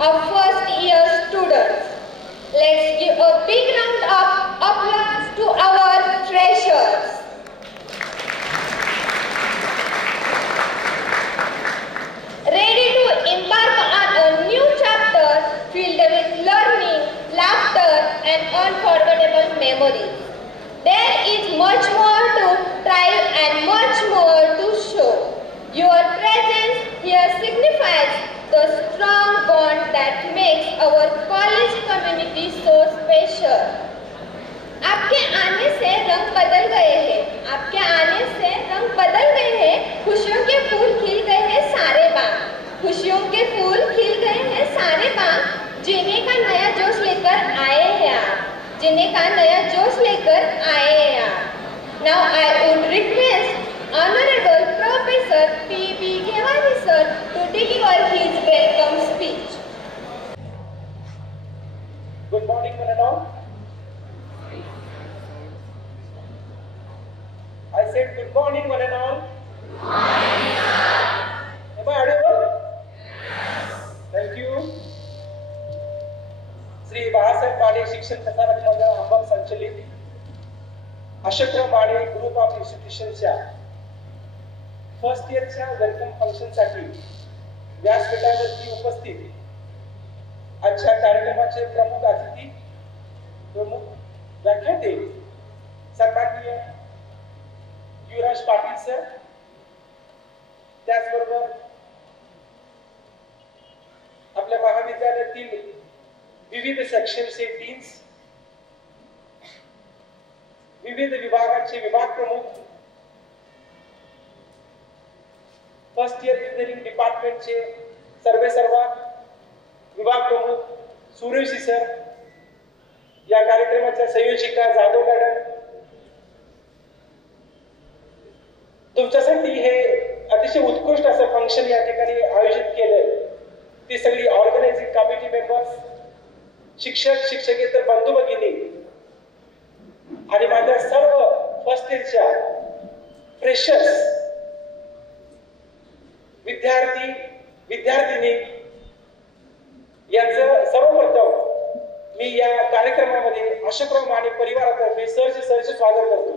of first year students. Let's give a big round of applause to our freshers. Ready to embark on a new chapter filled with learning, laughter and unforgettable memories. There is much more to try and much more to show. Your presence here signifies the strong bond that makes our college community so special. आपके आने से रंग बदल गए हैं, आपके आने से रंग बदल गए हैं, खुशियों के फूल खिल गए हैं सारे बाग, खुशियों के फूल खिल गए हैं सारे बाग, जीने का नया जोश लेकर आए हैं आप, जीने का नया जोश लेकर आए हैं आप. Now I would request Honorable Professor P.B. Ghewani sir to deliver his welcome speech. Good morning, one and all. I said good morning, one and all. Morning, sir. Am I audible? Yes. Thank you. Shri Balasaheb Mane शिक्षण प्रसारक मंडळ अंबड संचलित Ashokrao Mane group of इन्स्टिट्यूशनच्या first इयरच्या welcome function साठी व्यासपीठावरती उपस्थित आजच्या कार्यक्रमाचे प्रमुख अतिथी, प्रमुख व्याख्याते सन्माननीय युवराज पाटील सर, त्याचबरोबर आपल्या महाविद्यालयातील विविध सेक्शनचे डीन्स, विविध विभागांचे विभाग प्रमुख, फर्स्ट इयर इंजिनिअरिंग डिपार्टमेंटचे सर्वेसर्वा विभाग प्रमुख सुरेशी सर, या कार्यक्रमाच्या संयोजिका जाधव मॅडम, तुमच्यासाठी हे अतिशय उत्कृष्ट असं फंक्शन या ठिकाणी आयोजित केलंय ती सगळी ऑर्गनायझिंग कमिटी मेंबर्स, शिक्षक शिक्षकेतर बंधू भगिनी आणि माझ्या सर्व फर्स्ट इयरच्या फ्रेशर्स, विद्यार्थी विद्यार्थिनी यांचं सर्वप्रथम मी या कार्यक्रमामध्ये अशोकराव माने परिवारातर्फे सहर्ष स्वागत करतो.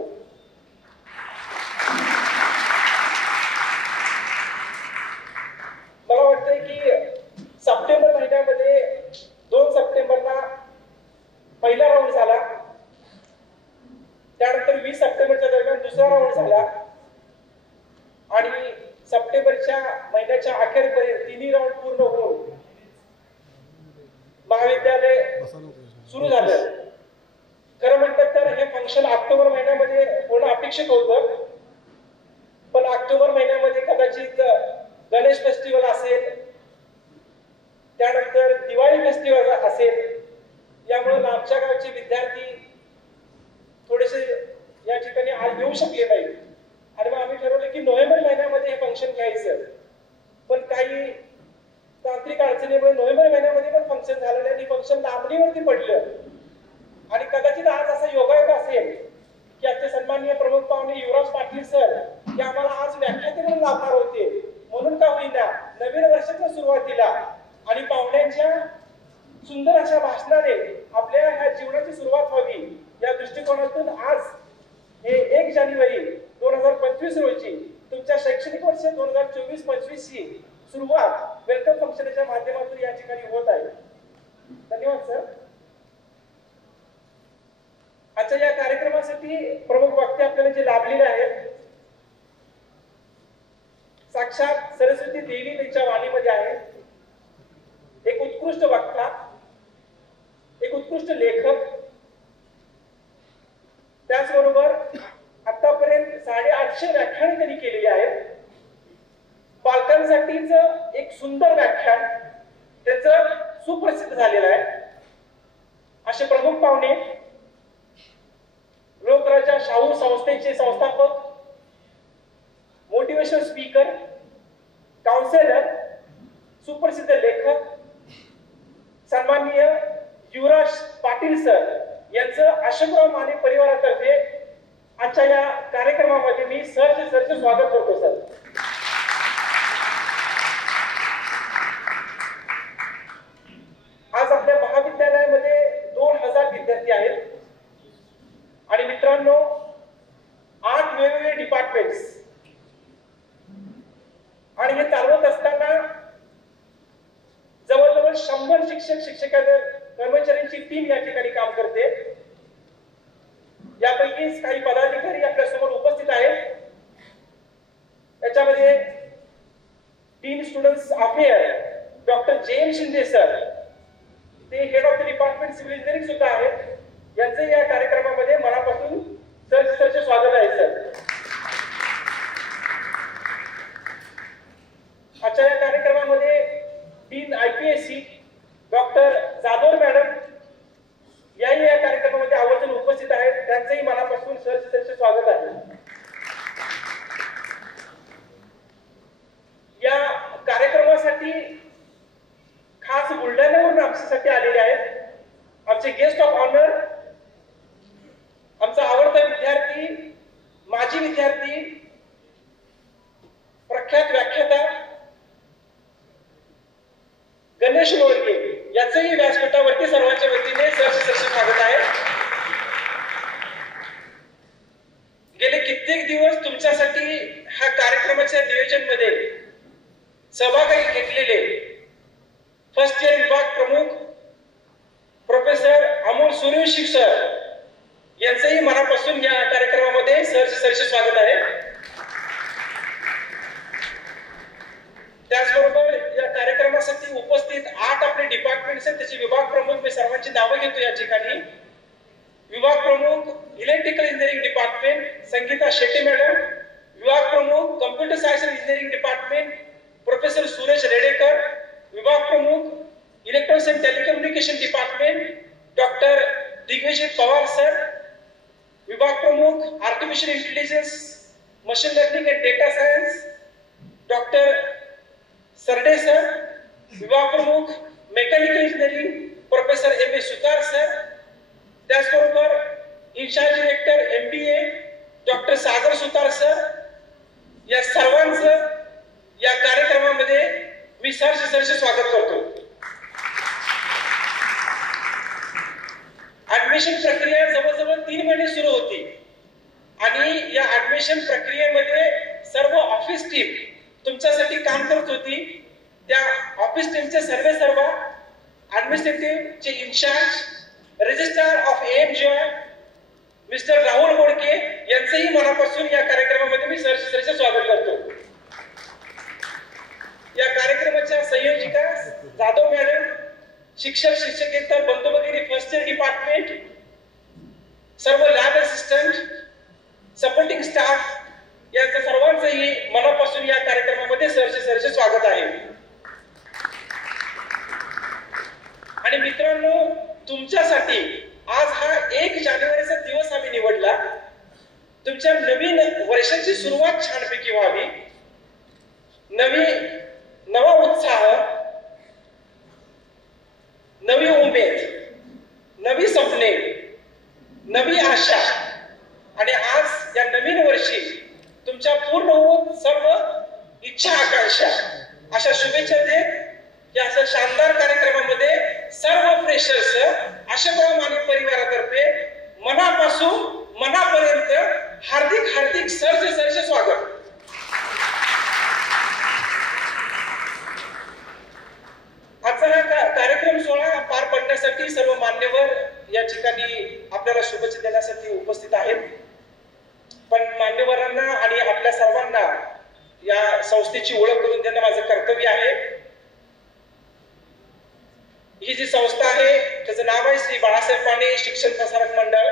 मला वाटतंय की सप्टेंबर महिन्यामध्ये 2 सप्टेंबरला पहिला राऊंड झाला, त्यानंतर 20 सप्टेंबरच्या दरम्यान दुसरा राऊंड झाला आणि सप्टेंबरच्या महिन्याच्या अखेरपर्यंत तिन्ही राऊंड पूर्ण होऊन महाविद्यालय सुरू झालं. खरं म्हणतात तर हे फंक्शन ऑक्टोबर महिन्यामध्ये होणं अपेक्षित होतं, पण ऑक्टोबर महिन्यामध्ये कदाचित गणेश फेस्टिवल असेल, त्यानंतर दिवाळी फेस्टिवल असेल, यामुळे लांबच्या गावचे विद्यार्थी थोडेसे या ठिकाणी आज येऊ शकले नाही आणि मग आम्ही ठरवलं की नोव्हेंबर महिन्यामध्ये हे फंक्शन घ्यायचं. पण काही तांत्रिक अडचणीमुळे नोव्हेंबर महिन्यामध्ये पण फंक्शन झालं नाही आणि फंक्शन लांबणीवरती पडलं. आणि कदाचित आज असा योगायोग असेल की आजचे सन्माननीय प्रमुख पाहुणे युवराज पाटील सर हे आम्हाला आज व्याख्याते म्हणून लाभणार होते, म्हणून का होईना नवीन वर्षाच्या सुरुवातीला आणि पाहुण्यांच्या सुंदर अशा भाषणाने आपल्या ह्या जीवनाची सुरुवात व्हावी या दृष्टिकोनातून आज हे 1 जानेवारी 2025 रोजी तुमच्या शैक्षणिक वर्ष 2024-25 ची सुरुवात वेलकम फंक्शनच्या माध्यमातून या ठिकाणी होत आहे. धन्यवाद सर. आजच्या या कार्यक्रमासाठी प्रमुख वक्ते आपल्याला जे लाभलेले आहेत, साक्षात सरस्वती देवी त्यांच्या वाणीमध्ये आहे. एक उत्कृष्ट वक्ता, एक उत्कृष्ट लेखक, त्याचबरोबर आतापर्यंत 850 व्याख्याने त्यांनी केलेली आहेत. पालकांसाठीच एक सुंदर व्याख्यान त्यांचं सुप्रसिद्ध झालेलं आहे. असे प्रमुख पाहुणे लोकराजा शाहू संस्थेचे संस्थापक, मोटिवेशनल स्पीकर, काउन्सिलर, सुप्रसिद्ध लेखक सन्माननीय युवराज पाटील सर यांचं अशोकराव माने परिवारातर्फे आजच्या या कार्यक्रमामध्ये मी सहर्ष स्वागत करतो सर. आणि हे चालवत असताना जवळजवळ 100 शिक्षक शिक्षकेतर कर्मचाऱ्यांची टीम या ठिकाणी काम करते. यापैकी काही पदाधिकारी आपल्या समोर उपस्थित आहेत. त्याच्यामध्ये dean students affair doctor J M. Shinde sir, ते head of the department civil engineering सुद्धा आहेत. यांचे या कार्यक्रमामध्ये मनापासून सरचे स्वागत आहे सर. आजच्या या कार्यक्रमामध्ये dean IPSC doctor Jadhav madam याही या कार्यक्रमामध्ये आवर्जून उपस्थित आहेत. त्यांचेही मनापासून सरचे स्वागत आहे. या कार्यक्रमासाठी खास बुलढाण्यावरून आमच्यासाठी आलेले आहेत आमचे गेस्ट ऑफ ऑनर, आमचा आवडता विद्यार्थी, माजी विद्यार्थी, प्रख्यात व्याख्याता गणेश लोळके याचंही व्यासपीठावरती सर्वांच्या वतीने सरचे स्वागत आहे. गेले कित्येक दिवस तुमच्यासाठी ह्या कार्यक्रमाच्या नियोजन मध्ये सहभागी घेतलेले फर्स्ट इयर विभाग प्रमुख प्रोफेसर अमोल सूर्यवंशी सर यांचेही मनापासून या कार्यक्रमामध्ये सरचे स्वागत आहे. त्याचबरोबर या कार्यक्रमासाठी उपस्थित 8 आपले डिपार्टमेंट्स आहेत, त्याचे विभाग प्रमुख मी सर्वांची नावं घेतो या ठिकाणी. विभाग प्रमुख electrical engineering department Sangeeta Shetty मॅडम, विभाग प्रमुख computer science engineering department professor Suresh Redekar, विभाग प्रमुख electronics and telecommunication department doctor Digvijay Pawar sir, विभाग प्रमुख artificial intelligence machine learning and data science doctor Sarde sir, विभाग प्रमुख mechanical engineering professor M.A. Sutar sir, त्याचबरोबर incharge director MBA doctor Sagar Sutar sir, या सर्वांचं या कार्यक्रमामध्ये मी सरचे स्वागत करतो. ऍडमिशन प्रक्रिया जवळजवळ 3 महिने सुरू होती आणि या ऍडमिशन प्रक्रियेमध्ये सर्व ऑफिस टीम तुमच्यासाठी काम करत होती. त्या ऑफिस टीमचे सर्व ऍडमिनिस्ट्रेटिव्हचे incharge registrar of AMJoy mister Rahul Modke यांचेही मनापासून या कार्यक्रमामध्ये मी सरचे स्वागत करतो. या कार्यक्रमाच्या संयोजिका जाधव मॅडम, शिक्षक शिक्षकेतर बंधू फर्स्ट इयर डिपार्टमेंट, सर्व लॅब असिस्टंट, सपोर्टिंग स्टाफ यांचं सर्वांचंही मनापासून या कार्यक्रमामध्ये सरचे स्वागत आहे. आणि मित्रांनो, तुमच्यासाठी आज हा 1 जानेवारीचा दिवस आम्ही निवडला. तुमच्या नवीन वर्षाची सुरुवात छानपैकी व्हावी, नवा उत्साह, नवी उमेद, नवी स्वप्ने, नवी आशा आणि आज या नवीन वर्षी तुमच्या पूर्ण होत सर्व इच्छा आकांक्षा अशा शुभेच्छा देत या अशा शानदार कार्यक्रमामध्ये सर्व फ्रेशर्स आशाप्रमाणे परिवारातर्फे मनापासून मनापर्यंत हार्दिक सरचे स्वागत. आजचा हा कार्यक्रम सोहळा पार पडण्यासाठी सर्व मान्यवर या ठिकाणी आपल्याला शुभेच्छा देण्यासाठी उपस्थित आहेत. पण मान्यवरांना आणि आपल्या सर्वांना या संस्थेची ओळख करून देणं माझं कर्तव्य आहे. ही जी संस्था आहे त्याचं नाव आहे श्री बाळासाहेब माने शिक्षण प्रसारक मंडळ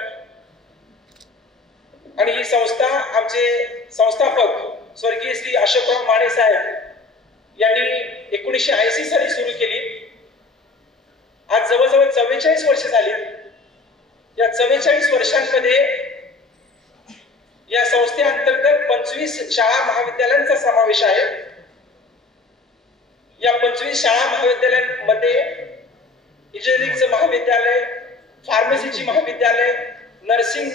आणि ही संस्था आमचे संस्थापक स्वर्गीय श्री अशोकराव माने साहेब यांनी 1980 साली सुरू केली. आज जवळजवळ 44 वर्ष झाली. या 44 वर्षांमध्ये या संस्थेअंतर्गत 25 शाळा महाविद्यालयांचा समावेश आहे. या 25 शाळा महाविद्यालयांमध्ये इंजिनिअरिंगचं महाविद्यालय, फार्मसीची महाविद्यालय, नर्सिंग,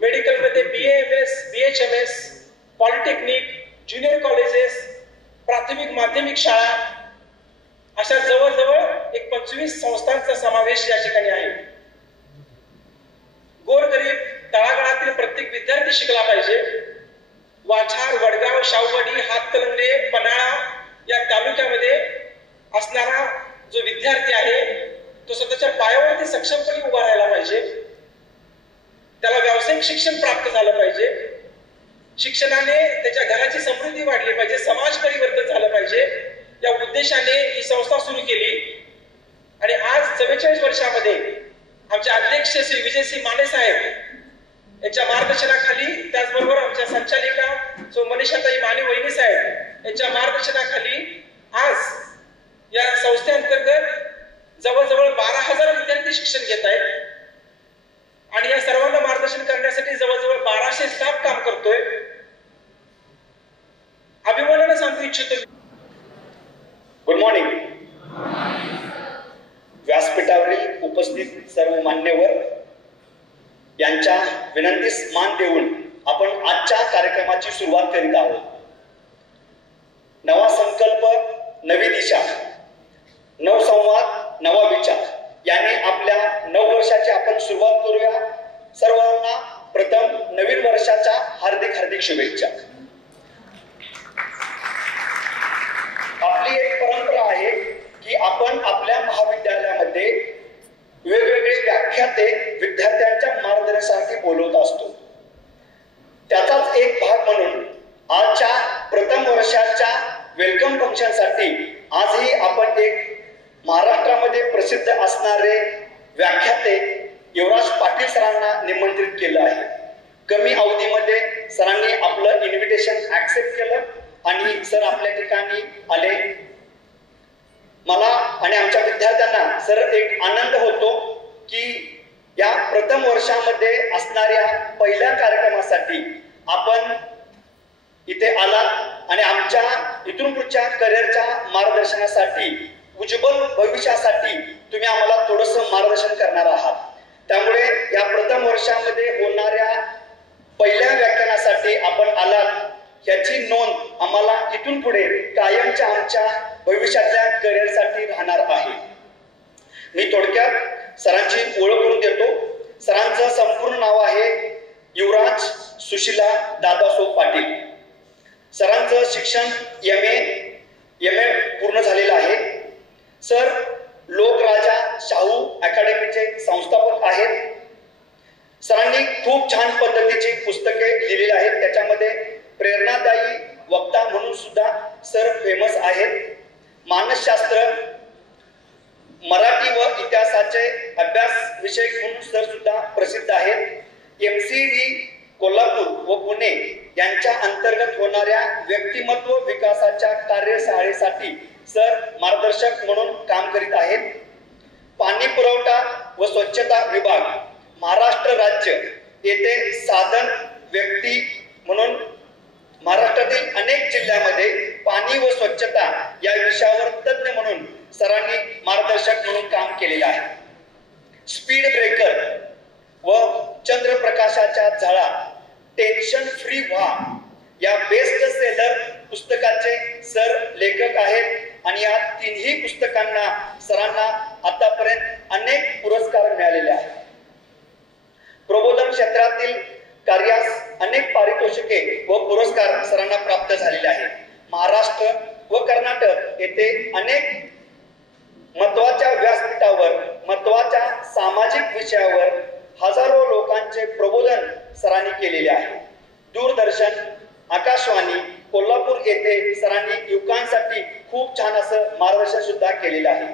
मेडिकलमध्ये BAMS, BHMS, polytechnic, junior colleges, प्राथमिक माध्यमिक शाळा अशा जवळजवळ 25 संस्थांचा समावेश या ठिकाणी आहे. गोरगरीब तळागाळातील प्रत्येक विद्यार्थी शिकला पाहिजे. वाठार, वडगाव, शाहूवाडी, हातकणंगले, पन्हाळा सक्षमपणे उभा राहायला पाहिजे, त्याला व्यावसायिक शिक्षण प्राप्त झालं पाहिजे, शिक्षणाने त्याच्या घराची समृद्धी वाढली पाहिजे, समाज परिवर्तन झालं पाहिजे, या उद्देशाने ही संस्था सुरू केली. आणि आज 44 वर्षामध्ये आमचे अध्यक्ष श्री विजयसिंह माने साहेब यांच्या मार्गदर्शनाखाली, त्याचबरोबर आमच्या संचालिका सो मनीषाताई माने वहिनी साहेब यांच्या मार्गदर्शनाखाली आज या संस्थेअंतर्गत जवळजवळ 12,000 विद्यार्थी शिक्षण घेत आहेत. आणि या सर्वांना मार्गदर्शन करण्यासाठी जवळजवळ 1200 स्टाफ काम करतोय. अभिमानाने सांगू इच्छितो. Good morning. व्यासपीठावरील उपस्थित सर्व मान्यवर यांच्या विनंतीस मान देऊन आपण आजच्या कार्यक्रमाची सुरुवात करीत आहोत. नवा संकल्प, नवी दिशा, नवसंवाद, नवा विचार याने आपल्या 9 वर्षाची आपण सुरुवात करूया. सर्वांना प्रथम नवीन वर्षाच्या हार्दिक हार्दिक शुभेच्छा. आपली एक परंपरा आहे की आपण आपल्या महाविद्यालयामध्ये वेगवेगळे व्याख्याते विद्यार्थ्यांच्या मार्गदर्शनासाठी बोलवत असतो. त्याचाच एक भाग म्हणून आजच्या प्रथम वर्षाच्या वेलकम फंक्शनसाठी आजही आपण एक महाराष्ट्रामध्ये प्रसिद्ध असणारे व्याख्याते युवराज पाटील सरांना निमंत्रित केलं आहे. कमी अवधीमध्ये सरांनी आपलं इन्व्हिटेशन ऍक्सेप्ट केलं आणि सर आपल्या ठिकाणी आले. मला आणि आमच्या विद्यार्थ्यांना सर एक आनंद होतो की या प्रथम वर्षामध्ये असणाऱ्या पहिल्या कार्यक्रमासाठी आपण इथे आलात आणि आमच्या इथून पुढच्या करिअरच्या मार्गदर्शनासाठी, उज्ज्वल भविष्यासाठी तुम्ही आम्हाला थोडंसं मार्गदर्शन करणार आहात. त्यामुळे या प्रथम वर्षामध्ये होणाऱ्या पहिल्या व्याख्यानासाठी आपण आलात याची नोंद आम्हाला इथून पुढे कायमच्या आमच्या भविष्यातल्या करिअरसाठी राहणार आहे. मी थोडक्यात सरांची ओळख करून देतो. सरांचं संपूर्ण नाव आहे युवराज सुशीला दादासो पाटील. सरांचं शिक्षण एम.ए. पूर्ण झालेलं आहे. सर लोकराजा शाहू अकॅडमीचे संस्थापक आहेत. सरांनी खूप छान पद्धतीची पुस्तके लिहिलेली आहेत. त्याच्यामध्ये प्रेरणादायी वक्ता म्हणून सुद्धा सर फेमस आहेत. मानसशास्त्र, मराठी व इतिहासाचे अभ्यास विषय म्हणून सर सुद्धा प्रसिद्ध आहेत. MCD कोल्हापूर व पुणे यांच्या अंतर्गत होणाऱ्या व्यक्तिमत्व विकासाच्या कार्यशाळेसाठी सर मार्गदर्शक म्हणून काम करीत आहेत. पाणी पुरवठा व स्वच्छता विभाग महाराष्ट्र राज्य येथे साधन व्यक्ती म्हणून महाराष्ट्रातील अनेक जिल्ह्यामध्ये पाणी व स्वच्छता या विषयावर तज्ञ म्हणून सरांनी मार्गदर्शक म्हणून काम केलेलं आहे. स्पीड ब्रेकर व चंद्रप्रकाशाच्या झळा, टेन्शन फ्री व्हा या बेस्ट सेलर पुस्तकाचे सर लेखक आहेत आणि या तिन्ही पुस्तकांना सरांना आतापर्यंत अनेक पुरस्कार मिळालेले आहेत. प्रबोधन क्षेत्रातील कार्यास अनेक पारितोषिके व पुरस्कार सरांना प्राप्त झालेले आहेत. महाराष्ट्र व कर्नाटक येथे अनेक महत्वाच्या व्यासपीठावर महत्वाच्या सामाजिक विषयावर हजारो लोकांचे प्रबोधन सरांनी केलेले आहे. दूरदर्शन, आकाशवाणी, कोल्हापूर येथे सरांनी युवकांसाठी खूप छान असं मार्गदर्शन सुद्धा केलेलं आहे.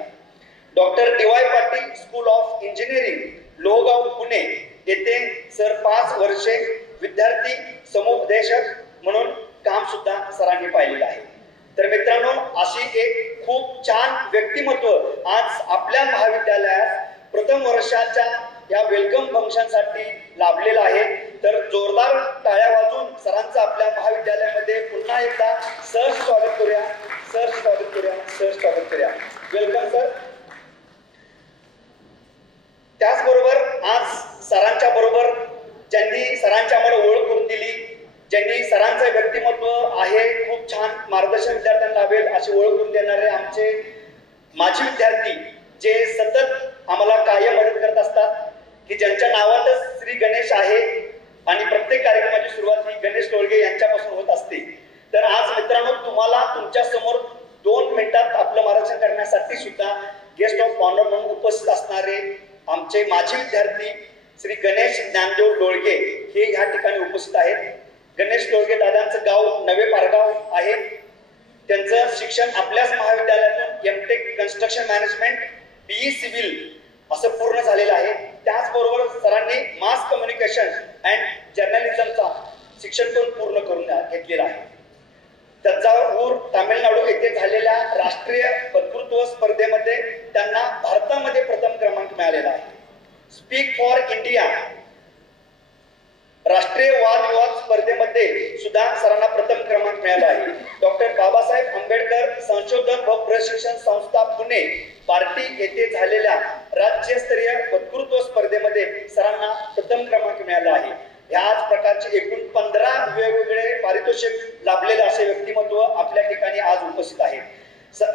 Doctor DY Patil school of engineering Lohgaon Pune येथे सर 5 वर्षे विद्यार्थी समुपदेशक म्हणून काम सुद्धा सरांनी पाहिलेलं आहे. तर मित्रांनो, अशी एक खूप छान व्यक्तिमत्व आज आपल्या महाविद्यालयात प्रथम वर्षाच्या या वेलकम फंक्शनसाठी लाभलेलं आहे. तर जोरदार टाळ्या वाजून सरांचं आपल्या महाविद्यालयामध्ये पुन्हा एकदा सहर्ष स्वागत करूया. सहर्ष स्वागत करूया. सहर्ष स्वागत करूया. Welcome sir. त्याचबरोबर आज सरांच्या बरोबर ज्यांनी सरांची आम्हाला ओळख करून दिली, ज्यांनी सरांचं व्यक्तिमत्व आहे खूप छान मार्गदर्शन विद्यार्थ्यांना लाभेल अशी ओळख करून देणारे आमचे माजी विद्यार्थी जे सतत आम्हाला कायम मदत करत असतात, की ज्यांच्या नावातच श्री गणेश आहे आणि प्रत्येक कार्यक्रमाची सुरुवात ही गणेश टोळगे यांच्यापासून होत असते. तर आज मित्रांनो, तुम्हाला तुमच्या समोर 2 मिनिटात आपलं मार्गदर्शन करण्यासाठी सुद्धा गेस्ट ऑफ ऑनर म्हणून उपस्थित असणारे आमचे माजी विद्यार्थी श्री गणेश ज्ञानदेव लोळगे हे ह्या ठिकाणी उपस्थित आहेत. गणेश लोळगे दादांचं गाव नवे पारगाव आहे. त्यांचं शिक्षण आपल्याच महाविद्यालयातून MTech construction management BE civil असं पूर्ण झालेलं आहे. त्याचबरोबर सरांनी मास कम्युनिकेशन अँड जर्नलिझमचा शिक्षण पण पूर्ण करून घेतलेलं आहे. तंजावूर तामिळनाडू येथे झालेल्या राष्ट्रीय वक्तृत्व स्पर्धेमध्ये त्यांना भारतामध्ये प्रथम क्रमांक मिळालेला आहे. स्पीक फॉर इंडिया राष्ट्रीय वादविवाद स्पर्धेमध्ये सुद्धा सरांना प्रथम क्रमांक मिळाला आहे. डॉक्टर बाबासाहेब आंबेडकर संशोधन व प्रशिक्षण संस्था पुणे पार्टी येथे झालेल्या राज्यस्तरीय वक्तृत्व स्पर्धेमध्ये सरांना प्रथम क्रमांक मिळाला आहे. याच प्रकारचे एकूण 15 वेगवेगळे पारितोषिक लाभलेले असे व्यक्तिमत्व आपल्या ठिकाणी आज उपस्थित आहेत.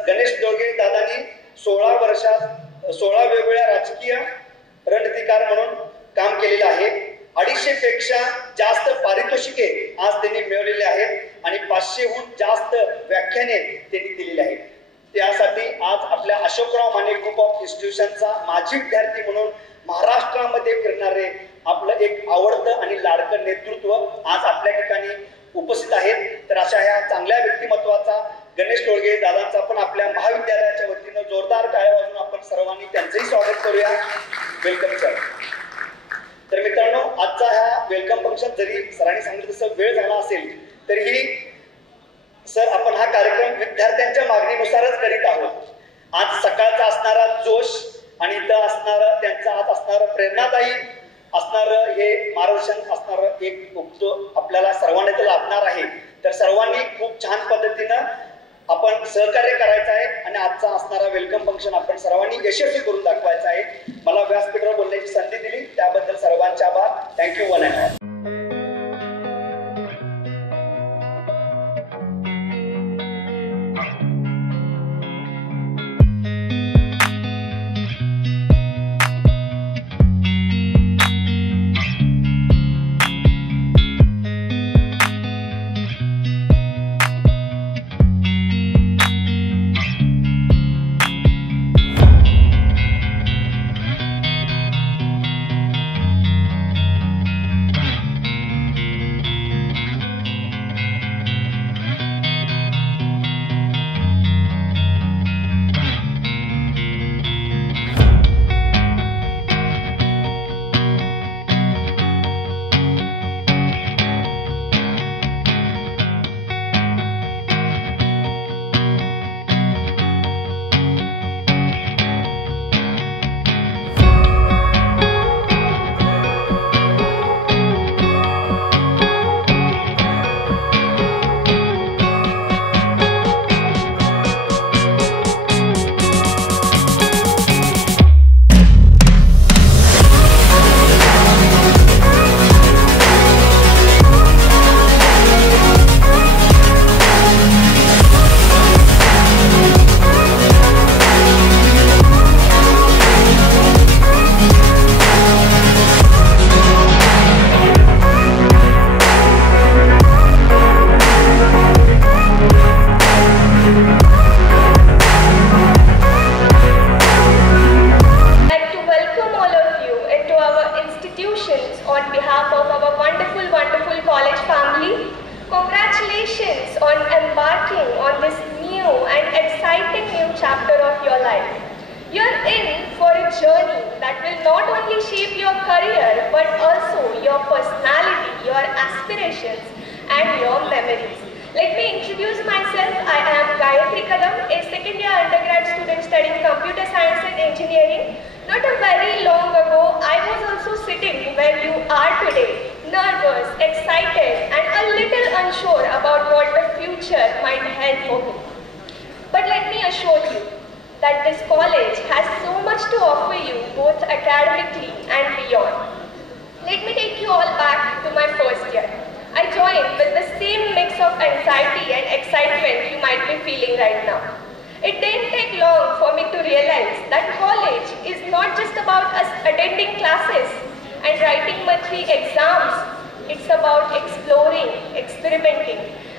गणेश लोळगे दादांनी 16 वर्षात 16 वेगवेगळ्या राजकीय रणनीतिकार म्हणून काम केलेलं आहे. 250 पेक्षा जास्त पारितोषिके आज त्यांनी मिळवलेले आहेत आणि 500हून जास्त व्याख्याने त्यांनी दिलेली आहेत. त्यासाठी आज आपल्या अशोकराव माने ग्रुप ऑफ इन्स्टिट्यूशनचा माजी विद्यार्थी म्हणून महाराष्ट्रामध्ये फिरणारे आपलं एक आवडतं आणि लाडकं नेतृत्व आज आपल्या ठिकाणी उपस्थित आहेत. तर अशा ह्या चांगल्या व्यक्तिमत्वाचा गणेश लोळगे दादांचा आपण आपल्या महाविद्यालयाच्या वतीनं जोरदार टाळ्या वाजवून आपण सर्वांनी त्यांचंही स्वागत करूया. Welcome sir. तर मित्रांनो, आजचा हा वेलकम फंक्शन जरी सरांनी सांगितलं तसं वेळ झाला असेल तरीही सर आपण हा कार्यक्रम विद्यार्थ्यांच्या मागणीनुसारच करीत आहोत. आज सकाळचा असणारा जोश आणि इथं असणारं त्यांचा आज असणारं प्रेरणादायी असणारं हे मार्गदर्शन असणारं एक आपल्याला सर्वांना इथं लाभणार आहे. तर सर्वांनी खूप छान पद्धतीनं आपण सहकार्य करायचं आहे आणि आजचा असणारा वेलकम फंक्शन आपण सर्वांनी यशस्वी करून दाखवायचं आहे. मला व्यासपीठावर बोलण्याची संधी दिली त्याबद्दल सर्वांचे आभार. Thank you one and all.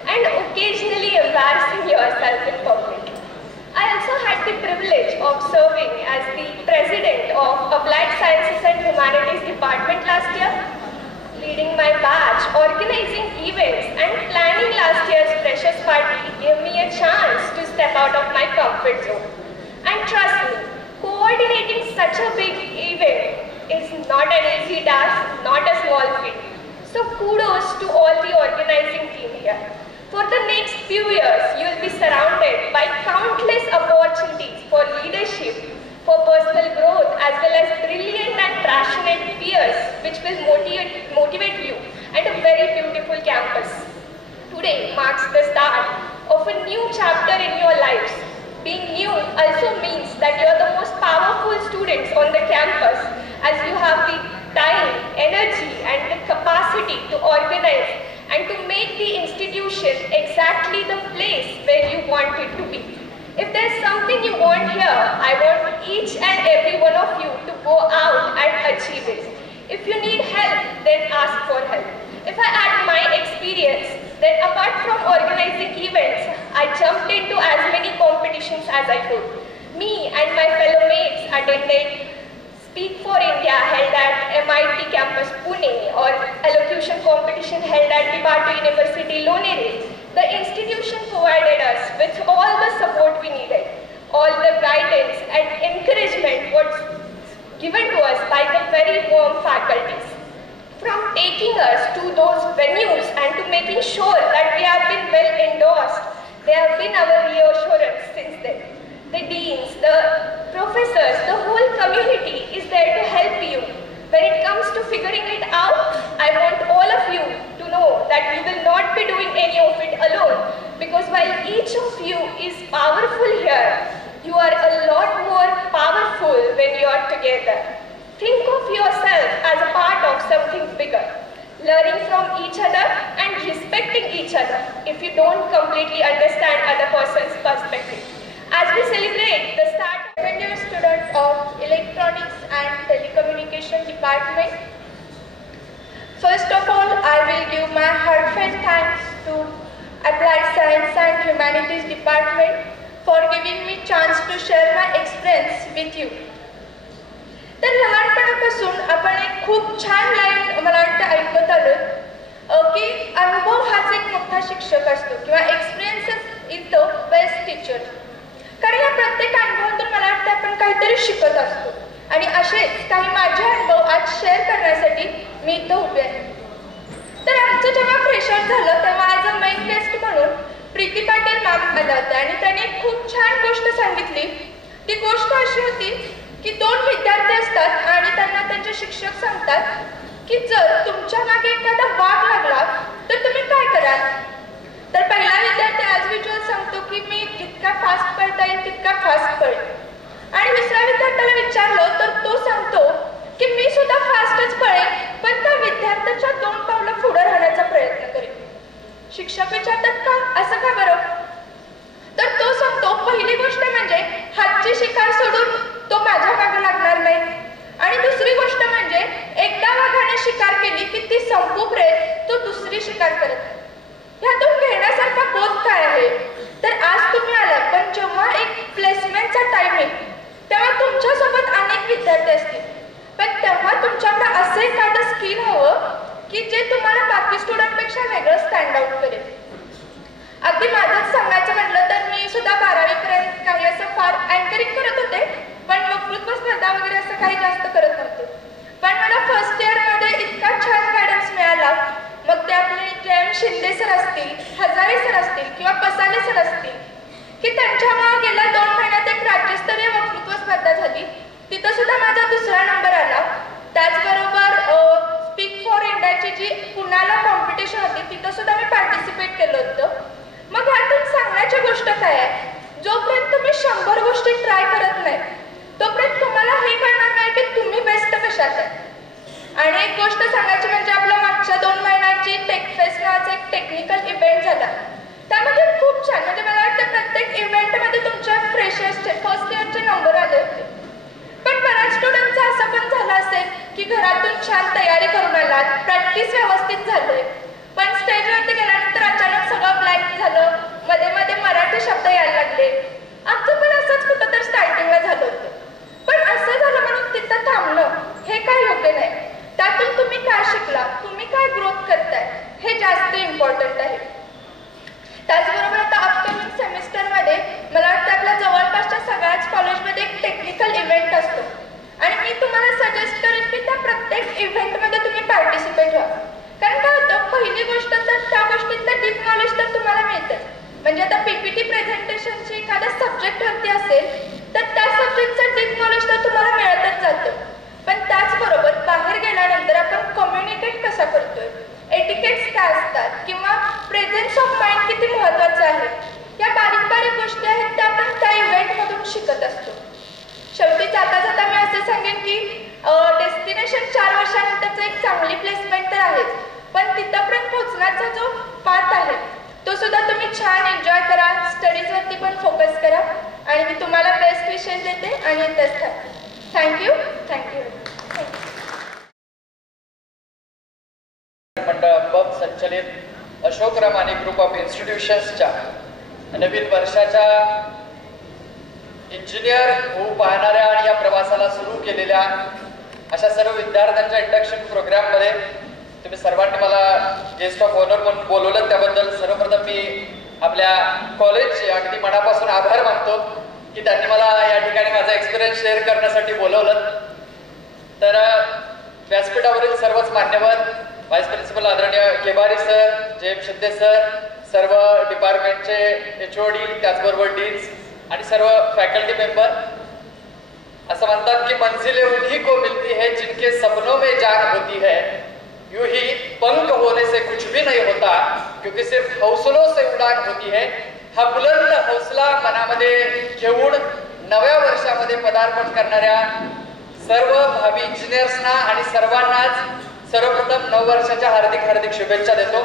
and occasionally embarrassing yourself in public. I also had the privilege of serving as the president of Applied Sciences and Humanities Department last year, leading my batch, organizing events and planning last year's freshers party gave me a chance to step out of my comfort zone. And trust me, coordinating such a big event is not an easy task, not a small feat. So kudos to all the organizing team here. For the next few years, you will be surrounded by countless opportunities for leadership, for personal growth, as well as brilliant and passionate peers which will motivate you, and a very beautiful campus. Today marks the start of a new chapter in your lives. Being new also means that you are the most powerful students on the campus, as you have the time, energy and the capacity to organize and to make the institution exactly the place where you want it to be. If there's something you want here, I want each and every one of you to go out and achieve it. If you need help, then ask for help. If I add my experience, then apart from organizing events, I jumped into as many competitions as I could. Me and my fellow mates attended Speak for India held at MIT campus Pune, or elocution competition held at Debato University Lonere. The institution provided us with all the support we needed. All the guidance and encouragement was given to us by the very warm faculties. From taking us to those venues and to making sure that we have been well endorsed, they have been our reassurance since then. The deans, the professors, the whole community is there to help you. When it comes to figuring it out, I want all of you to know that you will not be doing any of it alone, because while each of you is powerful here, you are a lot more powerful when you are together. Think of yourself as a part of something bigger, learning from each other and respecting each other if you don't completely understand other person's perspective. As we celebrate the start of a new student of Electronics and Telecommunication Department, first of all, I will give my heartfelt thanks to Applied Science and Humanities Department for giving me chance to share my experience with you. तर लहानपणापासून आपण एक खूप छान line मला वाटतं ऐकत आलो की अनुभव हाच एक मोठा शिक्षक असतो किंवा experience is the best teacher. कारण या प्रत्येक अनुभवातून मला वाटतं आपण काहीतरी शिकत असतो आणि असेच काही माझे अनुभव आज शेअर करण्यासाठी मी इथं उभे आहे. तर आमचं जेव्हा फ्रेशर झालं तेव्हा ॲज अ मेन गेस्ट म्हणून प्रीती पाटील मॅम आल्या होत्या आणि त्यांनी खूप छान गोष्ट सांगितली. ती गोष्ट अशी होती की 2 विद्यार्थी असतात आणि त्यांना त्यांचे शिक्षक सांगतात की जर तुमच्या मागे एखादा वाघ लागला तर तुम्ही काय कराल. तर पहिला विद्यार्थी ॲज युज्युअल सांगतो की मी जितका फास्ट पळता येईल तितका फास्ट पळेल. आणि दुसऱ्या विद्यार्थ्याला विचारलं तर तो सांगतो की मी सुद्धा फास्टच पळेल, पण त्या विद्यार्थ्याच्या 2 पावलं पुढे राहण्याचा प्रयत्न करेन. शिक्षक विचारतात का, असं का बरं. तर तो सांगतो पहिली गोष्ट म्हणजे हातची शिकार सोडून तो माझ्या मागे लागणार नाही, आणि दुसरी गोष्ट म्हणजे एकदा वाघाने शिकार केली की ती संपूपर्यंत तो दुसरी शिकार करत. ह्यातून घेण्यासारखा बोध काय आहे. तर आज तुम्ही आलात, पण जेव्हा एक प्लेसमेंटचा टाइम येईल तेव्हा तुमच्यासोबत अनेक विद्यार्थी असतील, पण तेव्हा तुमच्याकडे असं एखादं स्किल हवं की जे तुम्हाला बाकी स्टुडंटपेक्षा वेगळं स्टँड आउट करेल. अगदी माझंच सांगायचं म्हटलं तर मी सुद्धा 12वीपर्यंत काही असं फार अँकरिंग करत होते, पण वक्तृत्व स्पर्धा वगैरे असं काही जास्त करत नव्हते. पण मला फर्स्ट इयरमध्ये इतका छान गायडन्स मिळाला. मग ते आपले जयंत शिंदे सर असतील, हजारे सर असतील किंवा पसाले सर असतील, की त्यांच्यामुळे गेल्या 2 महिन्यात एक राज्यस्तरीय वक्तृत्व स्पर्धा झाली. तिथं सुद्धा माझा 2रा नंबर आला. त्याचबरोबर स्पीक फॉर इंडियाची जी पुण्याला कॉम्पिटिशन होती तिथं सुद्धा मी पार्टिसिपेट केलं होतं. मग ह्यातून सांगण्याची गोष्ट काय आहे, जोपर्यंत तुम्ही 100 गोष्टी ट्राय करत नाही तोपर्यंत तुम्हाला हे कळणार नाही की तुम्ही बेस्ट कशात आहे. आणि एक गोष्ट सांगायची म्हणजे आपल्या मागच्या 2 महिन्याची टेकफेस्ट नावाचा एक टेक्निकल इव्हेंट झाला. त्यामध्ये खूप छान, म्हणजे मला वाटतं प्रत्येक इव्हेंटमध्ये तुमच्या फ्रेशर्सचे फर्स्ट इयरचे नंबर आले होते. पण बऱ्याच स्टुडंटचं असं पण झालं असेल की घरातून छान तयारी करून आलात, प्रॅक्टिस व्यवस्थित झाली, पण स्टेजवरती गेल्यानंतर अचानक सगळं ब्लँक झालं, मध्ये मध्ये मराठी शब्द यायला लागले. आमचं पण असंच कुठं तर स्टार्टिंगला झालं सब्जेक्टवरती असेल तर त्या सब्जेक्टचं डीप नॉलेज तर तुम्हाला मिळतच जातं. पण त्याचबरोबर बाहेर गेल्यानंतर आपण कम्युनिकेट कसा करतोय, एटिकेट्स काय असतात किंवा प्रेझेन्स ऑफ माइंड किती महत्त्वाचं आहे, या बारीक बारीक गोष्टी आहेत त्या आपण त्या इव्हेंटमधून शिकत असतो. शेवटी जाता जाता मी असं सांगेन की डेस्टिनेशन 4 वर्षानंतरचं एक चांगली प्लेसमेंट तर आहेच, पण तिथंपर्यंत पोहोचण्याचा जो पाथ आहे तो सुद्धा तुम्ही छान एन्जॉय करा, स्टडीजवरती पण फोकस करा आणि मी तुम्हाला बेस्ट विशेष देते आणि इथंच थांबते. थँक्यू. मंडळ बब संचलित अशोक रमानी ग्रुप ऑफ इन्स्टिट्यूशन्सच्या नवीन वर्षाच्या इंजिनियर होऊ पाहणाऱ्या आणि या प्रवासाला सुरू केलेल्या अशा सर्व विद्यार्थ्यांच्या इंडक्शन प्रोग्राममध्ये तुम्ही सर्वांनी मला गेस्ट ऑफ ऑनर म्हणून बोलवलं, त्याबद्दल सर्वप्रथम मी आपल्या कॉलेजचे अगदी मनापासून आभार मानतो की त्यांनी मला या ठिकाणी माझा एक्सपिरियन्स शेअर करण्यासाठी बोलवलं. तर व्यासपीठावरील सर्वच मान्यवर, व्हाईस प्रिन्सिपल आदरणीय केबारी सर, जेम शिंदे सर, सर्व डिपार्टमेंटचे HOD, त्याचबरोबर डीन्स आणि सर्व फॅकल्टी मेंबर, असं म्हणतात की मंजिलें उन्हीं को मिलती है जिनके सपनों में जान होती है, यूं ही पंख होने से कुछ भी नहीं होता क्योंकि सिर्फ हौसलों से उड़ान होती है. हा बुलंद हौसला मनामध्ये घेऊन नव्या वर्षामध्ये पदार्पण करणाऱ्या सर्व भावी इंजिनियर्सना आणि सर्वांनाच सर्वप्रथम नववर्षाच्या हार्दिक हार्दिक शुभेच्छा देतो.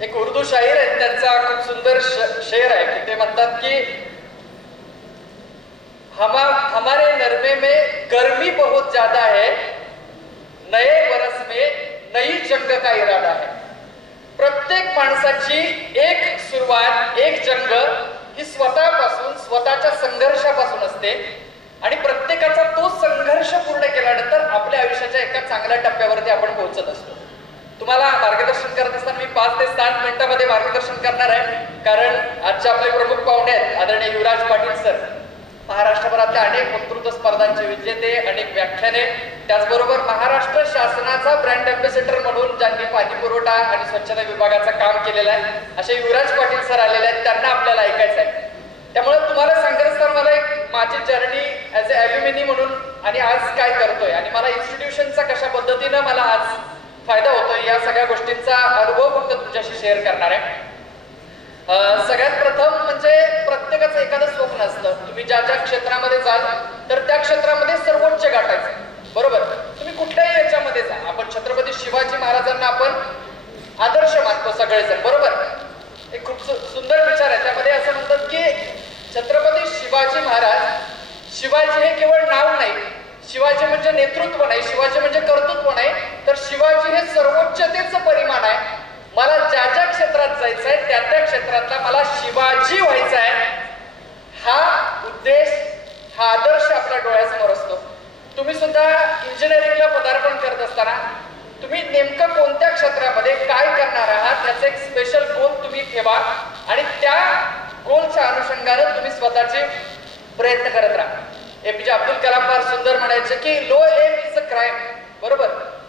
एक उर्दू शाहीर आहे, त्यांचा खूप सुंदर शेर आहे की ते म्हणतात की हमारे नरमे में गर्मी बहुत ज्यादा है, नए बरस में नई जंग का इरादा है. प्रत्येक माणसाची एक सुरुवात, एक जंग ही स्वतःपासून, स्वतःच्या संघर्षापासून असते आणि प्रत्येकाचा तो संघर्ष पूर्ण केल्यानंतर आपल्या आयुष्याच्या एका चांगल्या टप्प्यावरती आपण पोहोचत असतो. तुम्हाला मार्गदर्शन करत असताना मी 5 ते 7 मिनिटांमध्ये मार्गदर्शन करणार आहे, कारण आजचे आपले प्रमुख पाहुणे आहेत आदरणीय युवराज पाटील सर, महाराष्ट्रभरातल्या अनेक वक्तृत्व स्पर्धांचे विजेते, अनेक व्याख्याने, त्याचबरोबर महाराष्ट्र शासनाचा ब्रँड अँबॅसेडर म्हणून ज्यांनी पाणी पुरवठा आणि स्वच्छता विभागाचं काम केलेलं आहे असे युवराज पाटील सर आलेले आहेत, त्यांना आपल्याला ऐकायचं आहे. त्यामुळे तुम्हाला सांगत असताना मला एक माझी जर्नी ॲज अ ॲल्युमिनी म्हणून आणि आज काय करतोय आणि मला इन्स्टिट्यूशनचा कशा पद्धतीनं मला आज फायदा होतोय या सगळ्या गोष्टींचा अनुभव फक्त तुमच्याशी शेअर करणार आहे. सगळ्यात प्रथम म्हणजे प्रत्येकाचं एखादं स्वप्न असतं, तुम्ही ज्या ज्या क्षेत्रामध्ये जाल तर त्या क्षेत्रामध्ये सर्वोच्च गाठायचं, बरोबर. तुम्ही कुठल्याही याच्यामध्ये जा, आपण छत्रपती शिवाजी महाराजांना आपण आदर्श मानतो सगळेजण, बरोबर. एक खूप सुंदर विचार आहे त्यामध्ये, असं म्हणतात की छत्रपती शिवाजी महाराज, शिवाजी हे केवळ नाव नाही, शिवाजी म्हणजे नेतृत्व नाही, शिवाजी म्हणजे कर्तृत्व नाही, तर शिवाजी हे सर्वोच्चतेचं परिमाण आहे. मला ज्या ज्या क्षेत्रात जायचं आहे त्या त्या क्षेत्रातला मला शिवाजी व्हायचा आहे, हा उद्देश, हा आदर्श आपल्या डोळ्यासमोर असतो. तुम्ही सुद्धा इंजिनिअरिंगला पदार्पण करत असताना तुम्ही नेमकं कोणत्या क्षेत्रामध्ये काय करणार आहात त्याचं एक स्पेशल गोल तुम्ही ठेवा आणि त्या गोलच्या अनुषंगाने तुम्ही स्वतःचे प्रयत्न करत राहा. APJ अब्दुल कलाम फार सुंदर म्हणायचे की low aim is a crime, बरोबर.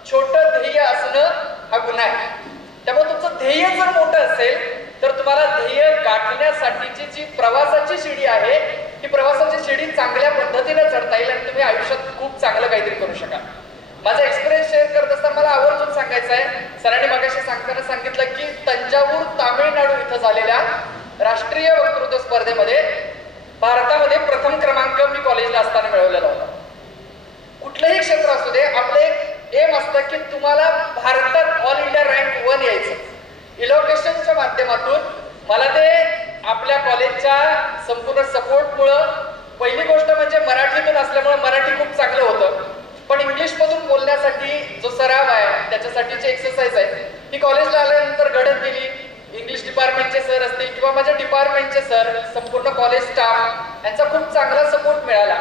छोटं ध्येय असणं हा गुन्हा आहे. त्यामुळे तुमचं ध्येय जर मोठं असेल तर तुम्हाला ध्येय गाठण्यासाठीची जी प्रवासाची शिडी आहे ही प्रवासाची शिडी चांगल्या पद्धतीने चढता येईल आणि तुम्ही आयुष्यात खूप चांगलं काहीतरी करू शकाल. माझा एक्सपिरियन्स शेअर करत असताना मला आवर्जून सांगायचं आहे, सरांनी मगाशी सांगताना सांगितलं की तंजावूर तामिळनाडू इथं झालेल्या राष्ट्रीय वक्तृत्व स्पर्धेमध्ये भारतामध्ये प्रथम क्रमांक मी कॉलेजला असताना मिळवलेला होता. कुठलंही क्षेत्र असू दे, आपलं एक एम असतं की तुम्हाला भारतात ऑल इंडिया रँक 1 यायचं. इलोकेशनच्या माध्यमातून मला ते आपल्या कॉलेजच्या संपूर्ण सपोर्टमुळं, पहिली गोष्ट म्हणजे मराठीतून असल्यामुळे मराठी खूप चांगलं होतं, पण इंग्लिशमधून बोलण्यासाठी जो सराव आहे त्याच्यासाठीची एक्सरसाइज आहे ही कॉलेजला आल्यानंतर घडत गेली. इंग्लिश डिपार्टमेंटचे सर असतील किंवा माझ्या डिपार्टमेंटचे सर, संपूर्ण कॉलेज स्टाफ यांचा खूप चांगला सपोर्ट मिळाला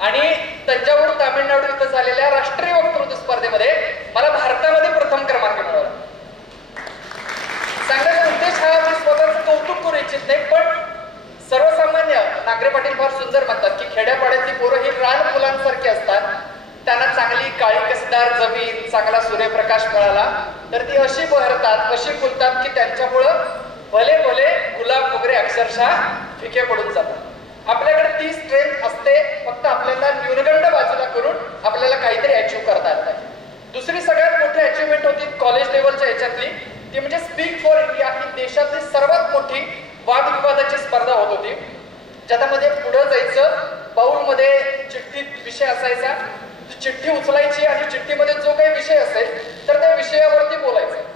आणि तंजावूर तामिळनाडू इथं झालेल्या राष्ट्रीय वक्तृत्व स्पर्धेमध्ये मला भारतामध्ये प्रथम क्रमांक मिळाला. सांगण्याचा उद्देश हा मी स्वतःचं कौतुक करू इच्छित नाही, पण सर्वसामान्य नागरे पाटील फार सुंदर म्हणतात की खेड्यापाड्यातली पोरं ही रान फुलांसारखी असतात, त्यांना चांगली काळी कसदार जमीन, चांगला सूर्यप्रकाश मिळाला तर ती अशी बहरतात, अशी फुलतात की त्यांच्यामुळं भले भले अक्षरशः फिके पडून जातात. आपल्याकडे ती स्ट्रेंथ असते, फक्त आपल्याला न्यूनगंड बाजूला करून आपल्याला काहीतरी अचीव्ह करता येत नाही. दुसरी सगळ्यात मोठी अचीव्हमेंट होती कॉलेज लेवलच्या ह्याच्यातली, ती म्हणजे स्पीक फॉर इंडिया ही देशातली सर्वात मोठी वादविवादाची स्पर्धा होत होती, ज्याच्यामध्ये पुढे जायचं, बाऊलमध्ये चिठ्ठीत विषय असायचा, चिठ्ठी उचलायची आणि चिठ्ठीमध्ये जो काही विषय असेल तर त्या विषयावरती बोलायचं.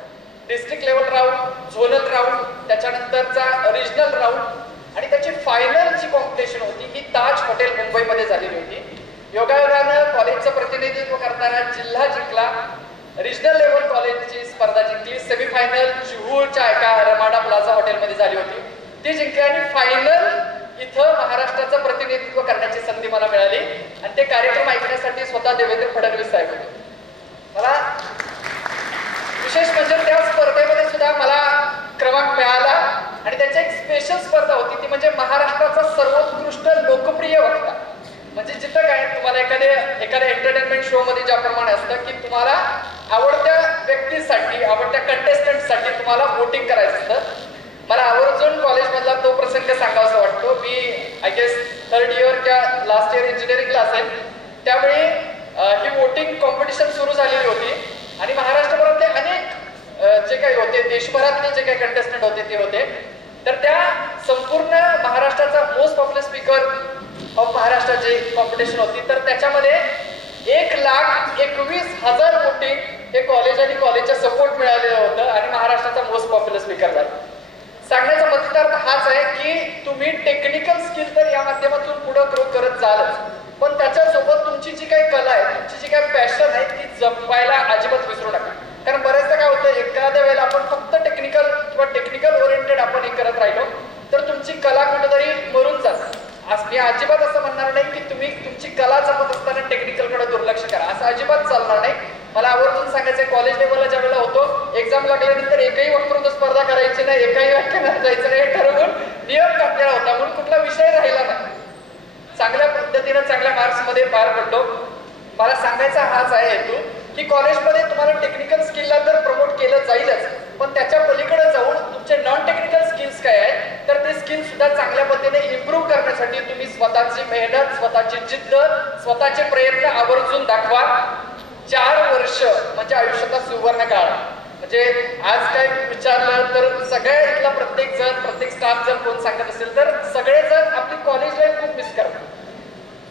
District level round, zonal round, त्याच्यानंतरचा रिजनल राऊंड आणि त्याची फायनल जी कॉम्पिटिशन होती ही ताज हॉटेल मुंबईमध्ये झालेली होती. योगायोगानं कॉलेजचं प्रतिनिधित्व करताना जिल्हा जिंकला, रिजनल लेवल कॉलेजची स्पर्धा जिंकली, सेमीफायनल जुहूच्या एका रमाडा प्लाझा हॉटेलमध्ये झाली होती, ती जिंकली आणि फायनल इथं महाराष्ट्राचं प्रतिनिधित्व करण्याची संधी मला मिळाली आणि ते कार्यक्रम ऐकण्यासाठी स्वतः देवेंद्र फडणवीस साहेब होते. मला विशेष म्हणजे त्या स्पर्धेमध्ये सुद्धा मला क्रमांक मिळाला आणि त्याची एक स्पेशल स्पर्धा होती, ती म्हणजे महाराष्ट्राचा सर्वोत्कृष्ट लोकप्रिय वक्ता. म्हणजे जिथं काय तुम्हाला एखाद्या एंटरटेनमेंट शो मध्ये ज्याप्रमाणे असतं की तुम्हाला आवडत्या व्यक्तीसाठी, आवडत्या कंटेस्टंटसाठी तुम्हाला वोटिंग करायचं असतं. मला आवर्जून कॉलेजमधला तो प्रसंग सांगावासा वाटतो. मी आय गेस 3rd इयर किंवा लास्ट इयर इंजिनिअरिंगला असेल, त्यावेळी ही वोटिंग कॉम्पिटिशन सुरू झालेली होती आणि महाराष्ट्रभरातले अनेक जे काही होते, देशभरातले जे काही कंटेस्टंट होते ते होते. तर त्या संपूर्ण महाराष्ट्राचा most popular speaker of Maharashtra जे कॉम्पिटिशन होती, तर त्याच्यामध्ये 1,21,000 वोटिंग हे कॉलेज आणि कॉलेजच्या सपोर्ट मिळालेलं होतं आणि महाराष्ट्राचा मोस्ट पॉप्युलर स्पीकर झाला. सांगण्याचा मतितार्थ हाच आहे की तुम्ही टेक्निकल स्किल तर या माध्यमातून पुढे ग्रो करत जालच, पण त्याच्यासोबत तुमची जी काही कला आहे, तुमची जी काही पॅशन आहे ती जपायला अजिबात विसरू नका. कारण बऱ्याचदा काय होतं, एखाद्या वेळेला आपण फक्त टेक्निकल किंवा टेक्निकल ओरिएंटेड आपण हे करत राहिलो तर तुमची कला कुठेतरी मरून जाते. आज मी अजिबात असं म्हणणार नाही की तुम्ही तुमची कला जपत असताना टेक्निकलकडे दुर्लक्ष करा, असं अजिबात चालणार नाही. मला आवर्जून सांगायचं, कॉलेज लेवलला ज्या वेळेला होतो, एक्झाम लागल्यानंतर एकही वक्तृत्व स्पर्धा करायची नाही, एकही व्याख्यानात जायचं नाही, हे ठरवून नियम टाकलेला होता, म्हणून कुठला विषय राहिला नाही. चांगल्या पद्धतीनं चांगल्या मार्क्समध्ये पार पडलो. मला सांगायचा हाच आहे हेतू की कॉलेजमध्ये तुम्हाला टेक्निकल स्किलला तर प्रमोट केलं जाईलच, पण त्याच्या पलीकडे जाऊन तुमचे नॉन टेक्निकल स्किल्स काय आहेत तर ते स्किल सुद्धा चांगल्या पद्धतीने इम्प्रूव्ह करण्यासाठी तुम्ही स्वतःची मेहनत, स्वतःची जिद्द, स्वतःचे प्रयत्न आवर्जून दाखवा. 4 वर्ष म्हणजे आयुष्याचा सुवर्ण काळ. म्हणजे आज काय विचारलं तर सगळ्या इथला प्रत्येक जण, प्रत्येक स्टाफ जर कोण सांगत असेल तर सगळेजण आपली कॉलेज लाईफ खूप मिस करतात.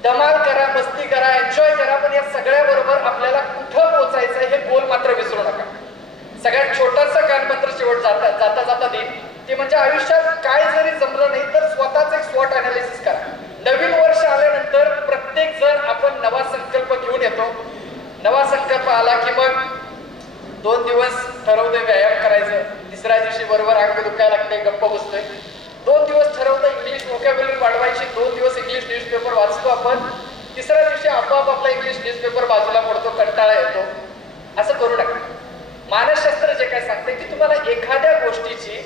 धमाल करा, मस्ती करा, एन्जॉय करा, पण या सगळ्या बरोबर आपल्याला कुठं पोहोचायचं हे गोल मात्र विसरू नका. सगळ्यात छोटासा कानमंत्र शेवट जाता जाता देईन, ते म्हणजे आयुष्यात काय जरी जमलं नाही तर स्वतःच एक स्वॉट अनालिसिस करा. नवीन वर्ष आल्यानंतर प्रत्येक जण आपण नवा संकल्प घेऊन येतो. नवा संकल्प आला की मग 2 दिवस ठरवतोय व्यायाम करायचं, तिसऱ्या दिवशी बरोबर अंग दुखायला लागते, गप्प बसतोय. 2 दिवस ठरवतं इंग्लिश व्होकॅब्युलरी वाढवायची, 2 दिवस इंग्लिश न्यूजपेपर वाचतो आपण, तिसऱ्या दिवशी आपोआप आपला इंग्लिश न्यूजपेपर बाजूला पडतो, कंटाळा येतो. असं करू नका. मानसशास्त्र जे काय सांगते की तुम्हाला एखाद्या गोष्टीची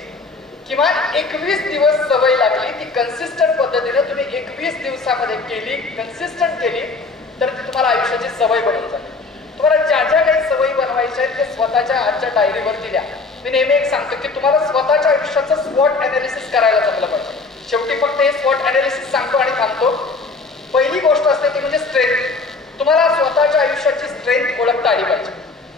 किमान 21 दिवस सवय लागली, ती कन्सिस्टंट पद्धतीने तुम्ही 21 दिवसामध्ये केली, कन्सिस्टंट केली तर ती तुम्हाला आयुष्याची सवय बनवून जाते. तुम्हाला ज्या ज्या काही सवयी बनवायच्या आहेत ते स्वतःच्या आजच्या डायरीवरती द्या. मी नेहमी एक सांगतो की तुम्हाला स्वतःच्या आयुष्याचं स्वॉट अनालिसिस करायला जमलं पाहिजे. शेवटी फक्त हे स्वॉट अनालिसिस सांगतो आणि थांबतो. पहिली गोष्ट असते ती म्हणजे स्ट्रेंथ. तुम्हाला स्वतःच्या आयुष्याची स्ट्रेंथ ओळखता आली पाहिजे.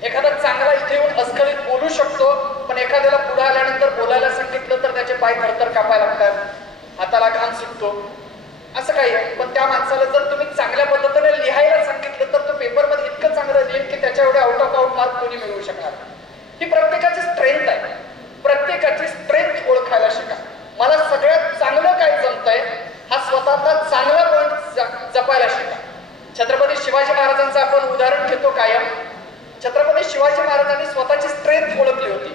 एखादा चांगला इथे येऊन अस्खलित बोलू शकतो, पण एखाद्याला पुढे आल्यानंतर बोलायला सांगितलं तर त्याचे पाय थरथर कापायला लागतात, हाताला घाम सुटतो, असं काही आहे. पण त्या माणसाला जर तुम्ही चांगल्या पद्धतीने लिहायला सांगितलं तर तो पेपरमध्ये इतकं चांगलं लिहिल की त्याच्या एवढे आउट ऑफ आउट मार्क कोणी मिळवू शकणार. ही प्रत्येकाची स्ट्रेंथ आहे. प्रत्येकाची स्ट्रेंथ ओळखायला शिका. मला सगळ्यात चांगलं काय जमतंय हा स्वतःचा चांगला पॉईंट जपायला शिका. छत्रपती शिवाजी महाराजांचं आपण उदाहरण घेतो कायम. छत्रपती शिवाजी महाराजांनी स्वतःची स्ट्रेंथ ओळखली होती.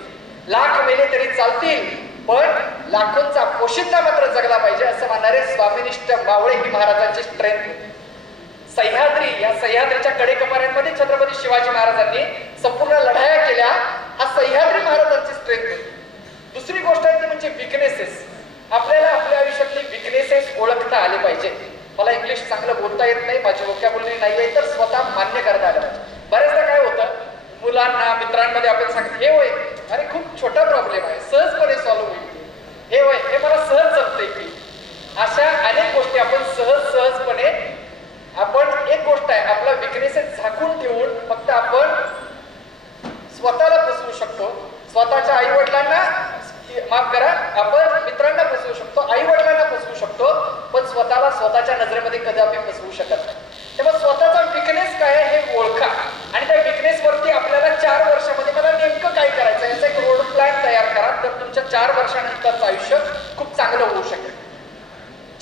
लाख मेले तरी चालतील पण लाखोंचा पोशिंदा मात्र जगला पाहिजे असं म्हणणारे स्वामिनिष्ठ मावळे ही महाराजांची स्ट्रेंथ होती. सह्याद्री, या सह्याद्रीच्या कडेकपाऱ्यांमध्ये छत्रपती शिवाजी महाराजांनी संपूर्ण लढाया केल्या. हा सह्याद्री महाराजांची स्ट्रेंथ होती. दुसरी गोष्ट आहे ती म्हणजे विकनेसेस. आपल्याला आपल्या आयुष्यातली विकनेसेस ओळखता आले पाहिजे. मला इंग्लिश चांगलं बोलता येत नाही, माझी व्होकॅब्युलरी नाही आहे, तर स्वतः मान्य करता आलं पाहिजे. बऱ्याचदा काय होतं, मुलांना मित्रांमध्ये आपण सांगतो हे होय, अरे खूप छोटा प्रॉब्लेम आहे, सहजपणे सॉल्व्ह होईल, हे होय, हे मला सहज जमते, गोष्टी आपण सहजपणे आपण एक गोष्ट आहे, आपला विकनेसेस झाकून ठेवून फक्त आपण स्वतःला फसवू शकतो, स्वतःच्या आई वडिलांना माफ करा, आपण मित्रांना फसवू शकतो, आई वडिलांना फसवू शकतो, पण स्वतःला स्वतःच्या नजरेमध्ये कदापि फसवू शकत नाही. तेव्हा स्वतःचा विकनेस काय आहे हे ओळखा आणि त्या विकनेस वरती आपल्याला 4 वर्षामध्ये मला नेमकं काय करायचं याचा एक रोड प्लॅन तयार करा, तर तुमच्या 4 वर्षानंतरचं आयुष्य खूप चांगलं होऊ शकेल.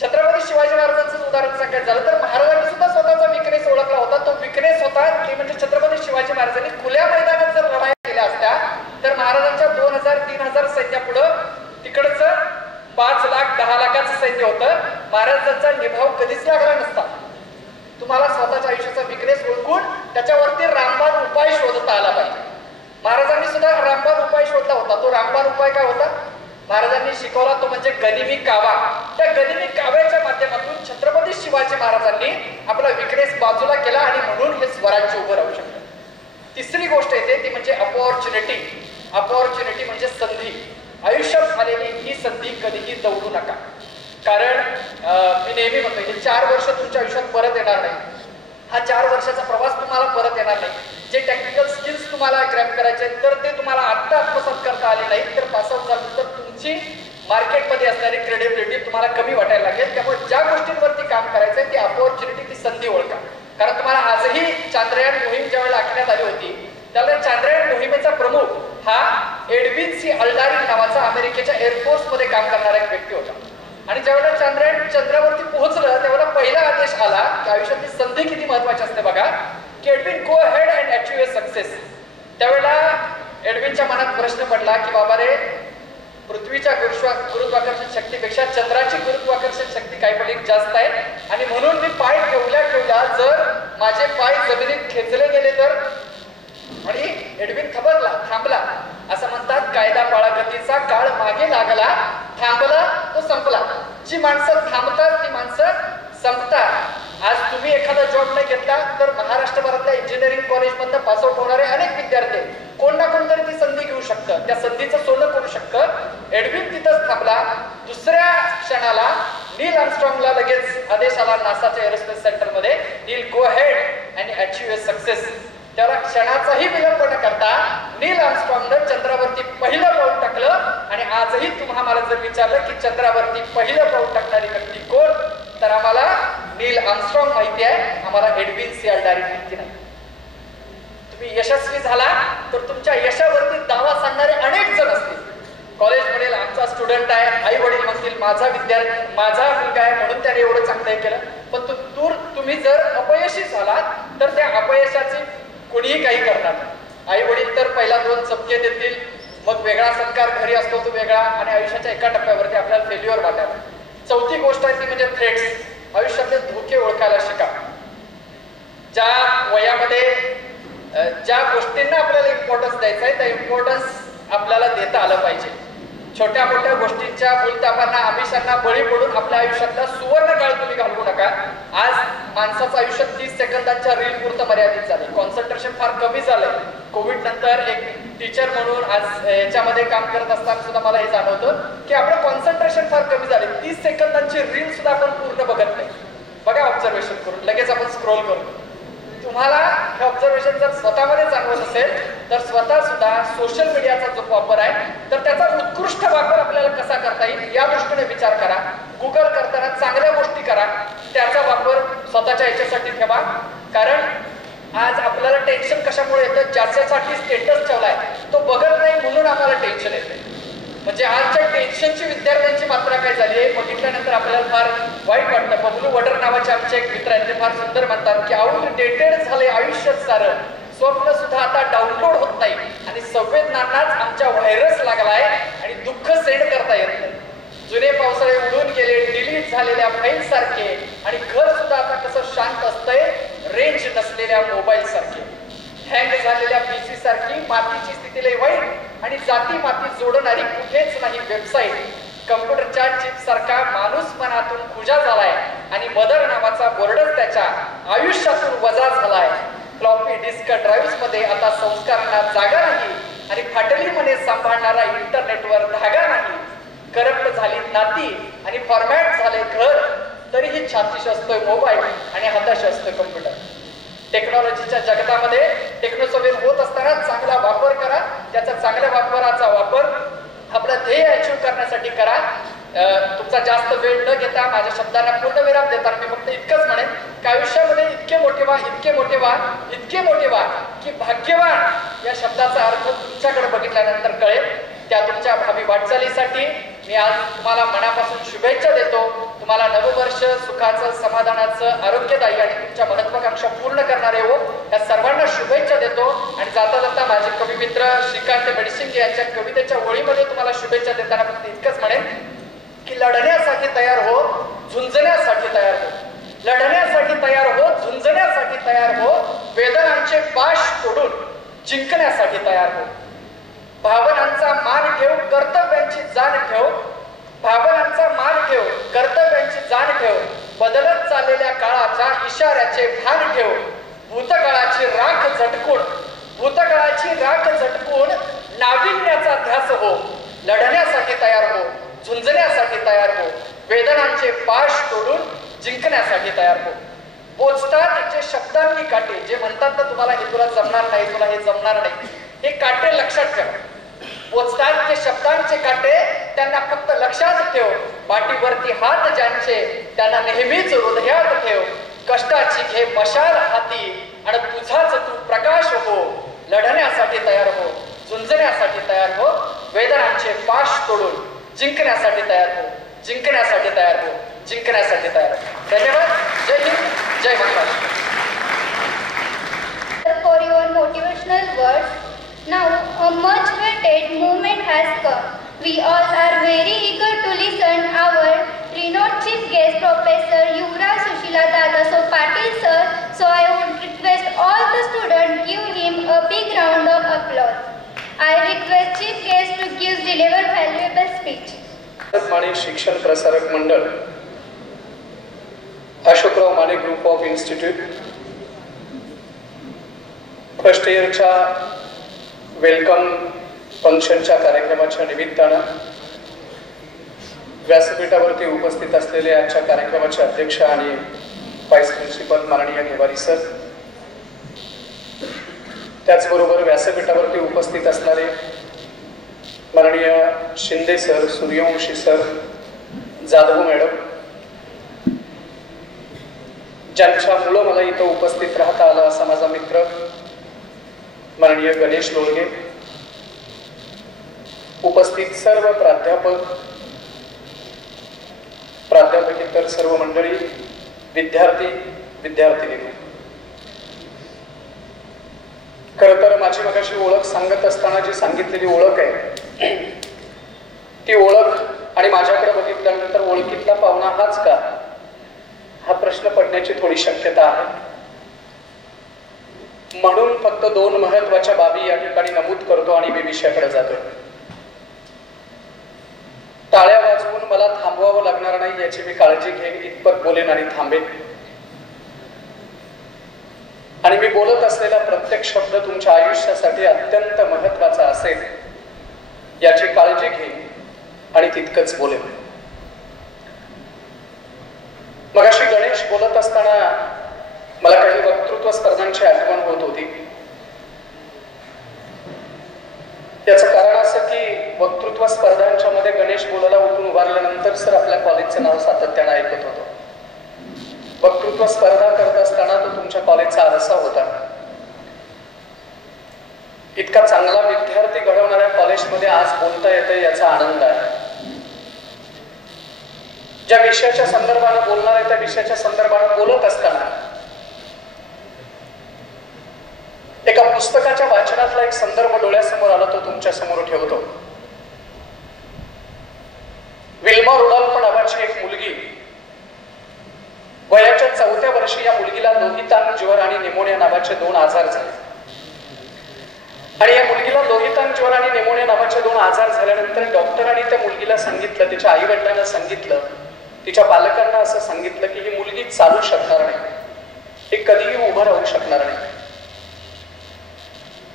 छत्रपती शिवाजी महाराजांचं उदाहरण सांगायचं झालं तर महाराजांनी सुद्धा स्वतःचा विकनेस ओळखला होता. तो विकनेस होता ते म्हणजे छत्रपती शिवाजी महाराजांनी खुल्या मैदानात जर लढाई केल्या असत्या तर महाराजांच्या 2000-3000 सैन्यापुढं तिकडचं 5 लाख 10 लाखाचं सैन्य होतं, महाराजांचा निभाव कधीच लागला नसता. तुम्हाला स्वतःच्या आयुष्याचा विकनेस ओळखून त्याच्यावरती रामबाण उपाय शोधता आला पाहिजे. महाराजांनी सुद्धा रामबाण उपाय शोधला होता. तो रामबाण उपाय काय होता महाराजांनी शिकवला, तो म्हणजे गनिमी कावा. त्या गनिमी काव्याच्या माध्यमातून छत्रपती शिवाजी महाराजांनी आपला विकनेस बाजूला केला आणि म्हणून हे स्वराज्य उभं राहू शकतं. तिसरी गोष्ट येते ती म्हणजे अपॉर्च्युनिटी. अपॉर्च्युनिटी म्हणजे संधी. आयुष्यात आलेली ही संधी कधीही दवडू नका, कारण मी नेहमी म्हणतो हे 4 वर्ष तुमच्या आयुष्यात परत येणार नाही. हा 4 वर्षाचा प्रवास तुम्हाला परत येणार नाही. जे टेक्निकल स्किल्स तुम्हाला ग्रॅब करायचे तर ते तुम्हाला आत्ता आत्मसात करता आले नाही तर पासआउट झाल्यानंतर तुमची मार्केटमध्ये असणारी क्रेडिबिलिटी तुम्हाला कमी वाटायला लागेल. त्यामुळे ज्या गोष्टींवरती काम करायचं आहे ती अपॉर्च्युनिटी, ती संधी ओळखा. कारण तुम्हाला आजही चांद्रयान मोहीम ज्या वेळेला आखण्यात आली होती त्यावेळेला चांद्रयान मोहिमेचा प्रमुख हा एडविन सी अल्डारिन नावाचा अमेरिकेच्या एअरफोर्स मध्ये काम करणारा एक व्यक्ती होता. आणि ज्यावेळेला चांद्रयान चंद्रावरती पोहोचलं त्यावेळेला पहिला आदेश आला की आयुष्यातली संधी किती महत्वाची असते बघा, की Edwin go ahead and achieve a success. त्यावेळेला एडविनच्या मनात प्रश्न पडला की बाबा रे, पृथ्वीच्या गुरुत्वाकर्षण शक्तीपेक्षा चंद्राची गुरुत्वाकर्षण शक्ती काही पटीने जास्त आहे आणि म्हणून मी पाय ठेवल्या जर माझे पाय जमिनीत खेचले गेले तर. आणि एडविन थांबला. असं म्हणतात कायदा पाळगतीचा काळ मागे लागला, थांबला तो संपला. जी माणसं थांबतात ती माणसं संपतात. आज तुम्ही एखादा जॉब नाही घेतला तर महाराष्ट्रभरातल्या इंजिनिअरिंग कॉलेजमधनं पासआउट होणारे अनेक विद्यार्थी कोण ना कोणतरी ती संधी घेऊ शकतं, त्या संधीचं सोनं करू शकतं. एडविन तिथंच थांबला. दुसऱ्या क्षणाला नील आर्मस्ट्रॉंगला लगेच आदेश आला नासाच्या एरोस्पेस सेंटरमध्ये, Neil go ahead and achieve a success. त्याला क्षणाचाही विलंब न करता नील आर्मस्ट्रॉंगनं चंद्रावरती पहिलं पाऊल टाकलं. आणि आजही तुम्हाला जर विचारलं की चंद्रावरती पहिलं पाऊल टाकणारी व्यक्ती कोण, तर आम्हाला नील आर्मस्ट्रॉंग माहिती आहे, आम्हाला एडविन सी अल्डारिन माहिती नाही. तुम्ही यशस्वी झाला तर तुमच्या यशावरती दावा सांगणारे अनेक जण असतील. कॉलेजमध्ये आमचा स्टुडंट आहे, आई वडील म्हणतील माझा विद्यार्थी माझा मुलगा आहे म्हणून त्याने एवढं चांगलं हे केलं. पण तुम्ही जर अपयशी झालात तर त्या अपयशाची कोणीही काही करणार नाही. आई वडील तर पहिला 2 चपके देतील, मग वेगळा सत्कार घरी असतो तो वेगळा, आणि आयुष्याच्या एका टप्प्यावरती आपल्याला फेल्युअर वाटायला. चौथी गोष्ट आहे ती म्हणजे थ्रेट्स. आयुष्यातले धोके ओळखायला शिका. ज्या वयामध्ये ज्या गोष्टींना आपल्याला इम्पॉर्टन्स द्यायचा आहे त्या इम्पॉर्टन्स आपल्याला देता आलं पाहिजे. छोट्या मोठ्या गोष्टींच्या भूलतापांना आमिषांना बळी पडून आपल्या आयुष्यातला सुवर्ण काळ तुम्ही घालवू नका. आज माणसाचं आयुष्य 30 सेकंदांच्या रील पुरतं मर्यादित झालं. कॉन्सन्ट्रेशन फार कमी झालंय. कोविड नंतर एक टीचर म्हणून आज याच्यामध्ये काम करत असताना सुद्धा मला हे जाणवतं की आपलं कॉन्सन्ट्रेशन फार कमी झाले. 30 सेकंदांची रील सुद्धा आपण पूर्ण बघत नाही. बघा ऑब्झर्वेशन करून, लगेच आपण स्क्रोल करू. तुम्हाला हे ऑब्झर्वेशन जर स्वतःमध्ये जाणवत असेल तर स्वतः सुद्धा सोशल मीडियाचा जो वापर आहे तर त्याचा उत्कृष्ट वापर आपल्याला कसा करता येईल या दृष्टीने विचार करा. गुगल करताना चांगल्या गोष्टी करा, त्याचा वापर स्वतःच्या याच्यासाठी ठेवा. कारण आज आपल्याला टेन्शन कशामुळे येतं, ज्याच्यासाठी स्टेटस ठेवलाय तो बघत नाही म्हणून आम्हाला टेन्शन येते. म्हणजे आजच्या टेन्शनची विद्यार्थ्यांची मात्रा काय झाली आहे बघितल्यानंतर आपल्याला फार वाईट वाटतं. बबलू वडर नावाचे आमचे एक मित्र आहेत, ते फार सुंदर म्हणतात की आउटडेटेड झाले आयुष्यात सारं, स्वप्न सुद्धा आता डाउनलोड होत नाही आणि संवेदनांनाच आमच्या व्हायरस लागलाय आणि दुःख सेंड करता येत नाही. जुने पावसाळे उडून गेले, डिलीट झालेल्या फाईल सारखे, आणि घर सुद्धा आता कसं शांत असतंय रेंज नसलेल्या मोबाईल सारखे. हँग झालेल्या पीसी सारखी मातीची स्थिती लय वाईट आणि जाती माती जोडणारी कुठेच नाही वेबसाईट. कम्प्युटरच्या चिप सारखा माणूस मनातून खुजा झालाय आणि मदर नावाचा बोर्डच त्याच्या आयुष्यातून वजा झालाय. फ्लॉपी डिस्क ड्राईव्ह मध्ये आता संस्कारांना जागा नाही आणि फाटली मने सांभाळणारा इंटरनेटवर धागा नाही. करप्ट झाली नाती आणि फॉर्मॅट झाले घर. तरीही छातीशी असतोय मोबाईल आणि हाताशी असतोय कम्प्युटर. टेक्नॉलॉजीच्या जगतामध्ये टेक्नोसोबत होत असताना चांगला वापर करा. त्याचा चांगल्या वापराचा वापर आपलं ध्येय अचीव्ह करण्यासाठी करा. तुमचा जास्त वेळ न घेता माझ्या शब्दांना पूर्णविराम देताना मी फक्त इतकंच म्हणेन की आयुष्यामध्ये इतके मोठे व्हा, इतके मोठे व्हा, इतके मोठे व्हा की भाग्यवान या शब्दाचा अर्थ तुमच्याकडे बघितल्यानंतर कळेल. त्या तुमच्या भावी वाटचालीसाठी मी आज तुम्हाला मनापासून शुभेच्छा देतो. तुम्हाला नववर्ष सुखाचं, समाधानाचं, आरोग्यदायी आणि तुमच्या महत्वाकांक्षा पूर्ण करणारे हो या सर्वांना शुभेच्छा देतो. आणि जाता जाता माझे कवी मित्र श्रीकांत मेडसिंगे यांच्या कवितेच्या ओळीमध्ये तुम्हाला शुभेच्छा देताना फक्त इतकंच म्हणेन की लढण्यासाठी तयार हो, झुंजण्यासाठी तयार हो. लढण्यासाठी तयार हो, झुंजण्यासाठी तयार हो. वेदनांचे पाश तोडून जिंकण्यासाठी तयार हो. भावनांचा मान ठेव, कर्तव्यांची जाण ठेव. भावनांचा मान ठेव, कर्तव्यांची जाण ठेव. बदलत चाललेल्या काळाच्या इशाऱ्याचे भान ठेव. भूतकाळाची राख झटकून, भूतकाळाची राख झटकून नाविन्याचा ध्यास हो. लढण्यासाठी तयार हो, झुंजण्यासाठी तयार हो. वेदनांचे पाश तोडून जिंकण्यासाठी तयार हो. बोचतात जे शब्दांनी काटे, जे म्हणतात ना तुम्हाला हे तुला जमणार नाही, तुला हे जमणार नाही, हे काटे लक्षात ठेव. बोचतात जे शब्दांचे काटे, त्यांना फक्त लक्षात ठेव. पाठीवरती हात ज्यांचे, त्यांना नेहमीच हृदयात ठेव. कष्टाची घे मशाल हाती आणि तुझाच तू प्रकाश हो. लढण्यासाठी तयार हो, झुंजण्यासाठी तयार हो. वेदनांचे पाश तोडून जिंकण्यासाठी तयार हो, जिंकण्यासाठी तयार हो, जिंकण्यासाठी तयार हो. धन्यवाद. जय हिंद, जय Maharashtra. For your motivational words. Now a much awaited moment has come. We all are very eager to listen our renowned chief guest Professor Yuvraj Sushila Dadaso Patil sir. So I would request all the students give him a big round of applause. I request chief guest to deliver valuable speech. Mane शिक्षण Prasarak Mandal, Ashokrao Mane group of institute, first इयरच्या welcome फंक्शनच्या कार्यक्रमाच्या निमित्तानं व्यासपीठावरती उपस्थित असलेले आजच्या कार्यक्रमाचे अध्यक्ष आणि व्हाईस प्रिन्सिपल माननीय घेवारी सर, त्याचबरोबर व्यासपीठावरती उपस्थित असणारे माननीय शिंदे सर, सूर्यवंशी सर, जाधव मॅडम, ज्यांच्यामुळं मला इथं उपस्थित राहता आला असा माझा मित्र माननीय गणेश लोळगे, उपस्थित सर्व प्राध्यापक, प्राध्यापकेतर सर्व मंडळी, विद्यार्थी, विद्यार्थिनी. खरं तर माझी मगाशी ओळख सांगत असताना जी सांगितलेली ओळख आहे ती ओळख आणि माझ्याकडे बघितल्यानंतर ओळखीतला पाहुणा हाच का, हा प्रश्न पडण्याची थोडी शक्यता आहे. म्हणून फक्त 2 महत्वाच्या बाबी या ठिकाणी नमूद करतो आणि मी विषयाकडे जातो. टाळ्या वाजवून मला थांबवावं लागणार नाही याची मी काळजी घेईन, इतपत बोलेन आणि थांबेन. आणि मी बोलत असलेला प्रत्येक शब्द तुमच्या आयुष्यासाठी अत्यंत महत्वाचा असेल याची काळजी घेईन आणि तितकंच बोलेन. मगाशी गणेश बोलत असताना मला काही वक्तृत्व स्पर्धांची आठवण होत होती. याचं कारण असं की वक्तृत्व स्पर्धांच्या मध्ये गणेश बोलायला उठून उभारल्यानंतर सर आपल्या कॉलेजचं नाव सातत्यानं ऐकत होतो. वक्तृत्व स्पर्धा करत असताना तो तुमच्या कॉलेजचा आरसा होता. इतका चांगला विद्यार्थी घडवणाऱ्या कॉलेजमध्ये आज बोलता येते याचा आनंद आहे. ज्या विषयाच्या संदर्भाने बोलणार आहे त्या विषयाच्या संदर्भाने बोलत असताना एका पुस्तकाच्या वाचनातला एक संदर्भ डोळ्यासमोर आला, तो तुमच्या समोर ठेवतो. विल्मा रुडॉल्फ नावाची एक मुलगी, वयाच्या 4थ्या वर्षी या मुलगीला लोहितांग ज्वर आणि निमोनिया नावाचे 2 आजार झाले. आणि या मुलगीला लोहितांग ज्वर आणि निमोनिया नावाचे 2 आजार झाल्यानंतर डॉक्टरांनी त्या मुलगीला सांगितलं, तिच्या आई वडिलांना सांगितलं, तिच्या पालकांना असं सांगितलं की ही मुलगी चालू शकणार नाही, ही कधीही उभं राहू शकणार नाही.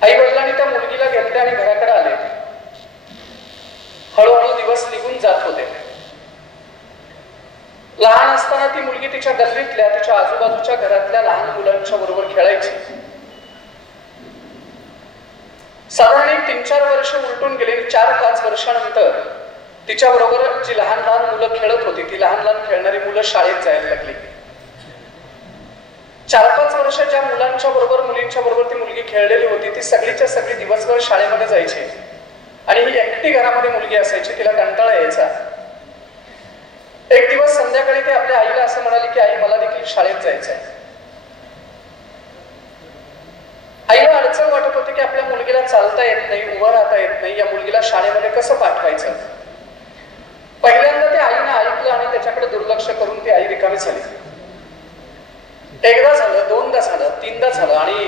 आई वडिलांनी त्या मुलगीला घेतले आणि घराकडे आले. हळूहळू दिवस निघून जात होते. लहान असताना ती मुलगी तिच्या गल्लीतल्या तिच्या आजूबाजूच्या घरातल्या लहान मुलांच्या बरोबर खेळायची. साधारण 3-4 वर्ष उलटून गेले. 4-5 वर्षानंतर तिच्या बरोबर जी लहान लहान मुलं खेळत होती ती लहान लहान खेळणारी मुलं शाळेत जायला लागली. 4-5 वर्ष ज्या मुलांच्या बरोबर मुलींच्या बरोबर ती मुलगी खेळलेली होती ती सगळीच्या सगळी दिवसभर शाळेमध्ये जायची आणि ही एकटी घरामध्ये मुलगी असायची. तिला कंटाळा यायचा. एक दिवस संध्याकाळी ती आपल्या आईला असं म्हणाली की आई मला देखील शाळेत जायचंय. आईला अडचण वाटत होती की आपल्या मुलगीला चालता येत नाही, उभं राहता येत नाही, या मुलगीला शाळेमध्ये कसं पाठवायचं. पहिल्यांदा ते आईनं ऐकलं आणि त्याच्याकडे दुर्लक्ष करून ती आई रिकामी झाली. एकदा झालं, दोनदा झालं, तीनदा झालं आणि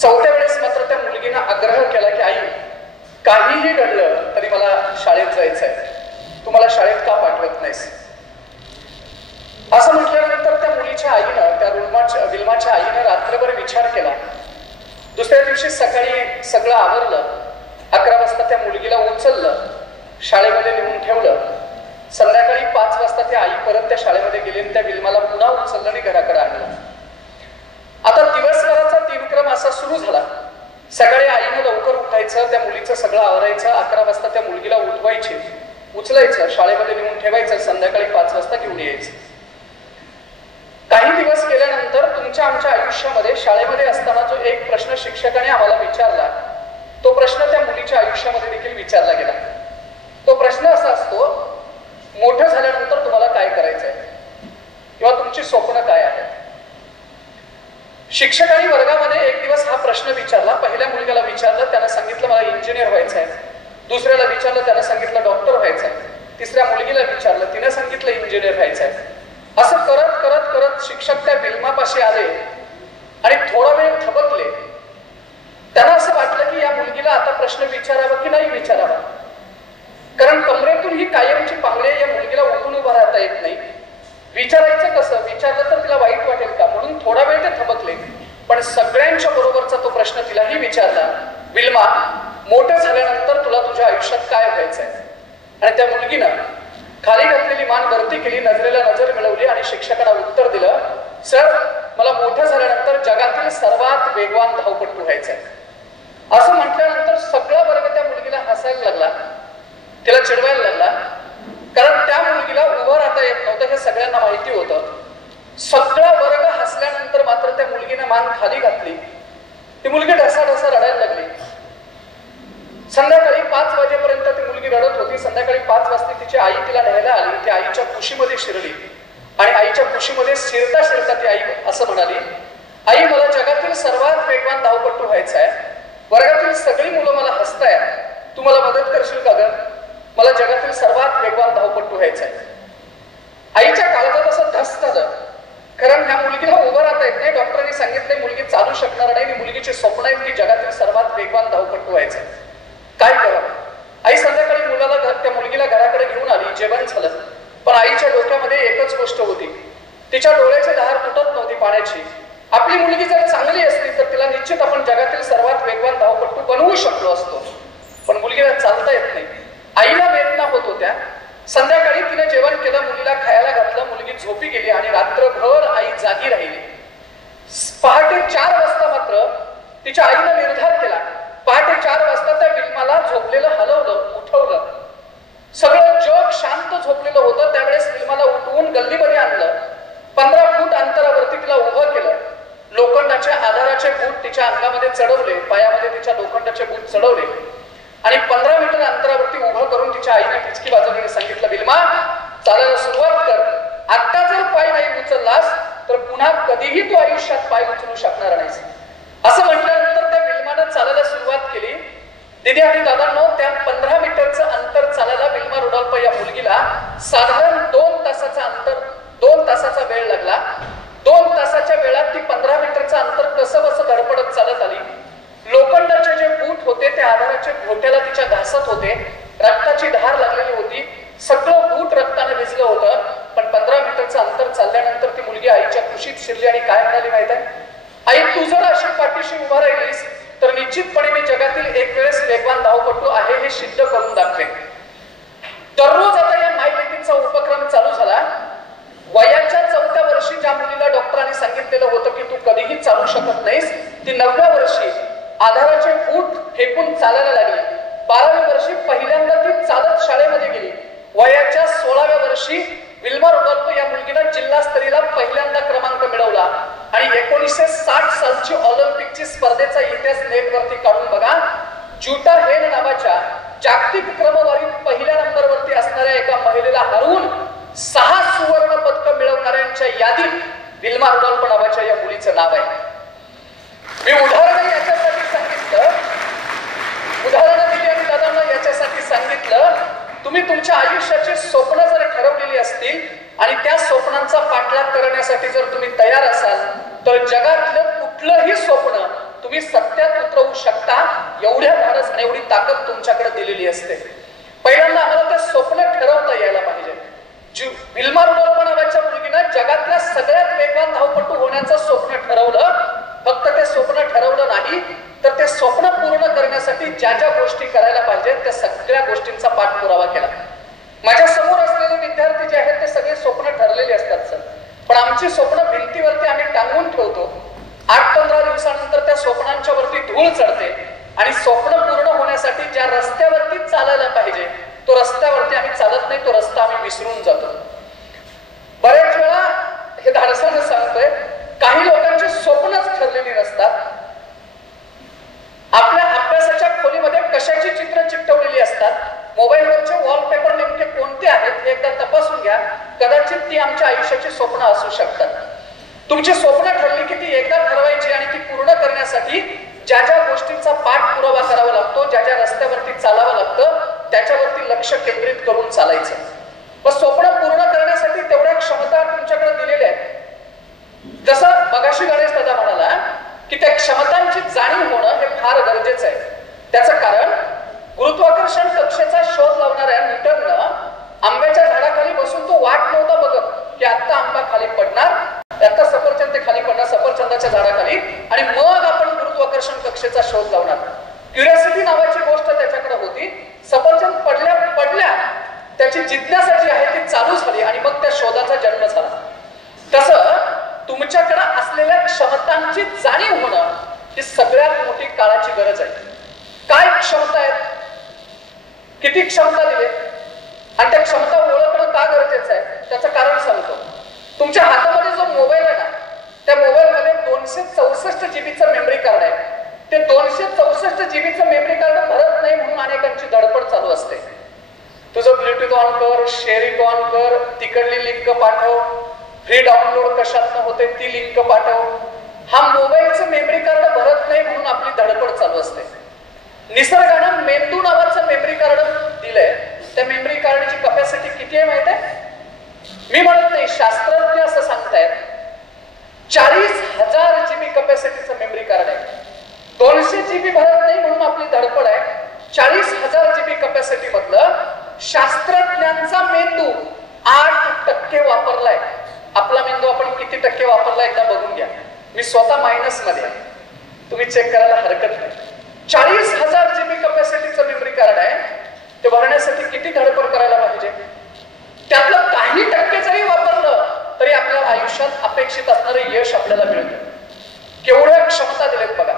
चौथ्या वेळेस मात्र त्या मुलगीनं आग्रह केला की आई काहीही घडलं तरी मला शाळेत जायचंय, तू मला शाळेत का पाठवत नाहीस. असं म्हटल्यानंतर त्या मुलीच्या आईनं त्या विल्माच्या आईनं रात्रभर विचार केला. दुसऱ्या दिवशी सकाळी सगळं आवरलं. 11 वाजता त्या मुलगीला उचललं, शाळेमध्ये नेऊन ठेवलं. संध्याकाळी 5 वाजता ती आई परत त्या शाळेमध्ये गेली आणि त्या विल्माला पुन्हा उचललं आणि घराकडे आणलं. आता दिवसभराचा दिनक्रम असा सुरू झाला. सकाळी आईनं लवकर उठायचं, त्या मुलीचं सगळं आवरायचं. 11 वाजता त्या मुलगीला उठवायची, उचलायचं, शाळेमध्ये नेऊन ठेवायचं, संध्याकाळी 5 वाजता घेऊन यायचं. काही दिवस गेल्यानंतर तुमच्या आमच्या आयुष्यामध्ये शाळेमध्ये असताना जो एक प्रश्न शिक्षकाने आम्हाला विचारला तो प्रश्न त्या मुलीच्या आयुष्यामध्ये देखील विचारला गेला. तो प्रश्न असा असतो, मोठं झाल्यानंतर तुम्हाला काय करायचंय किंवा तुमची स्वप्न काय आहेत. शिक्षकांनी वर्गामध्ये एक दिवस हा प्रश्न विचारला. पहिल्या मुलग्याला विचारलं, त्यानं सांगितलं मला इंजिनियर व्हायचं आहे. दुसऱ्याला विचारलं, त्यानं सांगितलं डॉक्टर व्हायचं आहे. तिसऱ्या मुलगीला विचारलं, तिनं सांगितलं इंजिनियर व्हायचं आहे. असं करत करत करत शिक्षक त्या विल्मापाशी आले आणि थोडा वेळ थबकले. त्यांना असं वाटलं की या मुलगीला आता प्रश्न विचारावा की नाही विचारावा, कारण कमरेतून ही कायमची पांगळे या मुलगीला उठून उभा राहता येत नाही. विचारायचं कसं, विचारलं तर तिला वाईट वाटेल का, म्हणून थोडा वेळ ते थबकले. पण सगळ्यांच्या बरोबरचा तो प्रश्न तिलाही विचारला, विल्मा मोठं झाल्यानंतर तुला तुझ्या आयुष्यात काय व्हायचंय. आणि त्या मुलगीनं खाली घातलेली मान वरती केली, नजरेला नजर मिळवली आणि शिक्षकांना उत्तर दिलं, सर मला मोठं झाल्यानंतर जगातील सर्वात वेगवान धावपटू व्हायचंय. असं म्हटल्यानंतर सगळा वर्ग त्या मुलगीला हसायला लागला, तिला चिडवायला लागला, कारण त्या मुलगीला उभं राहता येत नव्हतं हे सगळ्यांना माहिती होतं. सगळा वर्ग हसल्यानंतर मात्र त्या मुलगीने मान खाली घातली. ती मुलगी ढसाढसा रडायला लागली. संध्याकाळी 5 वाजेपर्यंत ती मुलगी रडत होती. संध्याकाळी 5 वाजता तिची आई तिला न्यायला आली. ती आईच्या कुशीमध्ये शिरली आणि आईच्या कुशीमध्ये शिरता शिरता ती आई असं म्हणाली, आई मला जगातील सर्वात वेगवान धावपटू व्हायचं आहे. वर्गातील सगळी मुलं मला हसतायत, तू मला मदत करशील का ग, मला जगातील सर्वात वेगवान धावपटू व्हायचं आहे. आईच्या काळजात असं धस झालं, कारण ह्या मुलगीला उभं राहता येत नाही. डॉक्टरांनी सांगितले मुलगी चालू शकणार नाही, मुलगीचे स्वप्न आहेत की जगातील सर्वात वेगवान धावपटू व्हायचं आहे. काय करावं. आई संध्याकाळी त्या मुलगीला घराकडे घेऊन आली. जेवण झालं, पण आईच्या डोक्यामध्ये एकच गोष्ट होती, तिच्या डोळ्याची धार तुटत नव्हती पाण्याची. आपली मुलगी जर चांगली असती तर तिला निश्चित आपण जगातील सर्वात वेगवान धावपटू बनवू शकलो असतो, पण मुलगीला चालता येत नाही. आईला वेदना होत होत्या. संध्याकाळी तिने जेवण केलं, मुलीला खायला घातलं, मुलगी झोपी गेली आणि रात्रभर आई जागी राहिली. पहाटे 4 वाजता मात्र तिच्या आईने निर्धार केला. पहाटे 4 वाजता त्या विल्माला झोपलेलं हलवलं, उठवलं. सगळं जग शांत झोपलेलं होतं. त्यावेळेस विल्माला उठवून गल्लीमध्ये आणलं. 15 फूट अंतरावरती तिला उभं केलं. लोखंडाचे आधाराचे बूट तिच्या अंगामध्ये चढवले, पायामध्ये तिच्या लोखंडाचे बूट चढवले आणि 15 मीटर अंतरावरती उभं करून तिच्या आईने हिचकी वाजवल्याने सांगितलं, विल्मा चालायला सुरुवात कर. आता जर पाय नाही उचललास तर पुन्हा कधीही तू आयुष्यात पाय उचलू शकणार नाहीस. असं म्हटल्यानंतर त्या विल्मानं चालायला सुरुवात केली. दीदी आणि दादांनो, त्या 15 मीटरचं अंतर चालायला विल्मा रुडॉल्फ या मुलगीला साधारण 2 तासाचं अंतर, 2 तासाचा वेळ लागला. 2 तासाच्या वेळात ती 15 मीटरचं अंतर कसं बसं धडपडत चालत आली. लोखंडाचे जे बूट होते ते आधाराचे घोट्याला तिच्या घासत होते. रक्ताची धार लागलेली होती. सगळं बूट रक्ताने भिजलं होतं. पण 15 मीटरचं अंतर चालल्यानंतर ती मुलगी आईच्या कुशीत शिरली आणि काय म्हणाली माहित आहे, आई तू जर अशी पाठीशी उभा राहिलीस तर निश्चितपणे मी जगातील एक वेळेस वेगवान धावपटू आहे हे सिद्ध करून दाखवेन. दररोज आता या मायलेकींचा उपक्रम चालू झाला. शकत नाहीस. ती 9व्या वर्षी आधाराचे बूट फेकून चालायला लागली. 12व्या वर्षी पहिल्यांदा ती चालत शाळेमध्ये गेली. वयाच्या 16व्या वर्षी विल्मा रुडॉल्फ या मुलगीने जिल्हास्तरीयला पहिल्यांदा क्रमांक मिळवला. आणि 1960 सालची ऑलिम्पिकची स्पर्धेचा इतिहास नेटवरती काढून बघा. ज्युटा हेन नावाच्या जागतिक क्रमवारीत पहिल्या नंबरवरती असणाऱ्या एका महिलेला हरवून 6 सुवर्ण पदक मिळवणाऱ्यांच्या यादीत विल्मा रुडॉल्फ नावाच्या या मुलीचं नाव आहे. मी उदाहरण याच्यासाठी सांगितलं, उदाहरण दिली आणि दादांना याच्यासाठी सांगितलं, तुम्ही तुमच्या आयुष्याची स्वप्न जर ठरवलेली असतील आणि त्या स्वप्नांचा पाठलाग करण्यासाठी जर तुम्ही तयार असाल तर जगातलं कुठलंही स्वप्न तुम्ही सत्यात उतरवू शकता. एवढ्या धाडस आणि एवढी ताकद तुमच्याकडे दिलेली असते. पहिल्यांदा आम्हाला ते स्वप्न ठरवता यायला पाहिजे. विल्मा रुडॉल्फ नावाच्या मुलगीनं जगातल्या सगळ्यात वेगवान धावपटू होण्याचं स्वप्न ठरवलं. फक्त ते स्वप्न ठरवलं नाही तर ते स्वप्न पूर्ण करण्यासाठी ज्या ज्या गोष्टी करायला पाहिजेत त्या सगळ्या गोष्टींचा पाठपुरावा केला. माझ्या समोर असलेले विद्यार्थी जे आहेत ते सगळे स्वप्न ठरलेले असतात सर, पण आमची स्वप्न भिंतीवरती आम्ही टांगून ठेवतो. 8-15 दिवसानंतर त्या स्वप्नांच्या वरती धूळ चढते आणि स्वप्न पूर्ण होण्यासाठी ज्या रस्त्यावरती चालायला पाहिजे तो रस्त्यावरती आम्ही चालत नाही, तो रस्ता आम्ही विसरून जातो. बऱ्याच वेळा हे धाडसानं सांगतोय, काही लोकांची स्वप्नच ठरलेली नसतात. आपल्या अभ्यासाच्या खोलीमध्ये कशाची चित्र चिकटवलेली असतात, मोबाईलवरचे वॉलपेपर नेमके कोणते आहेत हे एकदा तपासून घ्या. कदाचित ती आमच्या आयुष्याची स्वप्न असू शकतात. तुमची स्वप्न ठरली की ती एकदा ठरवायची आणि ती पूर्ण करण्यासाठी ज्या ज्या गोष्टींचा पाठपुरावा करावा लागतो, ज्या ज्या रस्त्यावरती चालावं लागतं त्याच्यावरती लक्ष केंद्रित करून चालायचं. मग स्वप्न पूर्ण करण्यासाठी तेवढ्या क्षमता तुमच्याकडे दिलेल्या आहेत. जसं मगाशी गणेश दादा म्हणाला की त्या क्षमतांची जाणीव होणं हे फार गरजेचं आहे. त्याचं कारण गुरुत्वाकर्षण कक्षेचा शोध लावणाऱ्या न्यूटननं आंब्याच्या झाडाखाली बसून तो वाट नव्हता बघत की आता आंबा खाली पडणार, आता सफरचंद ते खाली पडणार सफरचंदाच्या झाडाखाली आणि मग आपण गुरुत्वाकर्षण कक्षेचा शोध लावणार. क्युरिओसिटी नावाची गोष्ट त्याच्याकडे होती. सफरचंद पडल्या पडल्या त्याची जिज्ञासा जी आहे ती चालू झाली आणि मग त्या शोधाचा जन्म झाला. तसं तुमच्याकडे असलेल्या क्षमतांची जाणीव होणं ही सगळ्यात मोठी काळाची गरज आहे. काय क्षमता आहेत, किती क्षमता दिले आणि त्या क्षमता ओळखणं का गरजेचं आहे त्याचं कारण सांगतो. तुमच्या हातामध्ये जो मोबाईल आहे ना त्या मोबाईलमध्ये 264 जीबीचं मेमरी कार्ड आहे. ते 264 जीबीचं मेमरी कार्ड भरत नाही म्हणून अनेकांची धडपड चालू असते. तुझं ब्लूटूथ ऑन कर, शेअरिंग ऑन कर, तिकडली लिंक पाठव, फ्री डाउनलोड कशातनं होते ती लिंक पाठव. हा मोबाईलचं मेमरी कार्ड भरत नाही म्हणून आपली धडपड चालू असते. निसर्गानं मेंदू नावाचं मेमरी कार्ड दिलंय. त्या मेमरी कार्डची कपॅसिटी किती आहे माहित आहे? मी म्हणत नाही, शास्त्रज्ञ असं सांगतायत 40,000 जीबी कपॅसिटीचं मेमरी कार्ड आहे. 200 जीबी भरत नाही म्हणून आपली धडपड आहे. 40,000 जीबी कपॅसिटी मधलं शास्त्रज्ञांचा मेंदू 8% वापरलाय. आपला मेंदू आपण किती टक्के वापरला एकदा बघून घ्या. मी स्वतः मायनस मध्ये आहे, तुम्ही चेक करायला हरकत नाही. 40,000 जीबी कपॅसिटीचं मेमरी कार्ड आहे. ते भरण्यासाठी किती धडपड करायला पाहिजे? त्यातलं काही टक्के जरी वापरलं तरी आपल्या आयुष्यात अपेक्षित असणारं यश आपल्याला मिळतं. केवढ्या क्षमता दिलेत बघा.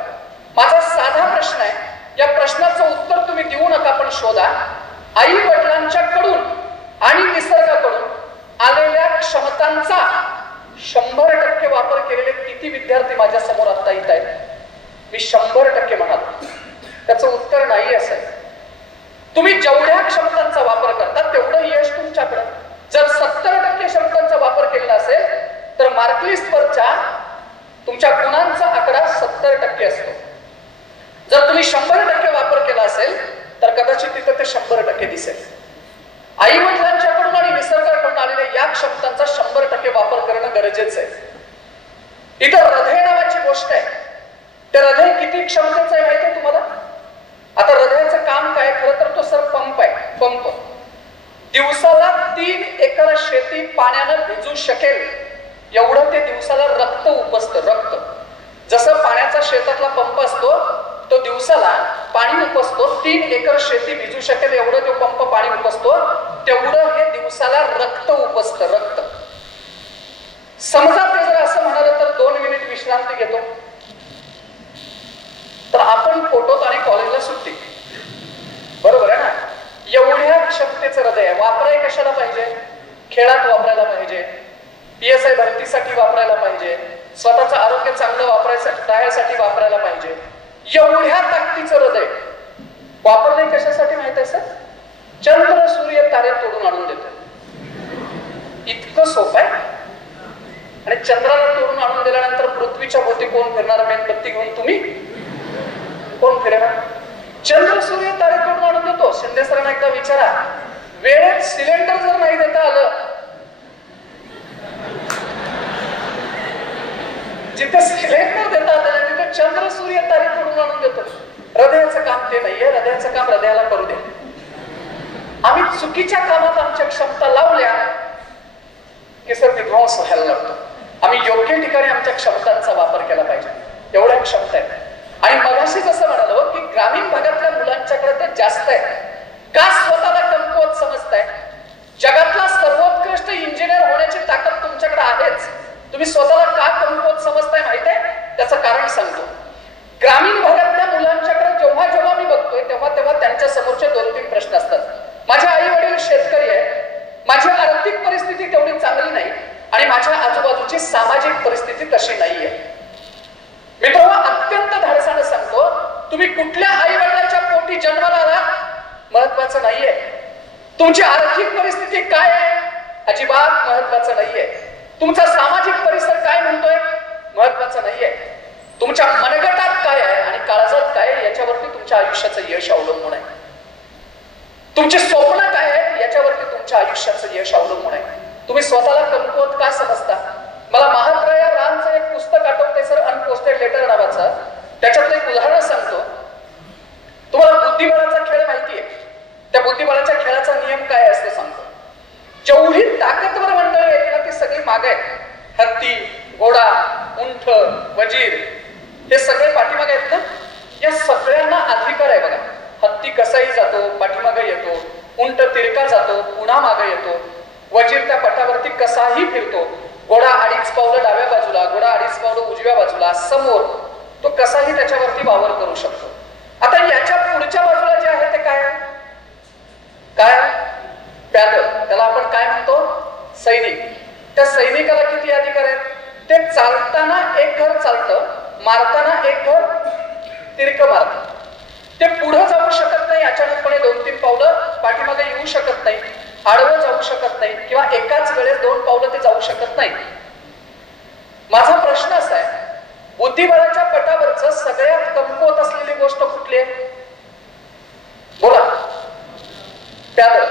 माझा साधा प्रश्न आहे, या प्रश्नाचं उत्तर तुम्ही देऊ नका पण शोधा. आई वडिलांच्याकडून आणि निसर्गाकडून आलेल्या क्षमतांचा 100% वापर केलेले किती विद्यार्थी माझ्या समोर आता येत आहेत? मी 100% म्हणालो. त्याचं उत्तर नाही असं. तुम्ही जेवढ्या क्षमतांचा वापर करता तेवढं यश तुमच्याकडे. जर 70% क्षमतांचा वापर केला असेल तर मार्कलिस्टवरच्या तुमच्या गुणांचा आकडा 70% असतो. जर तुम्ही 100% वापर केला असेल तर कदाचित तिथं ते 100% दिसेल. आई वडिलांच्याकडून आणि निसर्गाकडून आलेल्या या क्षमतांचा 100% वापर करणं गरजेचं आहे. इथं हृदय नावाची गोष्ट आहे. ते हृदय किती क्षमतेचं आहे माहिती आहे तुम्हाला? आता हृदयाचं काम काय? खरं तर तो सर पंप आहे. पंप दिवसाला 3 एकर शेती पाण्यानं भिजू शकेल एवढं ते दिवसाला रक्त उपसतं. रक्त जसं पाण्याचा शेतातला पंप असतो तो दिवसाला पाणी उपसतो, 3 एकर शेती भिजू शकेल एवढं तो पंप पाणी उपसतो, तेवढं हे दिवसाला रक्त उपसतं. रक्त समजा ते जर असं म्हणालं तर 2 मिनिट विश्रांती घेतो क्षमतेचं हृदय आहे. वापराय कशाला पाहिजे? खेळात वापरायला पाहिजे, PSI भरतीसाठी वापरायला पाहिजे, स्वतःचं आरोग्य चांगलं राहण्यासाठी वापरायला पाहिजे. एवढ्या ताकदीचं हृदय वापरलंय कशासाठी माहित आहे सर? चंद्र सूर्य तारे तोडून आणून देतो. इतकं सोपं आहे. आणि चंद्राला तोडून आणून दिल्यानंतर पृथ्वीच्या भोवती कोण फिरणार? मेणबत्ती घेऊन तुम्ही? कोण फिरणार? चंद्र सूर्य तारे तोडून आणून देतो. शिंदे सरांना एकदा विचारा, वेळेत सिलेंडर जर नाही देता आलं, जिथे सिलेंडर देता आलं तिथे चंद्र सूर्य तारे तोडून आणून देतो. हृदयाचं काम ते नाहीये. हृदयाचं काम हृदयाला करू दे. आम्ही चुकीच्या कामात आमच्या क्षमता लावल्या की सर विध्वंस व्हायला लागतो. आम्ही योग्य ठिकाणी आमच्या क्षमतांचा वापर केला पाहिजे. एवढ्या क्षमता आहेत. आणि मगाशी जसं म्हणालो की ग्रामीण भागातल्या मुलांच्याकडे ते जास्त आहे. का स्वतःला कमकुवत समजताय? जगातला सर्वोत्कृष्ट इंजिनियर होण्याची ताकद तुमच्याकडे आहेच. तुम्ही स्वतःला का कमकुवत समजताय माहित आहे? त्याचं कारण सांगतो. ग्रामीण भागातल्या मुलांच्याकडे जेव्हा जेव्हा मी बघतोय तेव्हा तेव्हा त्यांच्या समोरचे 2-3 प्रश्न असतात. माझे आई वडील शेतकरी आहे, माझी आर्थिक परिस्थिती तेवढी चांगली नाही आणि माझ्या आजूबाजूची सामाजिक परिस्थिती तशी नाहीये. मित्रांनो, अत्यंत धाडसानं सांगतो, तुम्ही कुठल्या आई वडिलांच्या पोटी जन्माला आलात महत्वाचं नाहीये. तुमची आर्थिक परिस्थिती काय आहे अजिबात महत्वाचं नाहीये. तुमचा सामाजिक परिसर काय म्हणतोय महत्वाचं नाहीये. तुमच्या मनगटात काय आहे आणि काळजात काय आहे याच्यावरती तुमच्या आयुष्याचं यश अवलंबून आहे. तुमची स्वप्न काय आहेत याच्यावरती तुमच्या आयुष्याचं यश अवलंबून आहे. तुम्ही स्वतःला कमकुवत का समजता? मला महात्रया रामचं एक पुस्तक आठवते सर, अनपोस्टेड लेटर नावाचं. त्याच्यातलं एक उदाहरण सांगतो. तुम्हाला बुद्धिबळाचा खेळ माहितीये? त्या बुद्धिबळाच्या खेळाचा नियम काय असतो सांगतो. जेवढी ताकदवर मंडळी आहेत ना ती सगळी मागे आहेत. हत्ती, घोडा, उंट, वजीर हे सगळे पाठीमागे आहेत ना. या सगळ्यांना अधिकार आहे बघा. हत्ती कसाही जातो पाठीमागे येतो, उंट तिरका जातो पुन्हा मागे येतो, वजीर त्या पटावरती कसाही फिरतो, घोडा 2.5 पावलं डाव्या बाजूला, घोडा 2.5 पावलं उजव्या बाजूला, समोर तो कसाही त्याच्यावरती वावर करू शकतो. आता याच्या पुढच्या बाजूला जे आहे ते काय काय प्यादळ, त्याला आपण काय म्हणतो? सैनिक. त्या सैनिकाला किती अधिकार आहेत? ते चालताना एक घर चालतं, मारताना एक घर तिरकं मारतं. ते पुढे जाऊ शकत नाही अचानकपणे 2-3 पावलं, पाठीमागे येऊ शकत नाही, आडवं जाऊ शकत नाही किंवा एकाच वेळेस 2 पावलं ते जाऊ शकत नाही. माझा प्रश्न असा आहे, बुद्धिबळाच्या पटावरच सगळ्यात कमकुवत असलेली गोष्ट कुठली आहे? बोला. प्यादळ.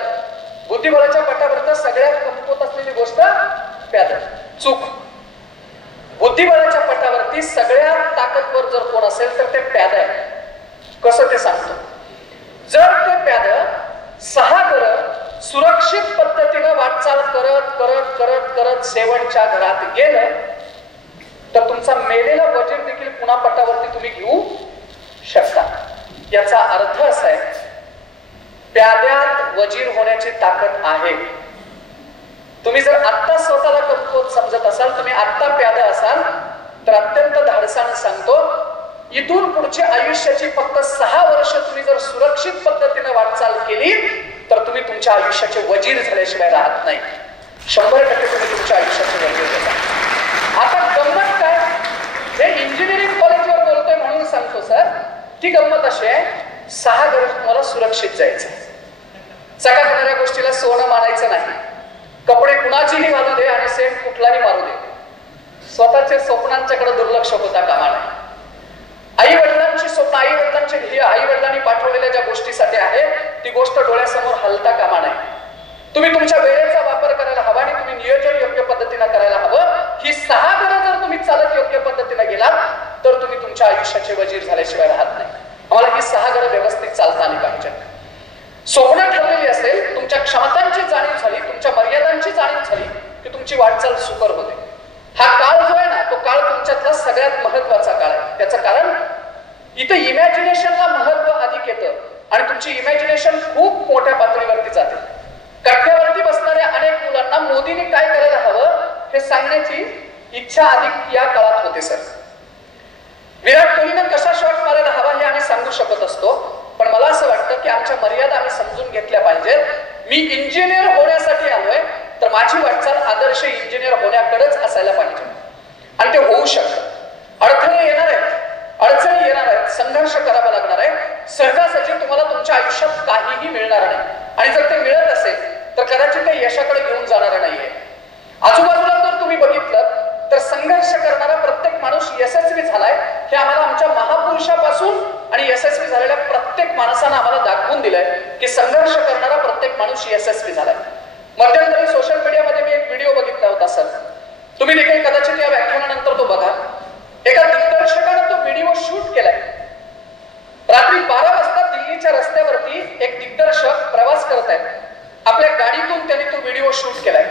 बुद्धिबळाच्या पटावरच सगळ्यात कमकुवत असलेली गोष्ट प्यादळ. चूक. बुद्धिबळाच्या पटावरती सगळ्यात ताकदवर जर कोण असेल तर ते प्यादळ आहे. कसं ते सांगतो. जर ते प्यादळ 6 घरं सुरक्षित पद्धतीनं वाटचाल करत करत करत करत शेवटच्या घरात गेलं तर तुमचा मेलेला वजीर देखील पुन्हा पटावरती तुम्ही घेऊ शकता. याचा अर्थ असा आहे, प्याद्यात वजीर होण्याची ताकद आहे. तुम्ही जर आत्ता स्वतःला कमकुवत समजत असाल, तुम्ही आत्ता प्यादा असाल तर अत्यंत धाडसानं सांगतो, इथून पुढच्या आयुष्याची फक्त 6 वर्ष तुम्ही जर सुरक्षित पद्धतीने वाटचाल केली तर तुम्ही तुमच्या आयुष्याचे वजीर झाल्याशिवाय राहत नाही. 100% तुम्ही तुमच्या आयुष्याचे वजीर होता. आता गंमत काय? हे इंजिनिअरिंग कॉलेजवर बोलतोय म्हणून सांगतो सर. ती गंमत अशी आहे, 6 घर तुम्हाला सुरक्षित जायचं. चकाकणाऱ्या गोष्टीला सोनं मानायचं नाही. कपडे कुणाचीही घालू दे आणि सेंट कुठलाही मारू दे. स्वतःच्या स्वप्नांच्याकडे दुर्लक्ष होता कामा नये. आई वडिलांची स्वप्न, आई वडिलांची ध्येय, आई वडिलांनी पाठवलेल्या ज्या गोष्टीसाठी आहे ती गोष्ट डोळ्यासमोर हलता कामा नये. तुम्ही तुमच्या वेळेचा वापर करायला हवा आणि तुम्ही नियोजन योग्य पद्धतीने करायला हवं. ही 6 घरं जर तुम्ही चालत योग्य पद्धतीने गेलात तर तुम्ही तुमच्या आयुष्याचे वजीर झाल्याशिवाय राहत नाही. आम्हाला ही 6 घरं व्यवस्थित चालता आली पाहिजे. स्वप्न ठरलेली असेल, तुमच्या क्षमतांची जाणीव झाली, तुमच्या मर्यादांची जाणीव झाली की तुमची वाटचाल सुकर होते. हा काळ जो आहे ना तो काळ तुमच्यातला सगळ्यात महत्वाचा काळ आहे. त्याचं कारण इथे इमॅजिनेशनला महत्व अधिक येतं आणि तुमची इमॅजिनेशन खूप मोठ्या पातळीवरती जाते. कट्ट्यावरती बसणाऱ्या अनेक मुलांना मोदींनी काय करायला हवं हे सांगण्याची इच्छा अधिक या काळात होते सर. विराट कोहलीनं कसा शॉट मारायला हवा हे आम्ही सांगू शकत असतो, पण मला असं वाटतं की आमच्या मर्यादा आम्ही समजून घेतल्या पाहिजेत मी इंजिनियर होण्यासाठी आलोय तर माझी वाटचाल आदर्श इंजिनियर होण्याकडेच असायला पाहिजे. आणि ते होऊ शकतं. अडथळे येणार आहेत, अडचणी येणार आहेत, संघर्ष करावा लागणार आहे. सहजासहजी तुम्हाला तुमच्या आयुष्यात काहीही मिळणार नाही. आणि जर ते मिळत असेल तर कदाचित ते यशाकडे घेऊन जाणार नाहीये. आजूबाजूला जर तुम्ही बघितलं तर संघर्ष करणारा प्रत्येक माणूस यशस्वी झालाय हे आम्हाला आमच्या महापुरुषापासून आणि यशस्वी झालेल्या प्रत्येक माणसानं आम्हाला दाखवून दिलंय की संघर्ष करणारा प्रत्येक माणूस यशस्वी झालाय. मध्यंतरी सोशल मीडियामध्ये मी एक व्हिडिओ बघितला होता सर, तुम्ही देखील कदाचित या व्याख्यानानंतर तो बघा. एका दिग्दर्शकानं तो व्हिडिओ शूट केलाय. रात्री 12 वाजता दिल्लीच्या रस्त्यावरती एक दिग्दर्शक प्रवास करत आहेत. आपल्या गाडीतून त्यांनी तो व्हिडिओ शूट केलाय.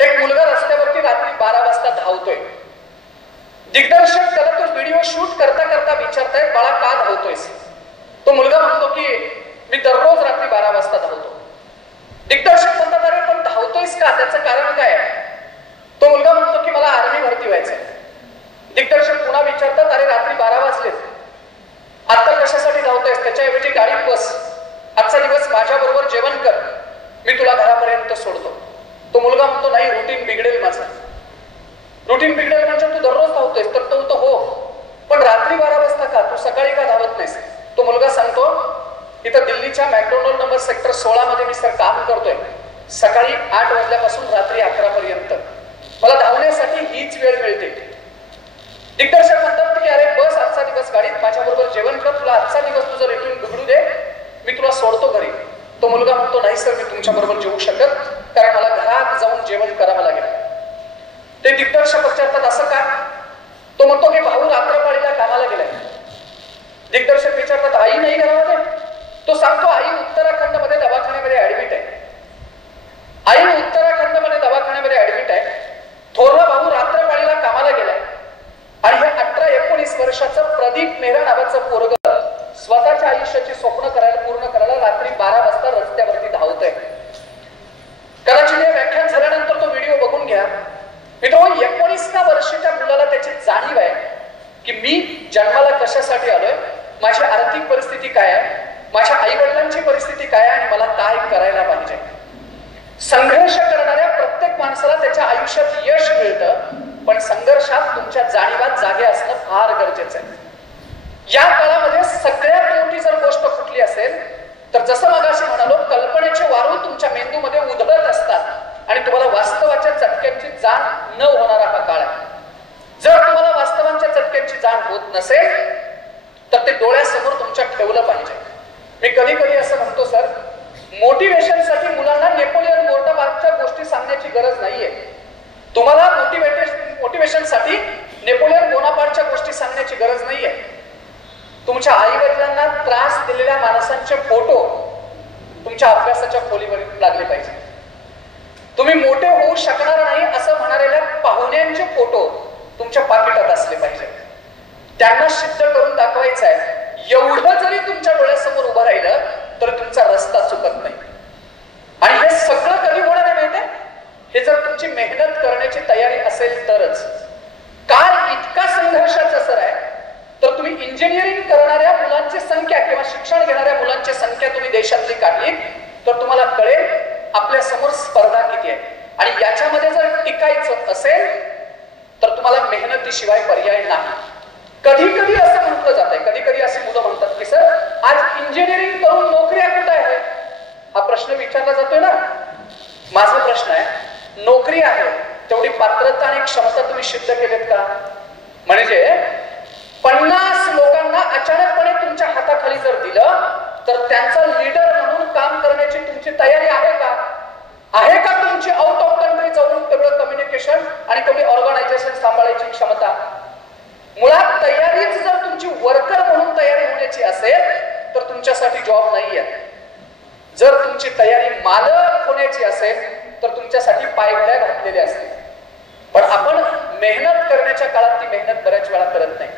एक मुलगा रस्त्यावरती रात्री 12 वाजता धावतोय. दिग्दर्शक त्याला तो व्हिडिओ शूट करता करता विचारतायत, बाळा का धावतोयस? तो मुलगा म्हणतो की मी दररोज रात्री 12 वाजता धावतो. दिग्दर्शक म्हणतात, अरे पण धावतोयस का, त्याचं कारण काय? तो मुलगा म्हणतो की मला आर्मी भरती व्हायचंय. दिग्दर्शक पुन्हा विचारतात, अरे रात्री 12 वाजलेत, आता कशासाठी धावतोयस? त्याच्याऐवजी गाडीत बस, आजचा दिवस माझ्या बरोबर जेवण कर, मी तुला घरापर्यंत सोडतो. तो मुलगा म्हणतो, नाही, रुटीन बिघडेल माझं. रुटीन बिघडेल म्हणजे तू दररोज धावतोयस? तर तो हो, पण रात्री 12 वाजता का, तू सकाळी का धावत नाहीस? तो मुलगा सांगतो, इथं दिल्लीच्या मॅकडोनल्ड नंबर सेक्टर 16 मध्ये मी सर काम करतोय. सकाळी 8 वाजल्यापासून रात्री 11 पर्यंत मला धावण्यासाठी हीच वेळ मिळते. दिग्दर्शक म्हणतात की अरे बस आजचा दिवस गाडीत, माझ्या बरोबर जेवण कर, तुला आजचा दिवस तुझं रुटीन बिघडू दे, मी तुला सोडतो घरी. तो मुलगा म्हणतो, नाही सर, मी तुमच्या बरोबर जेवू शकत, कारण मला घरात जाऊन जेवण करावं लागेल. ते दिग्दर्शक विचारतात, असं का? तो म्हणतो की भाऊ रात्रपाळीला कामाला गेलाय. दिग्दर्शक विचारतात, आई नाही घरामध्ये? तो सांगतो, आई उत्तराखंड मध्ये दवाखान्यामध्ये ऍडमिट आहे. आई उत्तराखंड मध्ये दवाखान्यामध्ये ऍडमिट आहे. थोरला भाऊ रात्रपाळीला कामाला गेलाय. आणि हे 18-19 वर्षाचं प्रदीप मेहरा नावाचं पोरग स्वतःच्या आयुष्याची स्वप्न पूर्ण करायला रात्री 12 वाजता रस्त्यावरती धावतोय. कदाचित हे व्याख्यान झाल्यानंतर तो व्हिडिओ बघून घ्या. मित्रांनो, 19व्या वर्षाच्या मुलाला त्याची जाणीव आहे की मी जन्माला कशासाठी आलोय, माझी आर्थिक परिस्थिती काय आहे, माझ्या आई वडिलांची परिस्थिती काय आहे आणि मला काय करायला पाहिजे. संघर्ष करणाऱ्या प्रत्येक माणसाला त्याच्या आयुष्यात यश मिळतं, पण संघर्षात तुमच्या जाणीवात जागे असणं फार गरजेचं आहे. या काळामध्ये सगळ्यात मोठी जर गोष्ट कुठली असेल तर जसं मगाशी म्हणालो, कल्पनेचे वारू तुमच्या मेंदूमध्ये उधळत असतात आणि तुम्हाला वास्तवाच्या चटक्यांची जाण न होणारा हा काळ आहे. जर तुम्हाला वास्तवांच्या चटक्यांची जाण होत नसेल तर ते डोळ्यासमोर तुमच्या ठेवलं पाहिजे. मी कधी कधी असं म्हणतो सर, मोटिवेशनसाठी मुलांना नेपोलियन बोनापार्टच्या गोष्टी सांगण्याची गरज नाहीये. तुम्हाला मोटिवेशनसाठी नेपोलियन बोनापार्टच्या गोष्टी सांगण्याची गरज नाहीये. तुमच्या आई वडिलांना त्रास दिलेल्या माणसांचे फोटो तुमच्या अभ्यासाच्या खोलीवर लागले पाहिजे. तुम्ही मोठे होऊ शकणार नाही असं म्हणणाऱ्या पाहुण्यांचे फोटो तुमच्या पाकिटात असले पाहिजे. त्यांना सिद्ध करून दाखवायचं आहे. एवढं जरी तुमच्या डोळ्यासमोर उभं राहिलं तर तुमचा रस्ता चुकत नाही. आणि हे सगळं कधी होणार आहे माहिती आहे? हे जर तुमची मेहनत करण्याची तयारी असेल तरच. काळ इतका संघर्षाचा सर आहे, तर तुम्ही इंजिनिअरिंग करणाऱ्या मुलांची संख्या किंवा शिक्षण घेणाऱ्या मुलांची संख्या तुम्ही देशातली काढली तर तुम्हाला कळेल आपल्या समोर स्पर्धा किती आहे. आणि याच्यामध्ये जर टिकायचं असेल तर तुम्हाला मेहनतीशिवाय पर्याय नाही. कधी कधी असं म्हटलं जात आहे, कधी कधी अशी मुलं म्हणतात की सर आज इंजिनिअरिंग करून नोकऱ्या कुठे आहे? हा प्रश्न विचारला जातोय ना. माझा प्रश्न आहे, नोकरी आहे तेवढी पात्रता आणि क्षमता तुम्ही सिद्ध केलेत का? म्हणजे 50 लोकांना अचानकपणे तुमच्या हाताखाली जर दिलं तर त्यांचा लीडर म्हणून काम करण्याची तुमची तयारी आहे का? आहे का तुमची आउट ऑफ कंट्री जाऊन तेवढं कम्युनिकेशन आणि तेवढी ऑर्गनायझेशन सांभाळायची क्षमता? मुळात तयारीच जर तुमची वर्कर म्हणून तयारी होण्याची असेल तर तुमच्यासाठी जॉब नाहीये. जर तुमची तयारी मालक होण्याची असेल तर तुमच्यासाठी पायघड्या घातलेल्या असतील. पण आपण मेहनत करण्याच्या काळात ती मेहनत बऱ्याच वेळा करत नाही.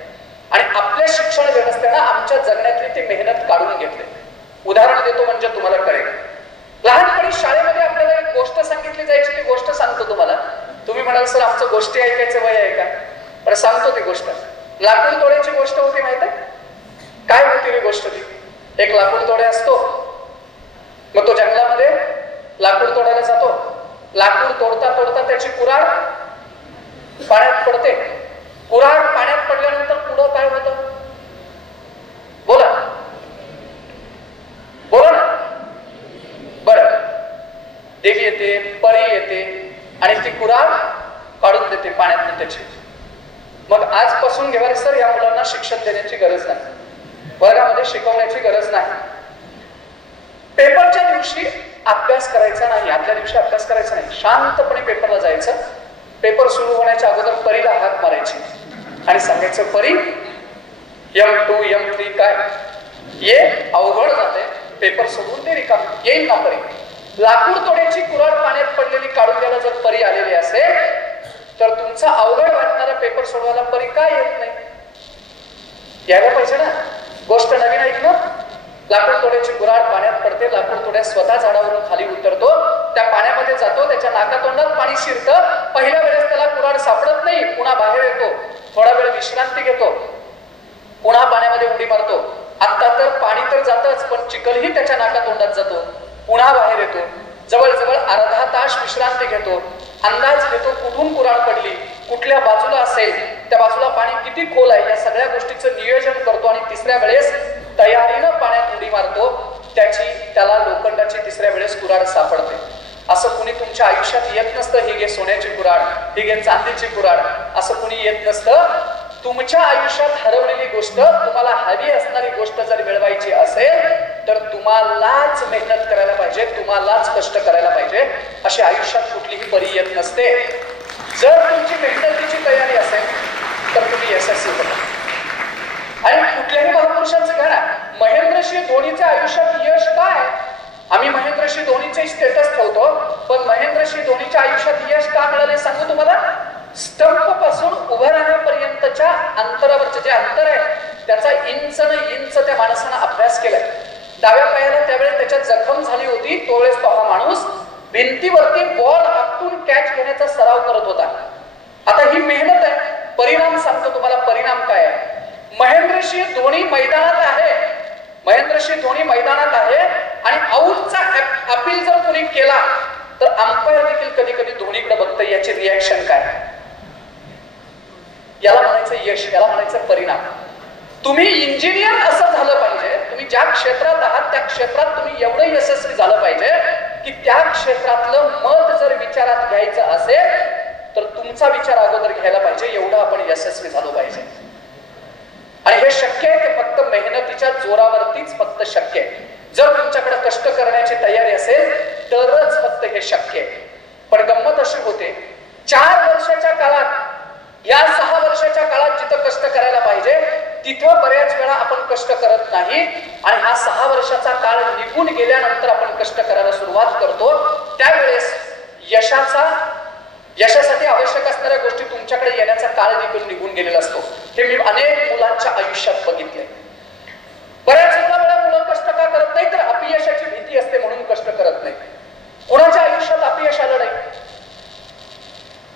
आणि आपल्या शिक्षण व्यवस्थेनं आमच्या जगण्यातली ती मेहनत काढून घेतली. उदाहरण देतो म्हणजे तुम्हाला कळेल. लहानपणी शाळेमध्ये आपल्याला एक गोष्ट सांगितली जायची, ती गोष्ट सांगतो तुम्हाला. तुम्ही म्हणाल सर आमचं गोष्टी ऐकायचं वय आहे का? पण सांगतो ती गोष्ट. लाकूड तोड्याची गोष्ट होती माहित आहे? काय होती ती गोष्ट? ती एक लाकूड तोडे असतो, मग तो जंगलामध्ये लाकूड तोडायला जातो, लाकूड तोडता तोडता त्याची कुऱ्हाड पाण्यात पडते. कुऱ्हाड पाण्यात पडल्यानंतर पुढं काय होतं? बोला बोला ना. बरं, देवी येते, परी येते आणि ती कुऱ्हाड काढून देते पाण्यात त्याची. मग आजपासून घेवारे सर या मुलांना शिक्षण देण्याची गरज नाही, वर्गामध्ये शिकवण्याची गरज नाही. पेपरच्या दिवशी अभ्यास करायचा नाही, आदल्या दिवशी अभ्यास करायचा नाही, शांतपणे पेपरला जायचं. पेपर सुरू होण्याच्या अगोदर परीला हाक मारायची आणि सांगायचं, परी M2 M3 काय ये अवघड जाते, पेपर सोडून दे रिकाम, येईल ना परी. लाकूड तोड्याची कुऱ्हाड पाण्यात पडलेली काढून द्यायला जर परी आलेली असेल तर तुमचा अवघड वाटणारा पेपर सोडवायला परी काय येत नाही? यायला पाहिजे ना. गोष्ट नवीन ऐकलं. लाकूड तोड्याची कुऱ्हाड पाण्यात पडते, लाकूड तोड्या स्वतः झाडावरून खाली उतरतो, त्या पाण्यामध्ये जातो, त्याच्या नाकातोंडात पाणी शिरतं. पहिल्या वेळेस त्याला कुऱ्हाड सापडत नाही, पुन्हा बाहेर येतो, थोडा वेळ विश्रांती घेतो, पुन्हा पाण्यामध्ये उडी मारतो. आता तर पाणी तर जातच, पण चिखलही त्याच्या नाकातोंडात जातो, पुन्हा बाहेर येतो, जवळजवळ अर्धा तास विश्रांती घेतो, अंदाज घेतो कुठून कुऱ्हाड पडली, कुठल्या बाजूला असेल, त्या बाजूला पाणी किती खोल आहे, या सगळ्या गोष्टीचं नियोजन करतो आणि तिसऱ्या वेळेस तयारीनं पाण्यात उडी मारतो. त्याला लोखंडाची तिसऱ्या वेळेस कुऱ्हाड सापडते. असं कुणी तुमच्या आयुष्यात येत नसतं, ही घे सोन्याची कुऱ्हाड, ही घे चांदीची कुऱ्हाड, असं कुणी येत नसतं. तुमच्या आयुष्यात हरवलेली गोष्ट, तुम्हाला हवी असणारी गोष्ट जर मिळवायची असेल तर तुम्हालाच मेहनत करायला पाहिजे, तुम्हालाच कष्ट करायला पाहिजे. अशी आयुष्यात कुठलीही परी येत नसते. जर तुमची मेहनतीची तयारी असेल तर तुम्ही यशस्वी होता. आणि कुठल्याही महापुरुषांचं घ्या ना, महेंद्रसिंह धोनीच्या आयुष्यात यश काय? आम्ही महेंद्रसिंह धोनीचे स्टेटस ठेवतो, पण महेंद्रसिंह धोनीच्या आयुष्यात यश का मिळाले सांगू तुम्हाला? स्टंप पासून उभं राहण्यापर्यंतच्या अंतरावरचे जे अंतर आहे त्याचा इंच न इंच त्या माणसानं अभ्यास केलाय. डाव्या पायाला त्यावेळेस त्याच्यात जखम झाली होती, तोवेळेस तो हा माणूस भिंतीवरती बॉल आपटून कॅच घेण्याचा सराव करत होता. आता ही मेहनत आहे, परिणाम सांगतो तुम्हाला. परिणाम काय आहे? महेंद्रसिंह धोनी मैदानात आहे, महेंद्रसिंह धोनी मैदानात आहे आणि आऊटचा अपील जर कोणी केला तर अंपायर देखील कधी कधी धोनीकडे बघतं, याची रिॲक्शन काय? याला म्हणायचं यश, याला म्हणायचं परिणाम. तुम्ही इंजिनियर असं झालं पाहिजे, तुम्ही ज्या क्षेत्रात आहात त्या क्षेत्रात तुम्ही एवढं यशस्वी झालं पाहिजे की त्या क्षेत्रातलं मत जर विचारात घ्यायचं असेल तर तुमचा विचार अगोदर घ्यायला पाहिजे, एवढं आपण यशस्वी झालो पाहिजे. आणि हे शक्य आहे ते फक्त मेहनतीच्या जोरावरतीच फक्त शक्य आहे. जर तुमच्याकडे कष्ट करण्याची तयारी असेल तरच फक्त हे शक्य आहे. पण गंमत अशी होते, 4 वर्षाच्या काळात, या 6 वर्षाच्या काळात जिथं कष्ट करायला पाहिजे तिथं बऱ्याच वेळा आपण कष्ट करत नाही आणि हा 6 वर्षाचा काळ निघून गेल्यानंतर आपण कष्ट करायला सुरुवात करतो. त्यावेळेस यशासाठी आवश्यक असणाऱ्या गोष्टी तुमच्याकडे येण्याचा काळ निघून गेलेला असतो. हे मी अनेक मुलांच्या आयुष्यात बघितले. बऱ्याच वेळा मुलं कष्ट का करत नाही तर अपयशाची भीती असते म्हणून कष्ट करत नाही. कोणाच्या आयुष्यात अपयश आलं नाही,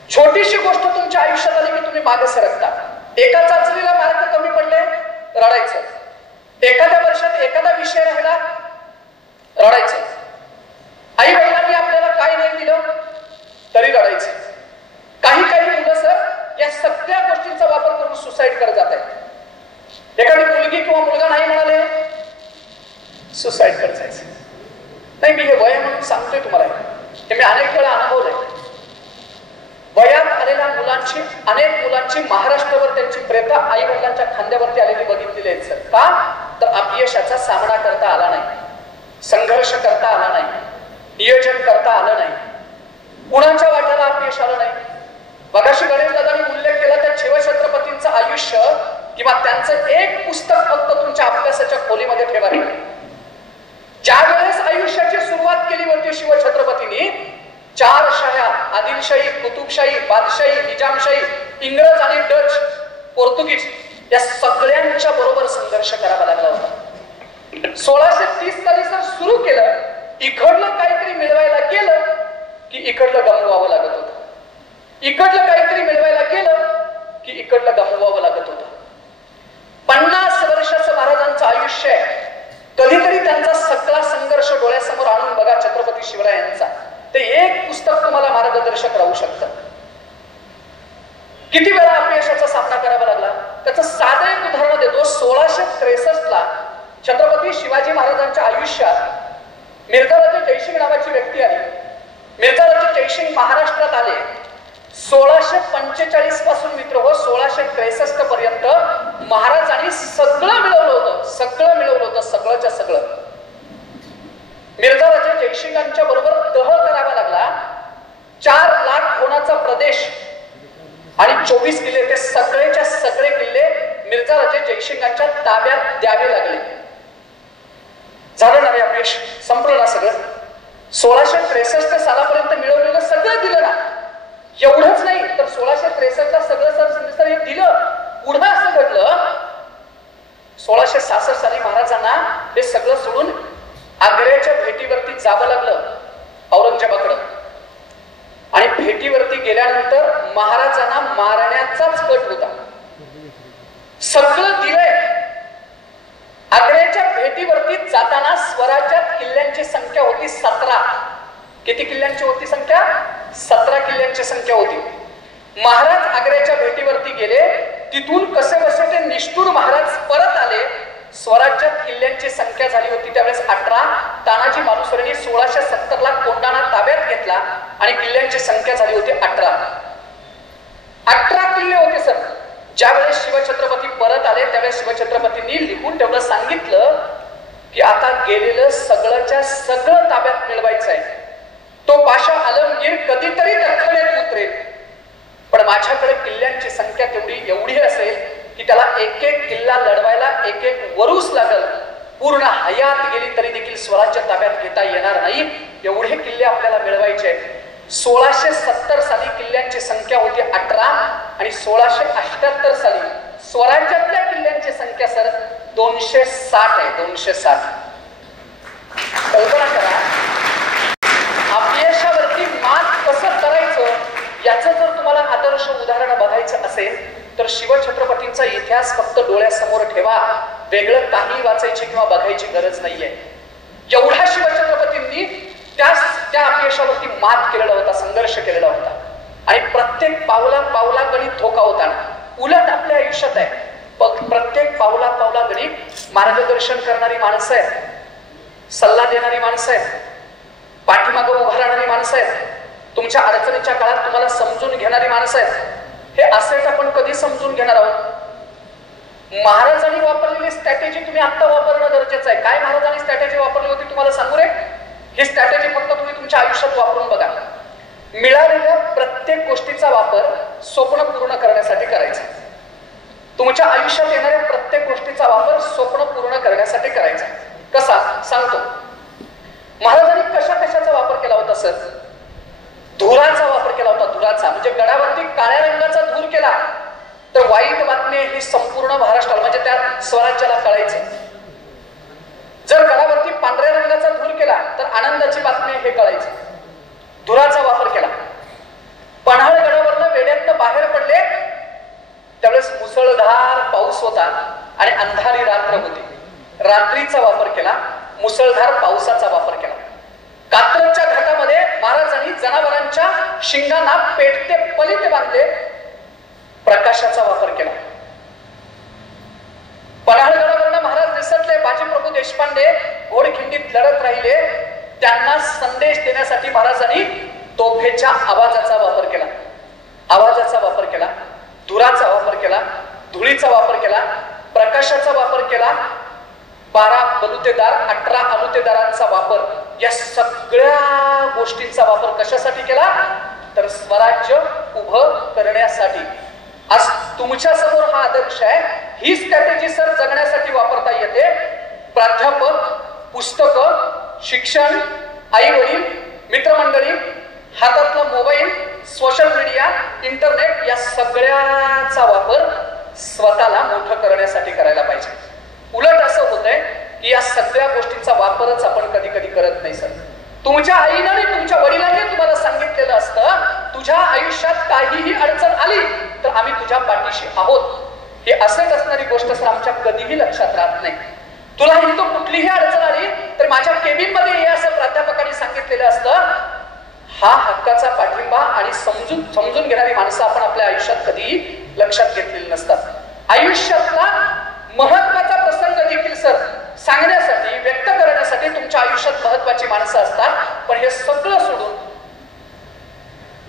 छोटीशी गोष्ट तुमच्या आयुष्यात आली की तुम्ही मागे सरकता. एका चाचणीला मार्क कमी पडले, रडायचं. एखाद्या वर्षात एखादा विषय राहिला, रडायचं. आई वडिलांनी आपल्याला काय नाही दिलं तरी रडायचं. काही मुलं सर या सगळ्या गोष्टींचा वापर करून सुसाईड करत जात आहेत. एखादी मुलगी किंवा मुलगा नाही म्हणाले, सुसाईड करत जायचं. नाही, मी हे वय म्हणून सांगतोय तुम्हाला, हे मी अनेक वेळा अनुभवलंय. वयात आलेल्या मुलांची, अनेक मुलांची महाराष्ट्रावर त्यांची प्रेरणा आई वडिलांच्या खांद्यावरती आलेली बघितलेली आहेत सर. का तर अपयशाचा सामना करता आला नाही, संघर्ष करता आला नाही, नियोजन करता आलं नाही, कुणाच्या वाट्याला अपयश आलं नाही. मगाशी गणेश दादांनी उल्लेख केला त्या शिवछत्रपतींचं आयुष्य किंवा त्यांचं एक पुस्तक फक्त तुमच्या अभ्यासाच्या खोलीमध्ये ठेवा. ज्या वेळेस आयुष्याची सुरुवात केली होती शिवछत्रपतींनी, 4 शाह्या, आदिलशाही, कुतुबशाही, बादशाही, निजामशाही, इंग्रज आणि डच, पोर्तुगीज या सगळ्यांच्या बरोबर संघर्ष करावा लागला होता. 1630 साली जर सुरू केलं, इकडलं काहीतरी मिळवायला गेलं की इकडलं गमवावं लागत होतं, इकडलं काहीतरी मिळवायला गेलं की इकडलं गमवावं लागत होतं. 50 वर्षाचं महाराजांचं आयुष्य आहे. कधीतरी त्यांचा सगळा संघर्ष डोळ्यासमोर आणून बघा छत्रपती शिवरायांचा. ते एक पुस्तक तुम्हाला मार्गदर्शक राहू शकतं. किती वेळा अपयशाचा सामना करावा लागला त्याचं साधं एक उदाहरण देतो. 1663 छत्रपती शिवाजी महाराजांच्या आयुष्यात मिर्झाराजे जयसिंग नावाची व्यक्ती आली. मिर्झाराजे जयसिंग महाराष्ट्रात आले. 1645 पासून मित्र हो 1663 पर्यंत महाराजांनी सगळं मिळवलं होतं. सगळंच्या सगळं. मिर्झाराजे जयसिंगांच्या बरोबर तह करावा लागला. 4 लाख होणाचा प्रदेश आणि 24 किल्ले, ते सगळेच्या सगळे किल्ले मिर्झाराजे जयसिंगांच्या ताब्यात द्यावे लागले. झालं ना रे अपयश, संपलं ना सगळं. 1663 सालापर्यंत मिळवलेलं सगळं दिलं ना. एवढंच नाही तर 1663 सगळं हे दिलं. पुढं असं घडलं 1666 साली महाराजांना हे सगळं सोडून आग्र्याच्या भेटीवरती जावं लागलं औरंगजेबाकडं. आणि भेटीवरती गेल्यानंतर महाराजांना मारण्याचाच कट होता. सगळं दिलंय. आग्र्याच्या भेटीवरती जाताना स्वराज्यात किल्ल्यांची संख्या होती 17. किती किल्ल्यांची होती संख्या? 17 किल्ल्यांची संख्या होती. महाराज आग्र्याच्या भेटीवरती गेले. तिथून कसे बसे ते निष्ठुर महाराज परत आले. स्वराज्यात किल्ल्यांची संख्या झाली होती त्यावेळेस 18. तानाजी मालुसरेंनी 1670 कोंढाणा ताब्यात घेतला आणि किल्ल्यांची संख्या झाली होती 18. 18 किल्ले होते सर. ज्यावेळेस शिवछत्रपती परत आले त्यावेळेस शिवछत्रपतींनी लिहून ठेवलं, सांगितलं की आता गेलेलं सगळंच्या सगळं ताब्यात मिळवायचं आहे. तो पाशा आलमगीर कधीतरी दख्खनेत उतरेल, पण माझ्याकडे किल्ल्यांची संख्या तेवढी एवढी असेल की त्याला एक एक किल्ला लढवायला एक एक वरूस लागल. पूर्ण हयात गेली तरी देखील स्वराज्य ताब्यात घेता येणार नाही. एवढे किल्ले आपल्याला मिळवायचे आहेत. 1670 साली किल्ल्यांची संख्या होती 18 आणि 1678 साली स्वराज्यातल्या किल्ल्यांची संख्या सर 260 आहे. 260. कल्पना करा अपयशावरती मात कसं करायचं याचं जर तुम्हाला आदर्श उदाहरण बघायचं असेल तर शिवछत्रपतींचा इतिहास फक्त डोळ्यासमोर ठेवा. वेगळं काही वाचायची किंवा बघायची गरज नाहीये. एवढा शिवछत्रपतींनी त्या अपयशावरती मात केलेला होता, संघर्ष केलेला होता. आणि प्रत्येक पावला गणित धोका होता. उलट आपल्या आयुष्यात आहे प्रत्येक पावला गणित मार्गदर्शन करणारी माणसं आहेत, सल्ला देणारी माणसं आहेत, पाठीमागं उभा राहणारी माणसं आहेत, तुमच्या अडचणीच्या काळात तुम्हाला समजून घेणारी माणसं आहेत. हे असेच आपण कधी समजून घेणार आहोत? महाराजांनी वापरलेली स्ट्रॅटेजी तुम्ही आता वापरणं गरजेचं आहे. काय महाराजांनी स्ट्रॅटेजी वापरली होती तुम्हाला सांगू रे? ही स्ट्रॅटेजी फक्त तुम्ही तुमच्या आयुष्यात वापरून बघा. मिळालेल्या प्रत्येक गोष्टीचा वापर स्वप्न पूर्ण करण्यासाठी करायचा. तुमच्या आयुष्यात येणाऱ्या प्रत्येक गोष्टीचा वापर स्वप्न पूर्ण करण्यासाठी करायचा. कसा सांगतो. महाराजांनी कशाचा वापर केला होता सर? धुराचा वापर केला होता. धुराचा म्हणजे गडावरती काळ्या रंगाचा धूर केला तर वाईट बातमी ही संपूर्ण महाराष्ट्राला म्हणजे त्या स्वराज्याला कळायचं. जर गडावरती पांढऱ्या रंगाचा धूर केला तर आनंदाची बातमी हे कळायचं. धुराचा वापर केला. पन्हाळ गडावरनं वेड्यातनं बाहेर पडले त्यावेळेस मुसळधार पाऊस होता आणि अंधारी रात्र होती. रात्रीचा वापर केला. मुसळधार पावसाचा वापर केला. कात्रजच्या घाटामध्ये महाराजांनी जनावरांच्या शिंगांना पेटते पलिते बांधले. प्रकाशाचा वापर केला. पन्हाळगडावरनं महाराज निसटले. बाजीप्रभू देशपांडे घोडखिंडीत लढत राहिले. त्यांना संदेश देण्यासाठी महाराजांनी तोफेच्या आवाजाचा वापर केला. आवाजाचा वापर केला. धुराचा वापर केला. धुळीचा वापर केला. प्रकाशाचा वापर केला. 12 बलुतेदार 18 अलुतेदारांचा वापर या सगळ्या गोष्टींचा वापर कशासाठी केला? तर स्वराज्य उभं करण्यासाठी. आज तुमच्या समोर हा आदर्श आहे. ही स्ट्रॅटेजी सर जगण्यासाठी वापरता येते. प्राध्यापक, पुस्तकं, शिक्षण, आई वडील, मित्रमंडळी, हातातला मोबाईल, सोशल मीडिया, इंटरनेट या सगळ्याचा वापर स्वतःला मोठं करण्यासाठी करायला पाहिजे. उलट असं होतंय की या सगळ्या गोष्टींचा वापरच आपण कधी कधी करत नाही सर. तुमच्या आईनं आणि तुमच्या वडिलांनी तुम्हाला सांगितलेलं असतं तुझ्या आयुष्यात काहीही अडचण आली तर आम्ही तुझ्या पाठीशी आहोत. हे असेच असणारी गोष्ट सर आमच्या कधीही लक्षात राहत नाही. तुला हिंदू कुठलीही अडचण आली तर माझ्या केबिन मध्ये ये असं प्राध्यापकांनी सांगितलेलं असतं. हा हक्काचा पाठिंबा आणि समजून घेणारी माणसं आपण आपल्या आयुष्यात कधी लक्षात घेतलेली नसतात. आयुष्यातला महत्वाचा प्रसंग देखील सर सांगण्यासाठी, व्यक्त करण्यासाठी तुमच्या आयुष्यात महत्वाची माणसं असतात. पण हे सगळं सोडून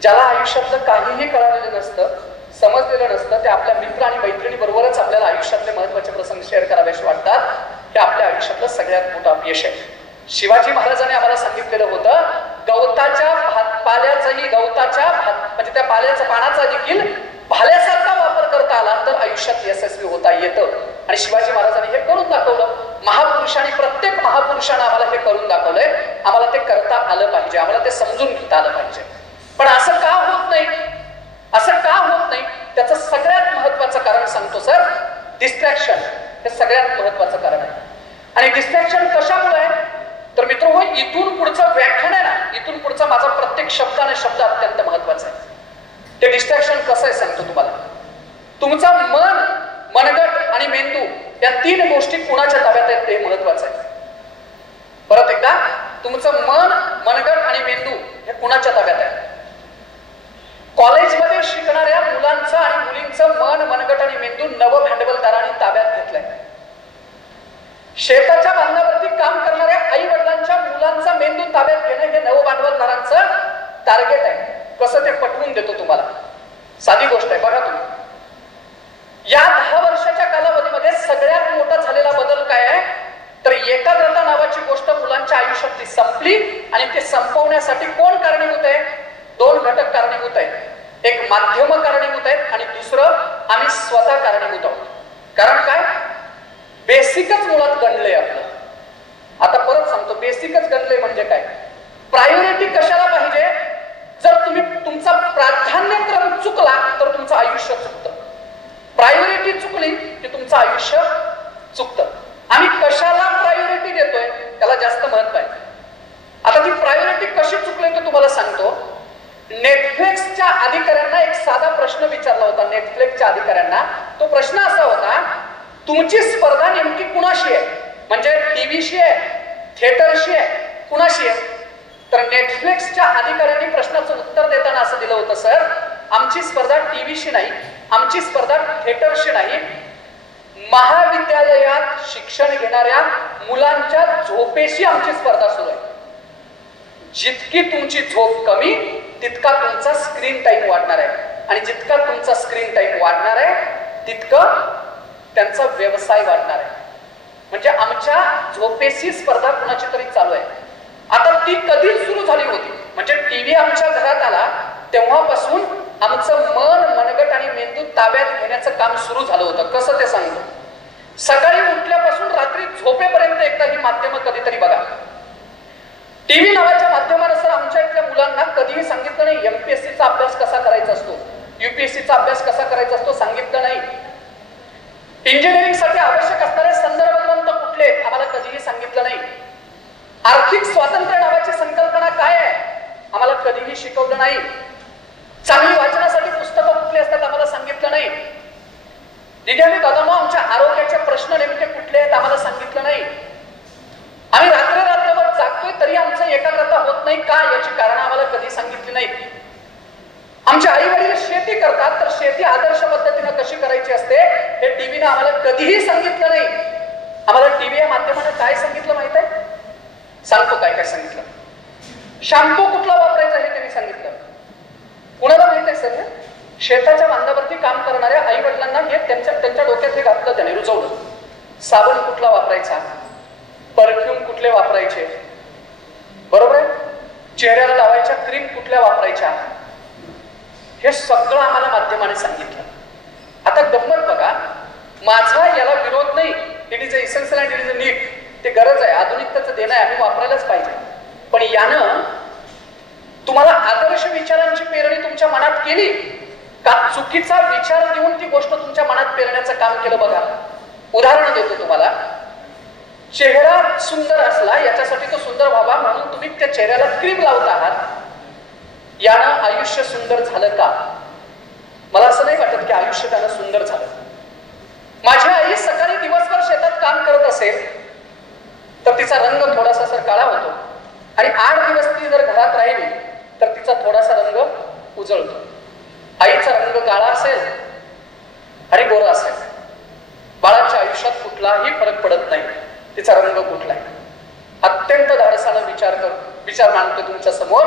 ज्याला आयुष्यातलं काहीही कळालेलं नसतं, समजलेलं नसतं, ते आपल्या मित्र आणि मैत्रिणी बरोबरच आपल्याला आयुष्यातले महत्वाचे प्रसंग शेअर करावेसे वाटतात. हे आपल्या आयुष्यातलं सगळ्यात मोठं अपयश आहे. शिवाजी महाराजांनी आम्हाला सांगितलेलं होतं, गवताच्या पाल्याचाही म्हणजे त्या पाल्याच्या पानाचा देखील भाल्यासारखा वापर करता आला तर आयुष्यात यशस्वी होता येतं. आणि शिवाजी महाराजांनी हे करून दाखवलं. महापुरुषांनी, प्रत्येक महापुरुषानं आम्हाला हे करून दाखवलंय. आम्हाला ते करता आलं पाहिजे, आम्हाला ते समजून घेता आलं पाहिजे. पण असं का होत नाही? असं का होत नाही? त्याचं सगळ्यात महत्वाचं कारण सांगतो सर, डिस्ट्रॅक्शन हे सगळ्यात महत्वाचं कारण आहे. आणि डिस्ट्रॅक्शन कशामुळे आहे? तर मित्र, इथून पुढचं व्याख्यान आहे ना, इथून पुढचा माझा प्रत्येक शब्द आणि शब्द अत्यंत महत्वाचा आहे. ते डिस्ट्रॅक्शन कसं आहे सांगतो तुम्हाला. तुमचा मन, मनगट आणि मेंदू या 3 गोष्टी कुणाच्या ताब्यात आहेत ते महत्वाचं आहे. परत एकदा, तुमचं मन, मनगट आणि मेंदू हे कुणाच्या ताब्यात आहे? कॉलेजमध्ये शिकणाऱ्या मुलांचं आणि मुलींचं मन, मनगट आणि मेंदू नव भांडवलदारांनी ताब्यात घेतलंय. शेताच्या बांधावरती काम करणाऱ्या आई वडिलांच्या मुलांचा मेंदू ताब्यात घेणं हे नव भांडवलदारांचं टार्गेट आहे. कसं ते पटवून देतो तुम्हाला. साधी गोष्ट आहे, बघा तुम्ही. या 10 वर्षाच्या कालावधीमध्ये सगळ्यात मोठा झालेला बदल काय आहे? तर एकाग्रता नावाची गोष्ट मुलांच्या आयुष्यातली संपली. आणि ते संपवण्यासाठी कोण कारणीभूत आहे? 2 घटक कारणीभूत आहेत. एक माध्यम कारणीभूत आहेत आणि दुसरं आम्ही स्वतः कारणीभूत आहोत. कारण काय? बेसिकच मुळात गणलंय आपलं. आता परत सांगतो, बेसिकच गणलंय म्हणजे काय? प्रायोरिटी कशाला पाहिजे? जर तुम्ही तुमचा प्राधान्यक्रम चुकला तर तुमचं आयुष्य चुकतं. प्रायोरिटी चुकली की तुमचं आयुष्य चुकतं. आम्ही कशाला प्रायोरिटी देतोय त्याला जास्त महत्व आहे. आता ती प्रायोरिटी कशी चुकली ते तुम्हाला सांगतो. नेटफ्लिक्सच्या अधिकाऱ्यांना एक साधा प्रश्न विचारला होता. नेटफ्लिक्सच्या अधिकाऱ्यांना तो प्रश्न असा होता, तुमची स्पर्धा नेमकी कुणाशी आहे? म्हणजे टीव्हीशी आहे, थिएटरशी आहे, कुणाशी आहे? तर नेटफ्लिक्सच्या अधिकाऱ्यांनी प्रश्नाचं उत्तर देताना असं दिलं होतं, सर आमची स्पर्धा टीव्हीशी नाही, आमची स्पर्धा थिएटरशी नाही, महाविद्यालयात शिक्षण घेणाऱ्या मुलांच्या झोपेशी आमची स्पर्धा सुरू आहे. जितकी तुमची झोप कमी तितका तुमचा स्क्रीन टाइम वाढणार आहे. आणि जितका तुमचा स्क्रीन टाइम वाढणार आहे तितकं त्यांचा व्यवसाय वाढणार आहे. म्हणजे आमच्या झोपेशी स्पर्धा कुणाची तरी चालू आहे. आता ती कधीच सुरू झाली होती. म्हणजे टीव्ही आमच्या घरात आला तेव्हापासून आमचं मन, मनगट आणि मेंदू ताब्यात घेण्याचं काम सुरू झालं होतं. कसं ते सांगतो. सकाळी उठल्यापासून रात्री झोपेपर्यंत एकदा ही माध्यमं कधीतरी बघा. टीव्ही नावाच्या माध्यमानं सर आमच्या इथल्या मुलांना कधीही सांगितलं नाही एमपीएससीचा अभ्यास कसा करायचा असतो, यूपीएससीचा अभ्यास कसा करायचा असतो, सांगितलं नाही. इंजिनिअरिंगसाठी आवश्यक असणारे संदर्भ ग्रंथ कुठले आम्हाला कधीही सांगितलं नाही. आर्थिक स्वातंत्र्य नावाची संकल्पना काय आहे आम्हाला कधीही शिकवलं नाही. चांगली वाचनासाठी पुस्तकं कुठली असतात आम्हाला सांगितलं नाही. दिद्याने दादांनो आमच्या आरोग्याचे प्रश्न नेमके कुठले आहेत आम्हाला सांगितलं नाही. आम्ही रात्रभर जागतोय तरी आमचं एकाग्रता होत नाही का याची कारण आम्हाला कधी सांगितली नाहीत. आमचे आई वडील शेती करतात तर शेती आदर्श पद्धतीने कशी करायची असते हे टीव्हीने आम्हाला कधीही सांगितलं नाही. आम्हाला टीव्ही या माध्यमाने काय सांगितलं माहित आहे? सांगतो काय काय सांगितलं. शॅम्पू कुठला वापरायचा हे त्यांनी सांगितलं. कुणाला माहित आहे सर? शेताच्या बांधावरती काम करणाऱ्या आई वडिलांना हे त्यांच्या डोक्यात हे घातलं, त्याने रुजवलं. साबण कुठला वापरायचा, परफ्यूम कुठले वापरायचे, बरोबर आहे, चेहऱ्याला लावायच्या क्रीम कुठल्या वापरायच्या, हे सगळं आम्हाला माध्यमाने सांगितलं. आता गंमत बघा, माझा याला विरोध नाही. It is essential and it is need. ते गरज आहे, आधुनिकतेचं देणं आहे, आम्ही वापरायलाच पाहिजे. पण यानं तुम्हाला आदर्श विचारांची पेरणी तुमच्या मनात केली का चुकीचा विचार देऊन ती गोष्ट तुमच्या मनात पेरण्याचं काम केलं बघा. उदाहरण देतो तुम्हाला. चेहरा सुंदर असला याच्यासाठी तो सुंदर व्हावा म्हणून तुम्ही त्या चेहऱ्याला क्रीम लावत आहात. यानं आयुष्य सुंदर झालं का? मला असं नाही वाटत की आयुष्य त्यानं सुंदर झालं. माझी आई सकाळी दिवसभर शेतात काम करत असेल तिचा रंग थोडासा सर काळा होतो आणि 8 दिवस ती जर घरात राहिली तर तिचा थोडासा रंग उजळतो. आईचा रंग काळा असेल आणि गोरा असेल, बाळाच्या आयुष्यात कुठलाही फरक पडत नाही तिचा रंग कुठला आहे. अत्यंत धाडसानं विचार मांडतो तुमच्या समोर.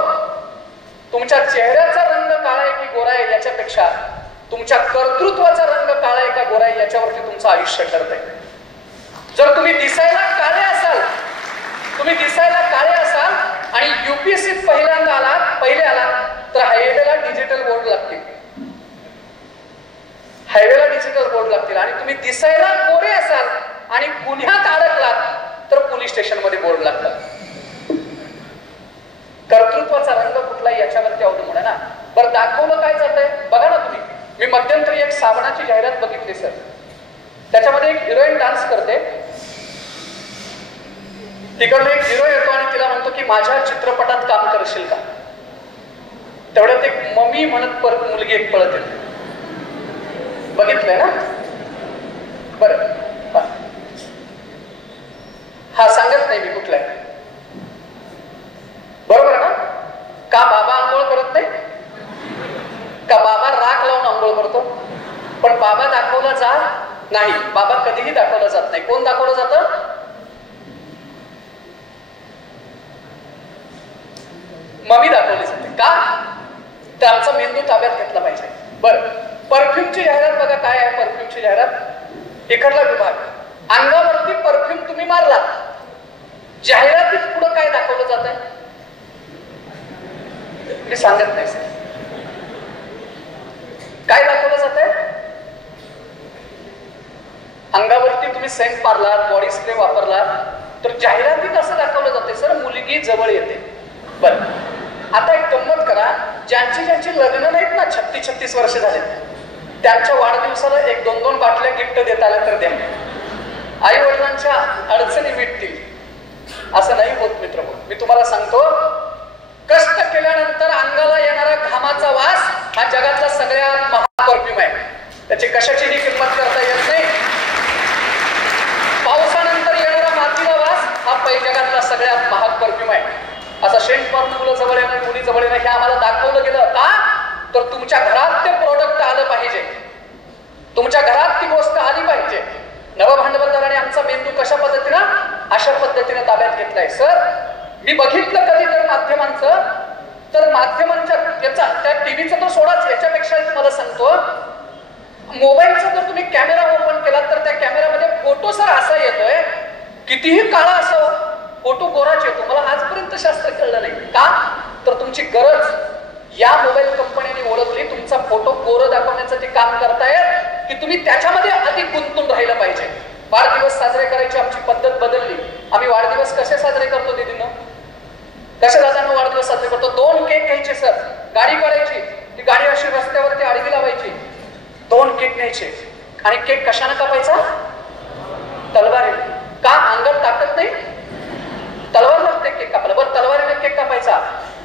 तुमच्या चेहऱ्याचा रंग काळा आहे की गोरा आहे याच्यापेक्षा तुमच्या कर्तृत्वाचा रंग काळा आहे का गोरा आहे याच्यावरती तुमचं आयुष्य ठरतंय. जर तुम्ही दिसायला काळे असाल आणि युपीएससीत पहिले आलात तर हायवेला डिजिटल बोर्ड लागतील. आणि तुम्ही दिसायला गोरे असाल आणि गुन्ह्यात अडकलात तर पोलीस स्टेशन मध्ये बोर्ड लागतात. कर्तृत्वाचा रंग कुठला याच्यावरती अवलंबून आहे ना. बरं दाखवलं काय जातंय बघा ना तुम्ही. मी मध्यंतरी एक साबणाची जाहिरात बघितली सर. त्याच्यामध्ये एक हिरोईन डान्स करते. तिकडनं एक हिरो येतो आणि तिला म्हणतो की माझ्या चित्रपटात काम करशील का. तेवढ्यात एक मम्मी म्हणत परत मुलगी एक पळत येते. बघितलंय ना. बरं हा सांगत नाही मी कुठला आहे. बरोबर ना. का बाबा आंघोळ करत नाही का बाबा राख लावून आंघोळ करतो. पण बाबा दाखवला जात नाही. बाबा कधीही दाखवला जात नाही. कोण दाखवलं जातं. मम्मी दाखवली जाते. का तर आमचा मेंदू ताब्यात घेतला पाहिजे. बरं परफ्यूमची जाहिरात बघा काय आहे. परफ्यूमची जाहिरात इकडला विभाग. अंगावरती परफ्यूम तुम्ही मारला, जाहिरातीत पुढं काय दाखवलं जात आहे मी सांगत नाही सर. काय दाखवलं जात आहे. अंगावरती तुम्ही सेंट मारला, बॉडी स्प्रे वापरला तर जाहिरातीत असं दाखवलं जाते सर मुलगी जवळ येते. बरं आता एक गंमत करा. ज्यांची लग्न नाहीत ना 36 वर्ष झाले त्यांच्या वाढदिवसाला 1-2 बाटल्या गिफ्ट देता आल्या तर द्या. आई वडिलांच्या अडचणी मिटतील. असं नाही होत मित्र. मी तुम्हाला सांगतो कष्ट केल्यानंतर अंगाला येणारा घामाचा वास हा जगातला सगळ्यात महाग परफ्यूम आहे. त्याची कशाचीही किंमत करता येत नाही. पावसानंतर येणारा मातीचा वास हा जगातला सगळ्यात महाग परफ्यूम आहे. असा सेंट मारून मुलं जवळ येणं मुली जवळ येणं हे आम्हाला दाखवलं गेलं का तर तुमच्या घरात ते प्रोडक्ट आलं पाहिजे. तुमच्या घरात ती गोष्ट आली पाहिजे. नवभांडवलदाराने आमचा मेंदू कशा पद्धतीनं अशा पद्धतीने ताब्यात घेतलाय सर. मी बघितलं कधी तर माध्यमांचं तर माध्यमांच्या त्याचा त्या टीव्हीचा तो सोडाच. याच्यापेक्षा तुम्हाला सांगतो मोबाईलचा जर तुम्ही कॅमेरा ओपन केला तर त्या कॅमेरामध्ये फोटो सर असा येतोय कितीही काळा असावं फोटो गोराच येतो. मला आजपर्यंत शास्त्र कळलं नाही. का तर तुमची गरज या मोबाईल कंपनीने ओळखली. तुमचा फोटो गोरं दाखवण्याचं ते काम करतायत की तुम्ही त्याच्यामध्ये अधिक गुंतून राहिलं पाहिजे. वाढदिवस साजरे करायची आमची पद्धत बदलली. आम्ही वाढदिवस कसे साजरे करतो दीदीनं. कशा दादांना वाढदिवस साजरे करतो. 2 केक घ्यायचे सर. गाडी काढायची. ती गाडी अशी रस्त्यावरती आडवी लावायची. 2 केक न्यायचे आणि केक कशाने कापायचा. तलवारीने. का अंगात ताकद नाही. तलवार लागते केक कापायला. बरं तलवारीने केक कापायचा.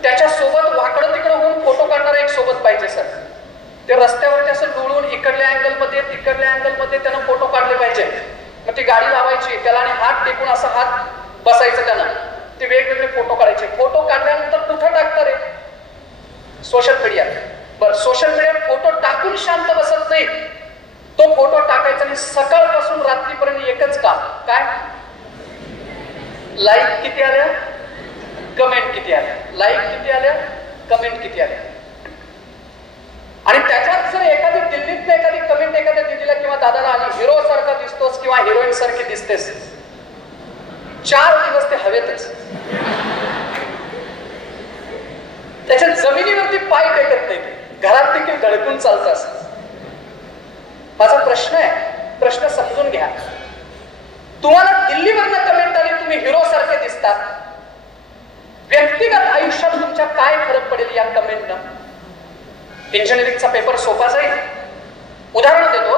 त्याच्यासोबत वाकडं तिकडं होऊन फोटो काढणारा एक सोबत पाहिजे सर. ते रस्त्यावरती असं डोळून इकडल्या अँगलमध्ये तिकडल्या अँगलमध्ये त्यानं फोटो काढले पाहिजे. मग ती गाडी लावायची त्याला आणि हात टेकून असा हात बसायचं त्यानं. ते वेगवेगळे फोटो काढायचे. फोटो काढल्यानंतर कुठं टाकतात रे. सोशल मीडियात. बरं सोशल मीडियात फोटो टाकून शांत बसत नाही. तो फोटो टाकायचा आणि सकाळपासून रात्रीपर्यंत एकच काम काय. लाईक किती आल्या, कमेंट किती आल्या. लाईक किती आल्या, कमेंट किती आल्या. आणि त्याच्यात जर एखादी दिल्लीत एखादी कमेंट एखाद्या दिदीला किंवा दादाला आली हिरो सारखा दिसतोस किंवा हिरोईन सारखी दिसतेस 4 दिवस ते हवेतच. त्याच्या जमिनीवरती पाय टेकत नाही. घरात देखील धडकून चालतं असं. माझा प्रश्न आहे. प्रश्न समजून घ्या. तुम्हाला दिल्लीवरनं कमेंट आली तुम्ही हिरो सारखे दिसतात. व्यक्तिगत आयुष्यात तुमच्या काय फरक पडेल या कमेंटनं. इंजिनिअरिंगचा पेपर सोपा जाईल. उदाहरण देतो.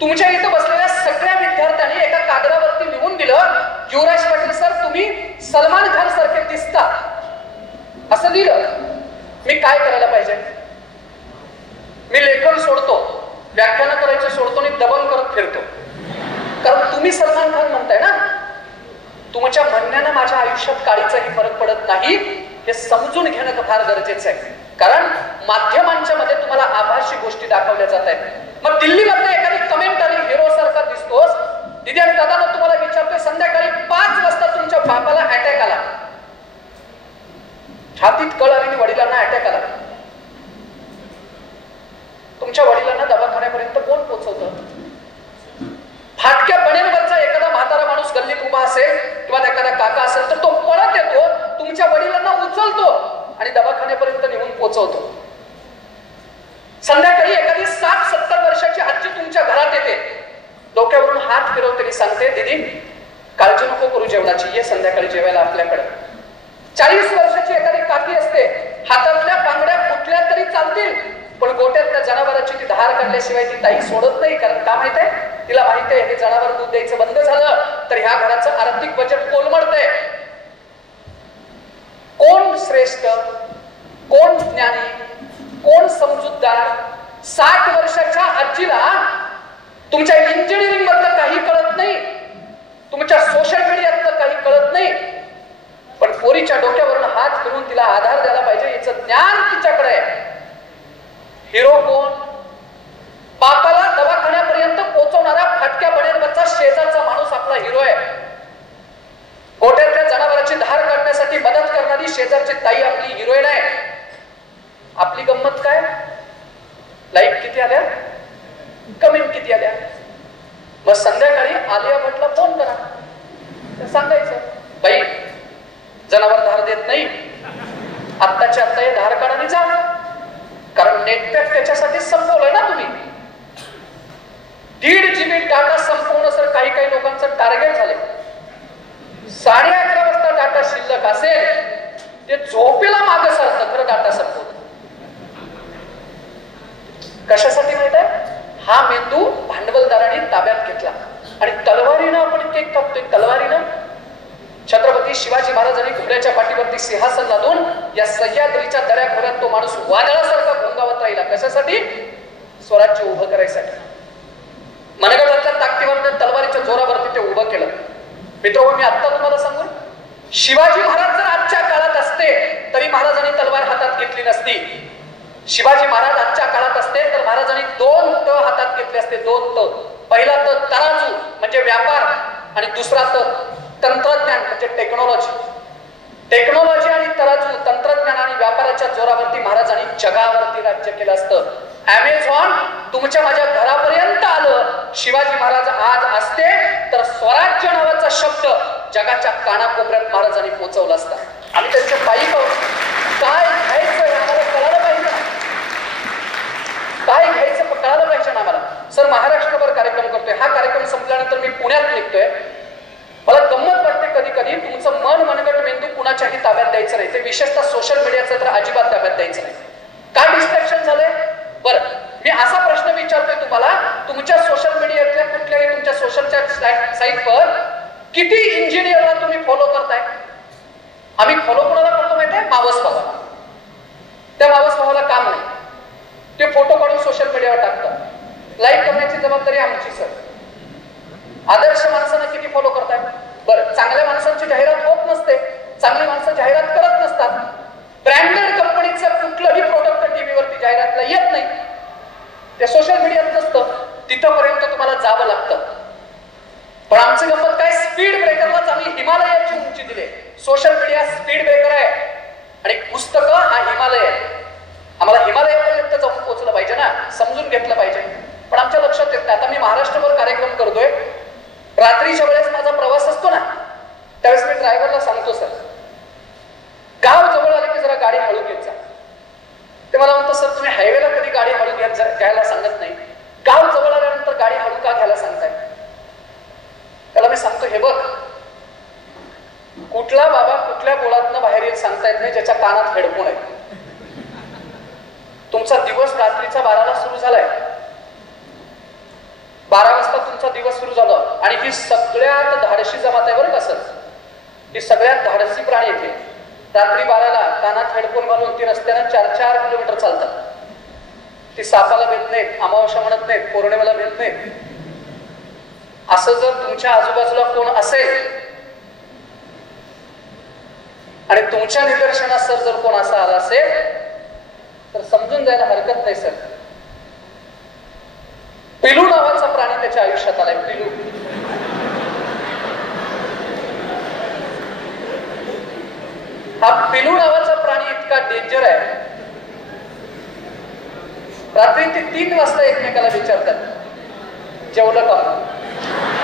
तुमच्या इथं बसलेल्या सगळ्या विद्यार्थ्यांनी एका कागदावरती लिहून दिलं युवराज पाटील सर तुम्ही सलमान खान सारखे दिसता असं लिहिलं. मी काय करायला पाहिजे. मी लेखन सोडतो, व्याख्यान करायचं सोडतो आणि दबंग करत फिरतो. कारण तुम्ही सलमान खान म्हणताय ना. तुमच्या म्हणण्यानं माझ्या आयुष्यात काळीचाही फरक पडत नाही हे समजून घेणं फार गरजेचं आहे. कारण माध्यमांच्या मध्ये तुम्हाला आभासी गोष्टी दाखवल्या जात आहेत. मग दिल्लीमध्ये एखादी कमेंट आली, हिरो सारखा दिसतोस, दिदी आणि दादाला तुम्हाला विचारतोय, संध्याकाळी 5 वाजता तुमच्या बापाला अटॅक आला, छातीत कळ आली आणि वडिलांना अटॅक आला, तुमच्या वडिलांना दवाखान्यापर्यंत कोण पोहोचवतं? फाटक्या बनेवरचा एखादा म्हातारा माणूस गल्लीत उभा असेल किंवा एखादा काका असेल तर तो पळत येतो, तुमच्या वडिलांना उचलतो आणि दवाखान्यापर्यंत नेऊन पोहोचवतो. संध्याकाळी एखादी 60-70 वर्षाची आजी तुमच्या घरात येते, डोक्यावरून हात फिरवते आणि सांगते, दीदी काळजी नको करू जेवणाची, ये संध्याकाळी जेवायला आपल्याकडे. 40 वर्षाची एखादी काकी असते, हातातल्या बांगड्या फुटल्या तरी चालतील पण गोट्यातल्या जनावरांची ती धार काढल्याशिवाय ती ताई सोडत नाही. कारण का माहित आहे, तिला माहित आहे हे जनावर दूध द्यायचं बंद झालं तर ह्या घराचं आर्थिक बजेट कोलमडतंय. कोण श्रेष्ठ, कोण ज्ञानी, कोण समजूतदार? 60 वर्षाच्या आजीला तुमच्या इंजिनिअरिंग मधलं काही कळत नाही, तुमच्या सोशल मीडियातलं काही कळत नाही, पण पोरीच्या डोक्यावरून हात फिरून तिला आधार द्यायला पाहिजे याचं ज्ञान तिच्याकडे आहे. हिरो कोण? बापाला दवाखान्यापर्यंत पोहोचवणारा फाटक्या बनेवरचा शेजारचा माणूस आपला हिरो आहे. गोट्यातल्या जनावरांची धार काढण्यासाठी मदत करणारी शेजारची ताई आपली हिरोईन आहे. आपली गंमत काय? लाईक किती आल्या, कमेंट किती आल्या. मग संध्याकाळी आलिया भट्टला फोन करा, सांगायचं बाई जनावर धार देत नाही, आत्ताच्या आत्ता हे धार काढा आणि जा. कारण नेटपॅक त्याच्यासाठी संपवलंय ना तुम्ही. 1.5 GB डाटा संपवणं सर काही काही लोकांचं टार्गेट झालंय. 11:30 वाजता डाटा शिल्लक असेल ते झोपेला मागे सरतं, खरं डाटा संपवत. कशासाठी माहित आहे? हा मेंदू भांडवलदारांनी ताब्यात घेतला आणि तलवारीनं आपण केक कापतोय. तलवारीनं छत्रपती शिवाजी महाराजांनी घोड्याच्या पाठीवरती सिंहासन लादून या सह्याद्रीच्या दऱ्याखोऱ्यात तो माणूस वादळासारखा घोंगावत राहिला. कशासाठी? स्वराज्य उभं करायसाठी. मनगडातल्या ताकदीवर तलवारीच्या जोरावरती ते उभं केलं. मित्र, मी आता तुम्हाला सांगू, शिवाजी महाराज जर आजच्या काळात असते तरी महाराजांनी तलवार हातात घेतली नसती. शिवाजी महाराज आजच्या काळात असते तर महाराजांनी 2 त हातात घेतले असते. 2 त. पहिला त तराजू म्हणजे व्यापार आणि दुसरा त तंत्रज्ञान म्हणजे टेक्नॉलॉजी. टेक्नॉलॉजी आणि तराजू, तंत्रज्ञान आणि व्यापाराच्या जोरावरती महाराजांनी जगावरती राज्य केलं असतं. अमेझॉन तुमच्या माझ्या घरापर्यंत आलं. शिवाजी महाराज आज असते तर स्वराज्य नावाचा शब्द जगाच्या कानाकोपऱ्यात महाराजांनी पोहोचवला असता. आम्ही त्यांचे पायी काय घ्यायचं आम्हाला कळालं पाहिजे, काय घ्यायचं कळालं पाहिजे ना आम्हाला. सर महाराष्ट्रभर कार्यक्रम करतोय, हा कार्यक्रम संपल्यानंतर मी पुण्यात निघतोय. मला गंमत वाटते कधी कधी, तुमचं मन मनगट मेंदू कुणाच्याही ताब्यात द्यायचं नाही. ते विशेषतः सोशल मीडियाचं तर अजिबात ताब्यात द्यायचं नाही. काय डिस्ट्रॅक्शन झालंय? बरं, मी असा प्रश्न विचारतोय तुम्हाला, तुमच्या सोशल मीडियातल्या कुठल्याही तुमच्या सोशलच्या साईटवर किती इंजिनियरला तुम्ही फॉलो करताय? आम्ही फॉलो कोणाला करतो माहितीये? मावस भावाला. त्या मावस भावाला काम नाही, ते फोटो काढून सोशल मीडियावर टाकतात. लाईक करण्याची जबाबदारी आमची सर. आदर्श माणसांना किती फॉलो करताय? बरं, चांगल्या माणसांची जाहिरात होत नसते, चांगली माणसं जाहिरात करत नसतात. ब्रँडेड कंपनीचं कुठलंही प्रोडक्ट टीव्हीवरती जाहिरातला येत नाही, ते सोशल मीडियात नसतं. तिथपर्यंत तुम्हाला जावं लागतं. पण आमचं गंमत काय, स्पीड ब्रेकरलाच आम्ही हिमालयाची उंची दिली. सोशल मीडिया स्पीड ब्रेकर आहे आणि पुस्तकं हा हिमालय आहे. आम्हाला हिमालयापर्यंत जाऊन पोहोचलं पाहिजे ना, समजून घेतलं पाहिजे. पण आमच्या लक्षात येत नाही. आता मी महाराष्ट्रभर कार्यक्रम करतोय, रात्रीच्या वेळेस माझा प्रवास असतो ना, त्यावेळेस मी ड्रायव्हरला सांगतो, सर गाव जवळ आले की जरा गाडी हळू घेत जा. ते मला म्हणतो, सर तुम्ही हायवेला कधी गाडी हळू घ्यायला सांगत नाही, गाव जवळ आल्यानंतर गाडी हळू का घ्यायला सांगताय? त्याला मी सांगतो, हे बघ, कुठला बाबा कुठल्या बोळातनं बाहेर येईल सांगता येत नाही ज्याच्या कानात हेडफोन आहे. तुमचा दिवस रात्रीचा 12ला सुरू झालाय, 12 वाजता तुमचा दिवस सुरू झाला आणि ही सगळ्यात धाडशी जमात आहे बरं का सर. ही सगळ्यात धाडसी प्राणी येते. रात्री 12ला कानात हेडफोन घालून ती रस्त्यानं 4-4 किलोमीटर चालतात. ती सापाला भेट नाहीत, अमावस्या म्हणत नाहीत, पौर्णिमेला भेट नाहीत. असं जर तुमच्या आजूबाजूला कोण असेल आणि तुमच्या निदर्शनास सर जर कोण असा आला असेल तर समजून जायला हरकत नाही सर. पिलू नावाचा प्राणी त्याच्या आयुष्यात आलाय. पिलू. हा पिलू नावाचा प्राणी इतका डेंजर आहे. रात्री ते 3 वाजता एकमेकाला विचारतात जेवलं का.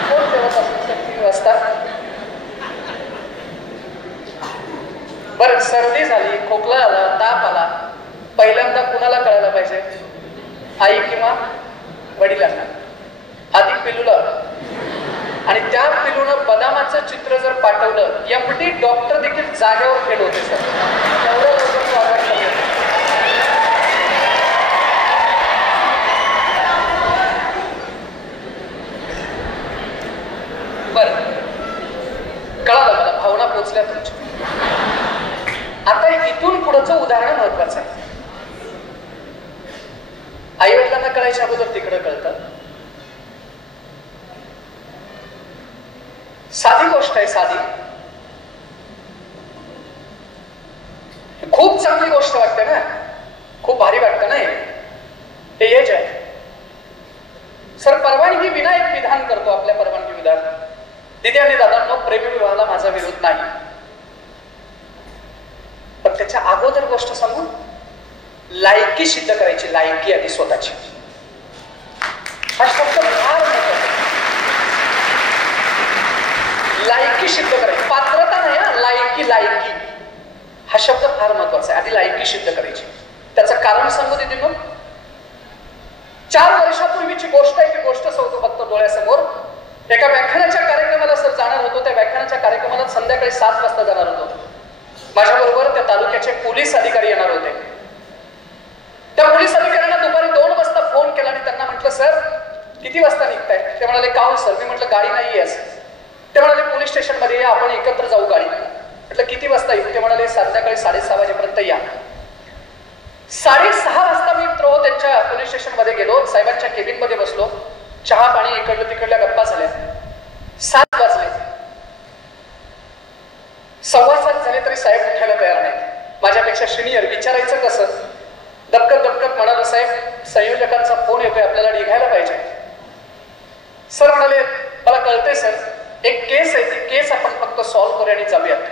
कोण जेवत असेल 3 वाजता. बरं सर्दी झाली, खोकला आला, ताप आला, पहिल्यांदा कुणाला कळायला पाहिजे? आई किंवा वडिलांना. आधी पिलूला. आणि त्या पिलूनं बदामाचं चित्र जर पाठवलं एवढी डॉक्टर देखील जागेवर फेल होते सर. एवढं लवकर तो आजार कमी होतो. बरं कळालं मला, भावना पोचल्या तुमच्या. आता इथून पुढचं उदाहरण महत्वाचं आहे. आई वडिलांना कळायच्या अगोदर तिकडं कळतं. साधी गोष्ट आहे, साधी. खूप चांगली गोष्ट वाटते ना, खूप भारी वाटतं नाही. हे एज आहे सर. परवानगी विना एक विधान करतो आपल्या परवानगी विधान. दिदी आणि दादांनो, प्रेमविवाहाला माझा विरोध नाही, पण त्याच्या अगोदर गोष्ट सांगू, लायकी सिद्ध करायची. लायकी आधी स्वतःची. हा शब्द फार महत्वाचा. लायकी सिद्ध करायची, पात्रता नाही हा, लायकी. लायकी हा शब्द फार महत्वाचा आहे. आधी लायकी सिद्ध करायची. त्याचं कारण सांगू दे मग. 4 वर्षापूर्वीची गोष्ट आहे. ती गोष्ट सांगतो फक्त डोळ्यासमोर. एका व्याख्यानाच्या कार्यक्रमाला सर जाणार होतो. त्या व्याख्यानाच्या कार्यक्रमाला संध्याकाळी 7 वाजता जाणार होतो. माझ्याबरोबर त्या तालुक्याचे पोलीस अधिकारी येणार होते. त्या पोलीस अधिकाऱ्यांना दुपारी 2 वाजता फोन केला आणि त्यांना म्हटलं सर किती वाजता निघताय? ते म्हणाले का हो सर? मी म्हटलं गाडी नाहीये असं. ते म्हणाले पोलीस स्टेशन मध्ये या, आपण एकत्र जाऊ गाडी. म्हटलं किती वाजता येऊ? ते म्हणाले संध्याकाळी 6:30 वाजेपर्यंत या. 6:30 वाजता मी त्यांच्या पोलीस स्टेशन मध्ये गेलो. साहेबांच्या केबिन मध्ये बसलो. चहा पाणी इकडलं तिकडल्या गप्पा झाल्या. 7 वाजले. 7:15 झाले तरी साहेब उठायला तयार नाहीत. माझ्यापेक्षा सिनियर. विचारायचं कसं? दबकत दबकत म्हणाला साहेब संयोजकांचा फोन येतोय, आपल्याला निघायला पाहिजे. सर म्हणाले मला कळतंय सर, एक केस आहे, ती केस आपण फक्त सॉल्व्ह करूया आणि जाऊयात.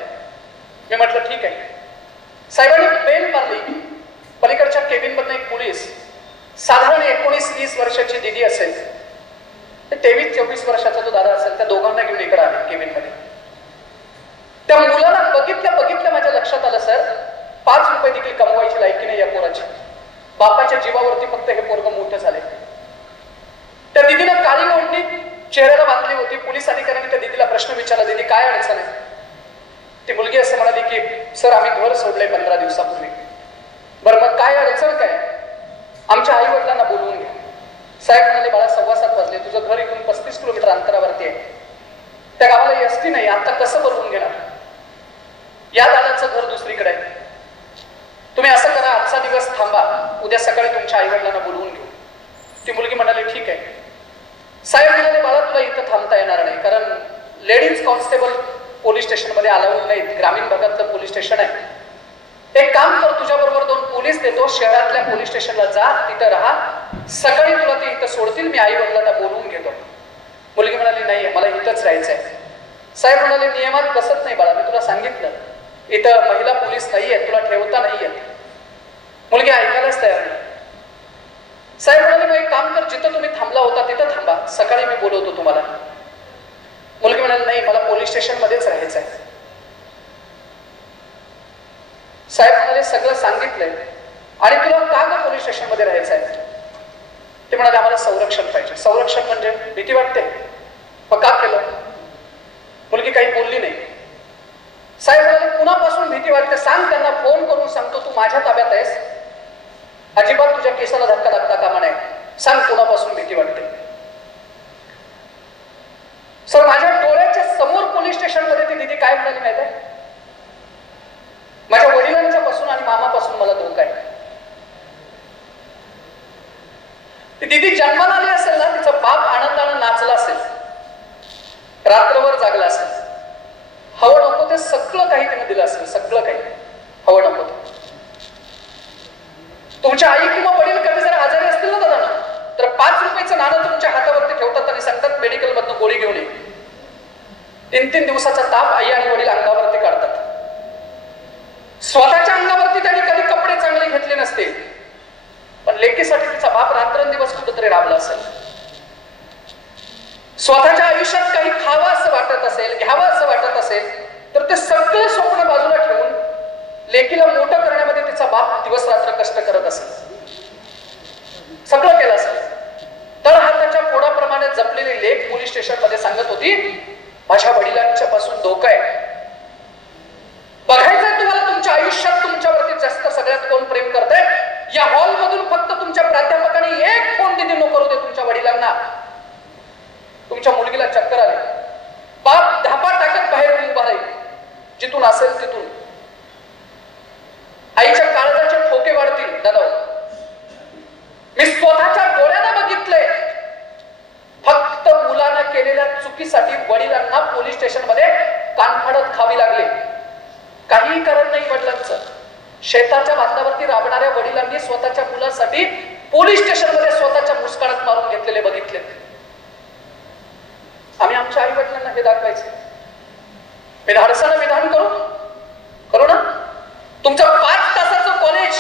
मी म्हटलं ठीक आहे. साहेबांनी बेल मारली. पलीकडच्या केबिन मधनं एक पोलीस, साधारण 19-20 वर्षाची दिदी असेल, 23-24 वर्षाचा तो दादा असेल, त्या दोघांना घेऊन इकडे आले केबिन मध्ये. त्या मुलाला बघितल्या माझ्या लक्षात आलं सर 5 रुपये देखील कमवायची लायकी नाही या पोराची. बापाच्या जीवावरती फक्त हे पोरग मोठं झाले. त्या दिदीनं काळी ओढणी चेहऱ्याला बांधली होती. पोलीस अधिकाऱ्यांनी त्या दिदीला प्रश्न विचारला, दिदी काय अडचण आहे? ती मुलगी असं म्हणाली की सर आम्ही घर सोडलंय 15 दिवसापूर्वी. बरं मग काय अडचण काय? आमच्या आई वडिलांना बोलवून घ्या. साहेब म्हणाले बाळा 7:15 वाजले, तुझं घर इथून 35 किलोमीटर अंतरावरती आहे. त्या गावाला एसटी नाही, आता कसं बोलवून घेणार? या दादाचं घर दुसरीकडे आहे. तुम्ही असं करा, आजचा दिवस थांबा, उद्या सकाळी तुमच्या आई वडिलांना बोलवून घेऊ. ती मुलगी म्हणाली ठीक आहे. साहेब म्हणाले बाळा तुला इथं थांबता येणार नाही, कारण लेडीज कॉन्स्टेबल पोलीस स्टेशन मध्ये अलाउड नाहीत. ग्रामीण भागातलं पोलीस स्टेशन आहे. एक काम कर, तुझ्या बरोबर 2 पोलीस देतो, शहरातल्या पोलीस स्टेशनला जा, तिथं राहा, सकाळी तुला ते इथं सोडतील, मी आई वडिलांना बोलवून घेतो. मुलगी म्हणाली नाही मला इथंच राहायचंय. साहेब म्हणाले नियमात बसत नाही बाळा, मी तुला सांगितलं इथं महिला पोलीस नाहीये, तुला ठेवता नाहीये. मुलगी ऐकायलाच तयार नाही. साहेब म्हणाले मग एक काम कर, जिथं तुम्ही थांबला होता तिथं थांबा, सकाळी मी बोलवतो तुम्हाला. मुलगी म्हणाली नाही मला पोलीस स्टेशन मध्येच राहायचंय. साहेब म्हणाले सगळं सांगितलंय आणि तुला का ग पोलीस स्टेशन मध्ये राहायचंय? ते म्हणाले आम्हाला संरक्षण पाहिजे. संरक्षण म्हणजे भीती वाटते. मग का केलं? मुलगी काही बोलली नाही. साहेब म्हणाले कुणापासून भीती वाटते सांग, त्यांना फोन करून सांगतो तू माझ्या ताब्यात आहेस, अजिबात तुझ्या केसाला धक्का लागता कामा नये, सांग कुणापासून भीती वाटते. सर माझ्या डोळ्याच्या समोर पोलीस स्टेशन मध्ये ती दिदी काय म्हणाली माहिती आहे? माझ्या वडिलांच्या पासून आणि मामापासून मला धोका आहे. ती दिदी जन्माला आली असेल ना, तिचा बाप आनंदानं नाचला असेल, रात्रभर जागला असेल, हवं नको ते ते सगळं काही तिने दिलं असेल, सगळं काही हवं नको. तुमच्या आई किंवा वडील कधी जर आजारी असतील ना दादा, तर 5 रुपयाचं नाणं तुमच्या हातावरती ठेवतात आणि सांगतात मेडिकल मधनं गोळी घेऊन ये. 3-3 दिवसाचा ताप आई आणि वडील अंगावरती काढतात. स्वतःच्या अंगावरती त्यांनी कधी कपडे चांगले घेतले नसते, पण लेकीसाठी तिचा बाप रात्रंदिवस कुठेतरी राबला असेल. स्वतःच्या आयुष्यात काही खावं असं वाटत असेल, घ्यावं असं वाटत असेल, तर ते सगळं स्वप्न बाजूला ठेवून लेकीला मोठं करण्यामध्ये तिचा बाप दिवस रात्र कष्ट करत असेल, सगळं केलं असेल. तर हाताच्या फोडाप्रमाणे जपलेली लेक पोलीस स्टेशन मध्ये सांगत होती, माझ्या वडिलांच्या पासून धोका आहे. बघायचंय तुम्हाला तुमच्या आयुष्यात तुमच्यावरती जास्त सगळ्यात कोण प्रेम करतंय. या हॉल मधून फक्त तुमच्या प्राध्यापकांनी एक फोन दिली नको करू दे तुमच्या वडिलांना. तुमच्या मुलगीला चक्कर आले, बाप धापा टाकत बाहेर उभा राहील, जिथून असेल तिथून. आईच्या काळजाचे ठोके वाढतील. दादा, मी स्वतःच्या डोळ्यानं बघितलंय, फक्त मुलानं केलेल्या चुकीसाठी वडिलांना पोलीस स्टेशन मध्ये कानफाडत खावी लागले. काहीही कारण नाही वडिलांचं. शेताच्या बांधावरती राबणाऱ्या वडिलांनी स्वतःच्या मुलासाठी पोलीस स्टेशन मध्ये स्वतःच्या मुस्कानात मारून घेतलेले बघितले. आम्ही आमच्या आई वडिलांना हे दाखवायचे. मी धाडसानं विधान करू ना. तुमचं 5 तासाचं कॉलेज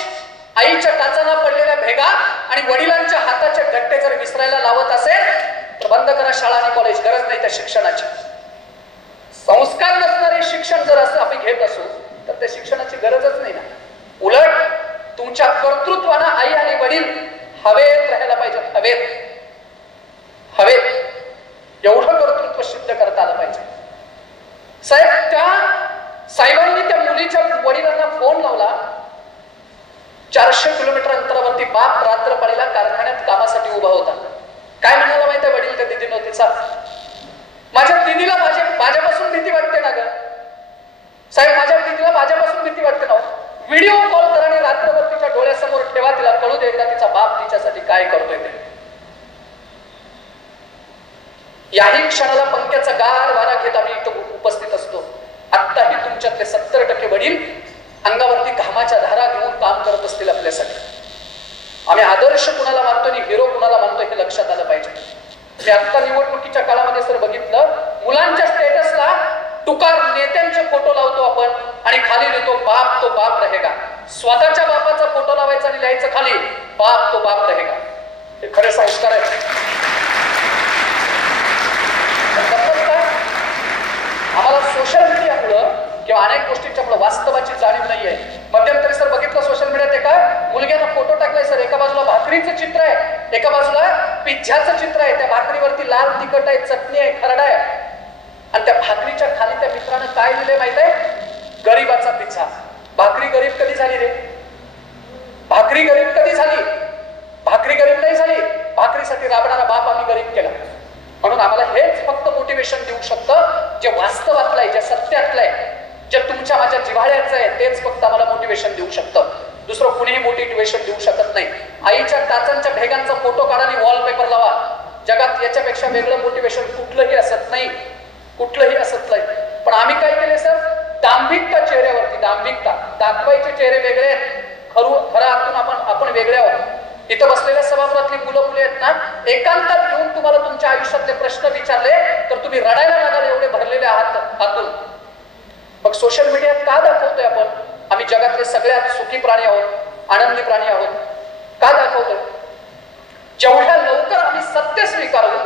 आईच्या टाचाना पडलेल्या भेगा आणि वडिलांच्या हाताचे गट्टे जर विसरायला लावत असेल तर बंद करा शाळा आणि कॉलेज. गरज नाही त्या शिक्षणाची. संस्कार नसणारे शिक्षण जर असं आम्ही घेत असू तर त्या शिक्षणाची गरजच नाही ना. उलट तुमच्या कर्तृत्वानं आई आणि वडील हवेत राहायला पाहिजेत. हवेत एवढं कर्तृत्व सिद्ध करता आलं पाहिजे. साहेब, त्या साहेबांनी त्या मुलीच्या वडिलांना फोन लावला. 400 किलोमीटर अंतरावरती बाप रात्रपाळीला कारखान्यात कामासाठी उभा होता. काय म्हणाला माहिती आहे वडील त्या दिदीनं तिचा, माझ्या दिदीला माझ्यापासून भीती वाटते ना ग साहेब, माझ्या दिदीला माझ्यापासून भीती वाटते ना. व्हिडिओ कॉल करा आणि रात्रभर तिच्या डोळ्यासमोर ठेवा, तिला कळू दे एकदा तिचा बाप तिच्यासाठी काय करतोय ते. याही क्षणाला पंख्याचा गार वारा घेत आम्ही इथं उपस्थित असतो. आत्ताही तुमच्यातले 70% वडील अंगावरती घामाच्या धारा घेऊन काम करत असतील आपल्यासाठी. आम्ही आदर्श कुणाला मानतो आणि हिरो कुणाला मानतो हे लक्षात आलं पाहिजे. मी आता निवडणुकीच्या काळामध्ये सर बघितलं, मुलांच्या स्टेटसला टुकार नेत्यांचे फोटो लावतो आपण आणि खाली लिहितो बाप तो बाप रहेगा. स्वतःच्या बापाचा फोटो लावायचा आणि लिहायचं खाली बाप तो बाप रहेगा. हे खरे संस्कार आहेत. आम्हाला सोशल मीडियामुळं किंवा अनेक गोष्टींच्यामुळे वास्तवाची जाणीव नाहीये. मध्यंतरी सर बघितलं सोशल मीडियात एका मुलग्यानं फोटो टाकलाय सर. एका बाजूला भाकरीचं चित्र आहे, एका बाजूला पिझ्झाचं चित्र आहे. त्या भाकरीवरती लाल तिखट आहे, चटणी आहे, खरडा आहे. आणि त्या भाकरीच्या खाली त्या मित्रानं काय लिहिलंय माहित आहे? गरीबाचा पिझ्झा. भाकरी गरीब कधी झाली रे? भाकरी गरीब कधी झाली? भाकरी गरीब नाही झाली. भाकरीसाठी राबणारा बाप आम्ही गरीब केला. म्हणून आम्हाला हेच फक्त मोटिवेशन देऊ शकतं जे वास्तवातलं आहे, जे सत्यातलं आहे, जे तुमच्या माझ्या जिव्हाळ्याचं आहे. तेच फक्त आम्हाला मोटिवेशन देऊ शकतं. दुसरं कुणीही मोटिवेशन देऊ शकत नाही. आईच्या टाचांच्या भेगांचा फोटो काढा आणि वॉलपेपर लावा. जगात याच्यापेक्षा वेगळं मोटिवेशन कुठलंही असत नाही, कुठलंही असत नाही. पण आम्ही काय केले सर? दांभिकता चेहऱ्यावरती, दांभिकता दाखवायचे चेहरे वेगळे आहेत, खरं आतून आपण वेगळे आहोत. इथं बसलेल्या सभागृहातली मुलं आहेत ना, एकांतात घेऊन तुम्हाला तुमच्या आयुष्यातले प्रश्न विचारले तर तुम्ही रडायला लागाल एवढे भरलेले आहात आतून. मग सोशल मीडियात का दाखवतोय आपण आम्ही जगातले सगळ्यात सुखी प्राणी आहोत, आनंदी प्राणी आहोत? का दाखवतोय? जेवढ्या लवकर आम्ही सत्य स्वीकारू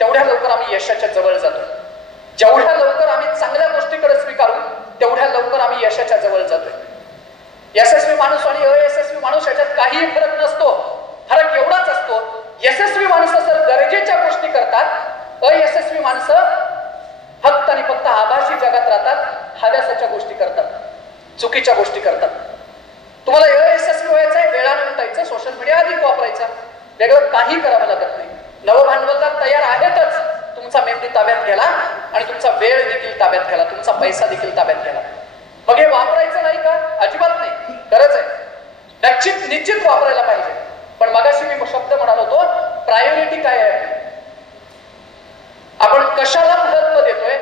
तेवढ्या लवकर आम्ही यशाच्या जवळ जातो. जेवढ्या लवकर आम्ही चांगल्या गोष्टीकडे स्वीकारू तेवढ्या लवकर आम्ही यशाच्या जवळ जातोय. यशस्वी माणूस आणि अयशस्वी माणूस याच्यात काहीही फरक नसतो. फरक एवढाच असतो, यशस्वी माणसं जर गरजेच्या गोष्टी करतात, अयशस्वी माणसं फक्त आणि फक्त आभासी जगात राहतात, हव्यासाच्या गोष्टी करतात, चुकीच्या गोष्टी करतात. तुम्हाला अयशस्वी व्हायचं आहे, वेळानं उठायचं, सोशल मीडिया अधिक वापरायचा, वेगळं काही करावं लागत नाही. नवभांडवलदार तयार आहेतच. तुमचा मेंदू ताब्यात घ्याला आणि तुमचा वेळ देखील ताब्यात घ्याला, तुमचा पैसा देखील ताब्यात घ्याला. मग हे वापरायचं नाही का? अजिबात नाही. गरज आहे, निश्चित वापरायला पाहिजे. पण मगाशी मी शब्द म्हणालो होतो, प्रायोरिटी काय आहे? आपण कशाला महत्व देतोय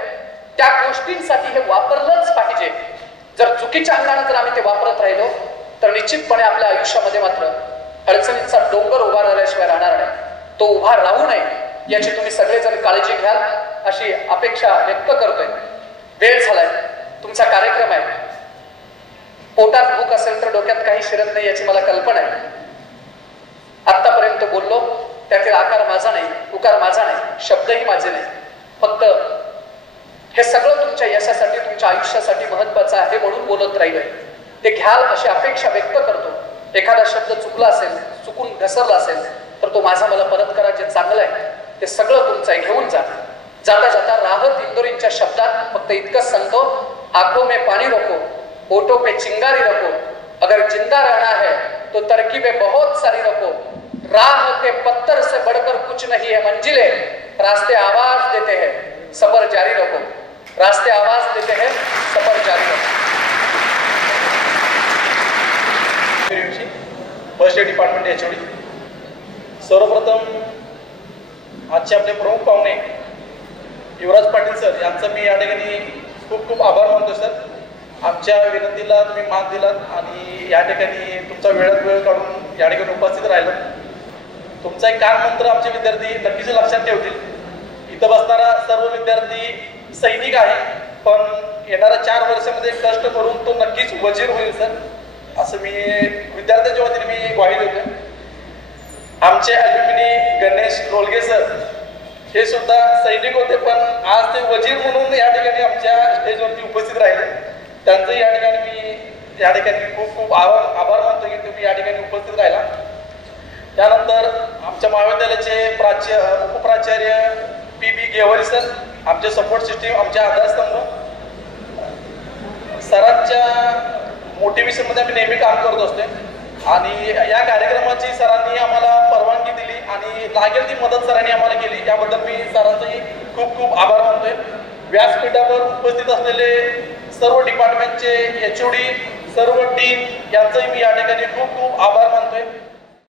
त्या गोष्टींसाठी हे वापरलंच पाहिजे. निश्चितपणे आपल्या आयुष्यामध्ये मात्र अडचणींचा डोंगर उभा राहिल्याशिवाय राहणार नाही. तो उभा राहू नये याची तुम्ही सगळेजण काळजी घ्याल अशी अपेक्षा व्यक्त करतोय. वेळ झालाय, तुमचा कार्यक्रम आहे. पोटात भूक असेल तर डोक्यात काही शिरत नाही याची मला कल्पना आहे. आतापर्यंत बोललो त्यातील आकार माझा नाही, उकार माझा नाही, शब्दही माझे नाही. फक्त हे सगळं तुमच्या यशासाठी, तुमच्या आयुष्यासाठी महत्वाचं आहे म्हणून बोलत राहिलोय. ते घ्याल अशी अपेक्षा व्यक्त करतो. एखादा शब्द चुकला असेल, चुकून घसरला असेल तर तो माझा मला परत करा. जे चांगलं आहे ते सगळं तुमचं आहे, घेऊन जा. जाता जाता राहत इंदोरींच्या शब्दात फक्त इतकंच सांगतो, आंखों में पानी रखो, होठों पे चिंगारी रखो, अगर जिंदा रहना है तो तरकीबें बहुत सारी रखो, राह के पत्थर से बढ़कर कुछ नहीं है मंजिलें, रास्ते आवाज देते हैं सफर जारी रखो, रास्ते आवाज देते हैं सफर जारी रखो. First aid department HOD. सर्वप्रथम आजचे आपले प्रमुख पाहुणे युवराज पाटील सर यांचं मी या ठिकाणी खूप खूप आभार मानतो. सर, आमच्या विनंतीला तुम्ही मान दिलात आणि या ठिकाणी तुमचा वेळात वेळ काढून या ठिकाणी उपस्थित राहिला. तुमचा एक कान मंत्र आमचे विद्यार्थी नक्कीच लक्षात ठेवतील. इथं बसणारा सर्व विद्यार्थी सैनिक आहे, पण येणाऱ्या 4 वर्षामध्ये कष्ट करून तो नक्कीच वजीर होईल सर, असं मी विद्यार्थ्यांच्या वतीने मी ग्वाही देतो. आमचे अल्युमिनी गणेश रोलगे सर हे सुद्धा सैनिक होते, पण आज ते वजीर म्हणून या ठिकाणी आमच्या स्टेजवरती उपस्थित राहिले. त्यांचं या ठिकाणी मी या ठिकाणी खूप खूप आभार मानतो की तुम्ही या ठिकाणी उपस्थित राहिला. त्यानंतर आमच्या महाविद्यालयाचे उपप्राचार्य PB गेवारी सर, आमचे सपोर्ट सिस्टीम, आमचे आधारस्तंभ. सरांच्या मोटिवेशनमध्ये आम्ही नेहमी काम करत असतो आणि या कार्यक्रमाची सरांनी आम्हाला परवानगी दिली आणि लागेल ती मदत सरांनी आम्हाला केली, याबद्दल मी सरांचंही खूप खूप आभार मानतोय. व्यासपीठावर उपस्थित असलेले सर्व डिपार्टमेंटचे HOD, सर्व टीम यांचंही मी या ठिकाणी खूप खूप आभार मानतोय.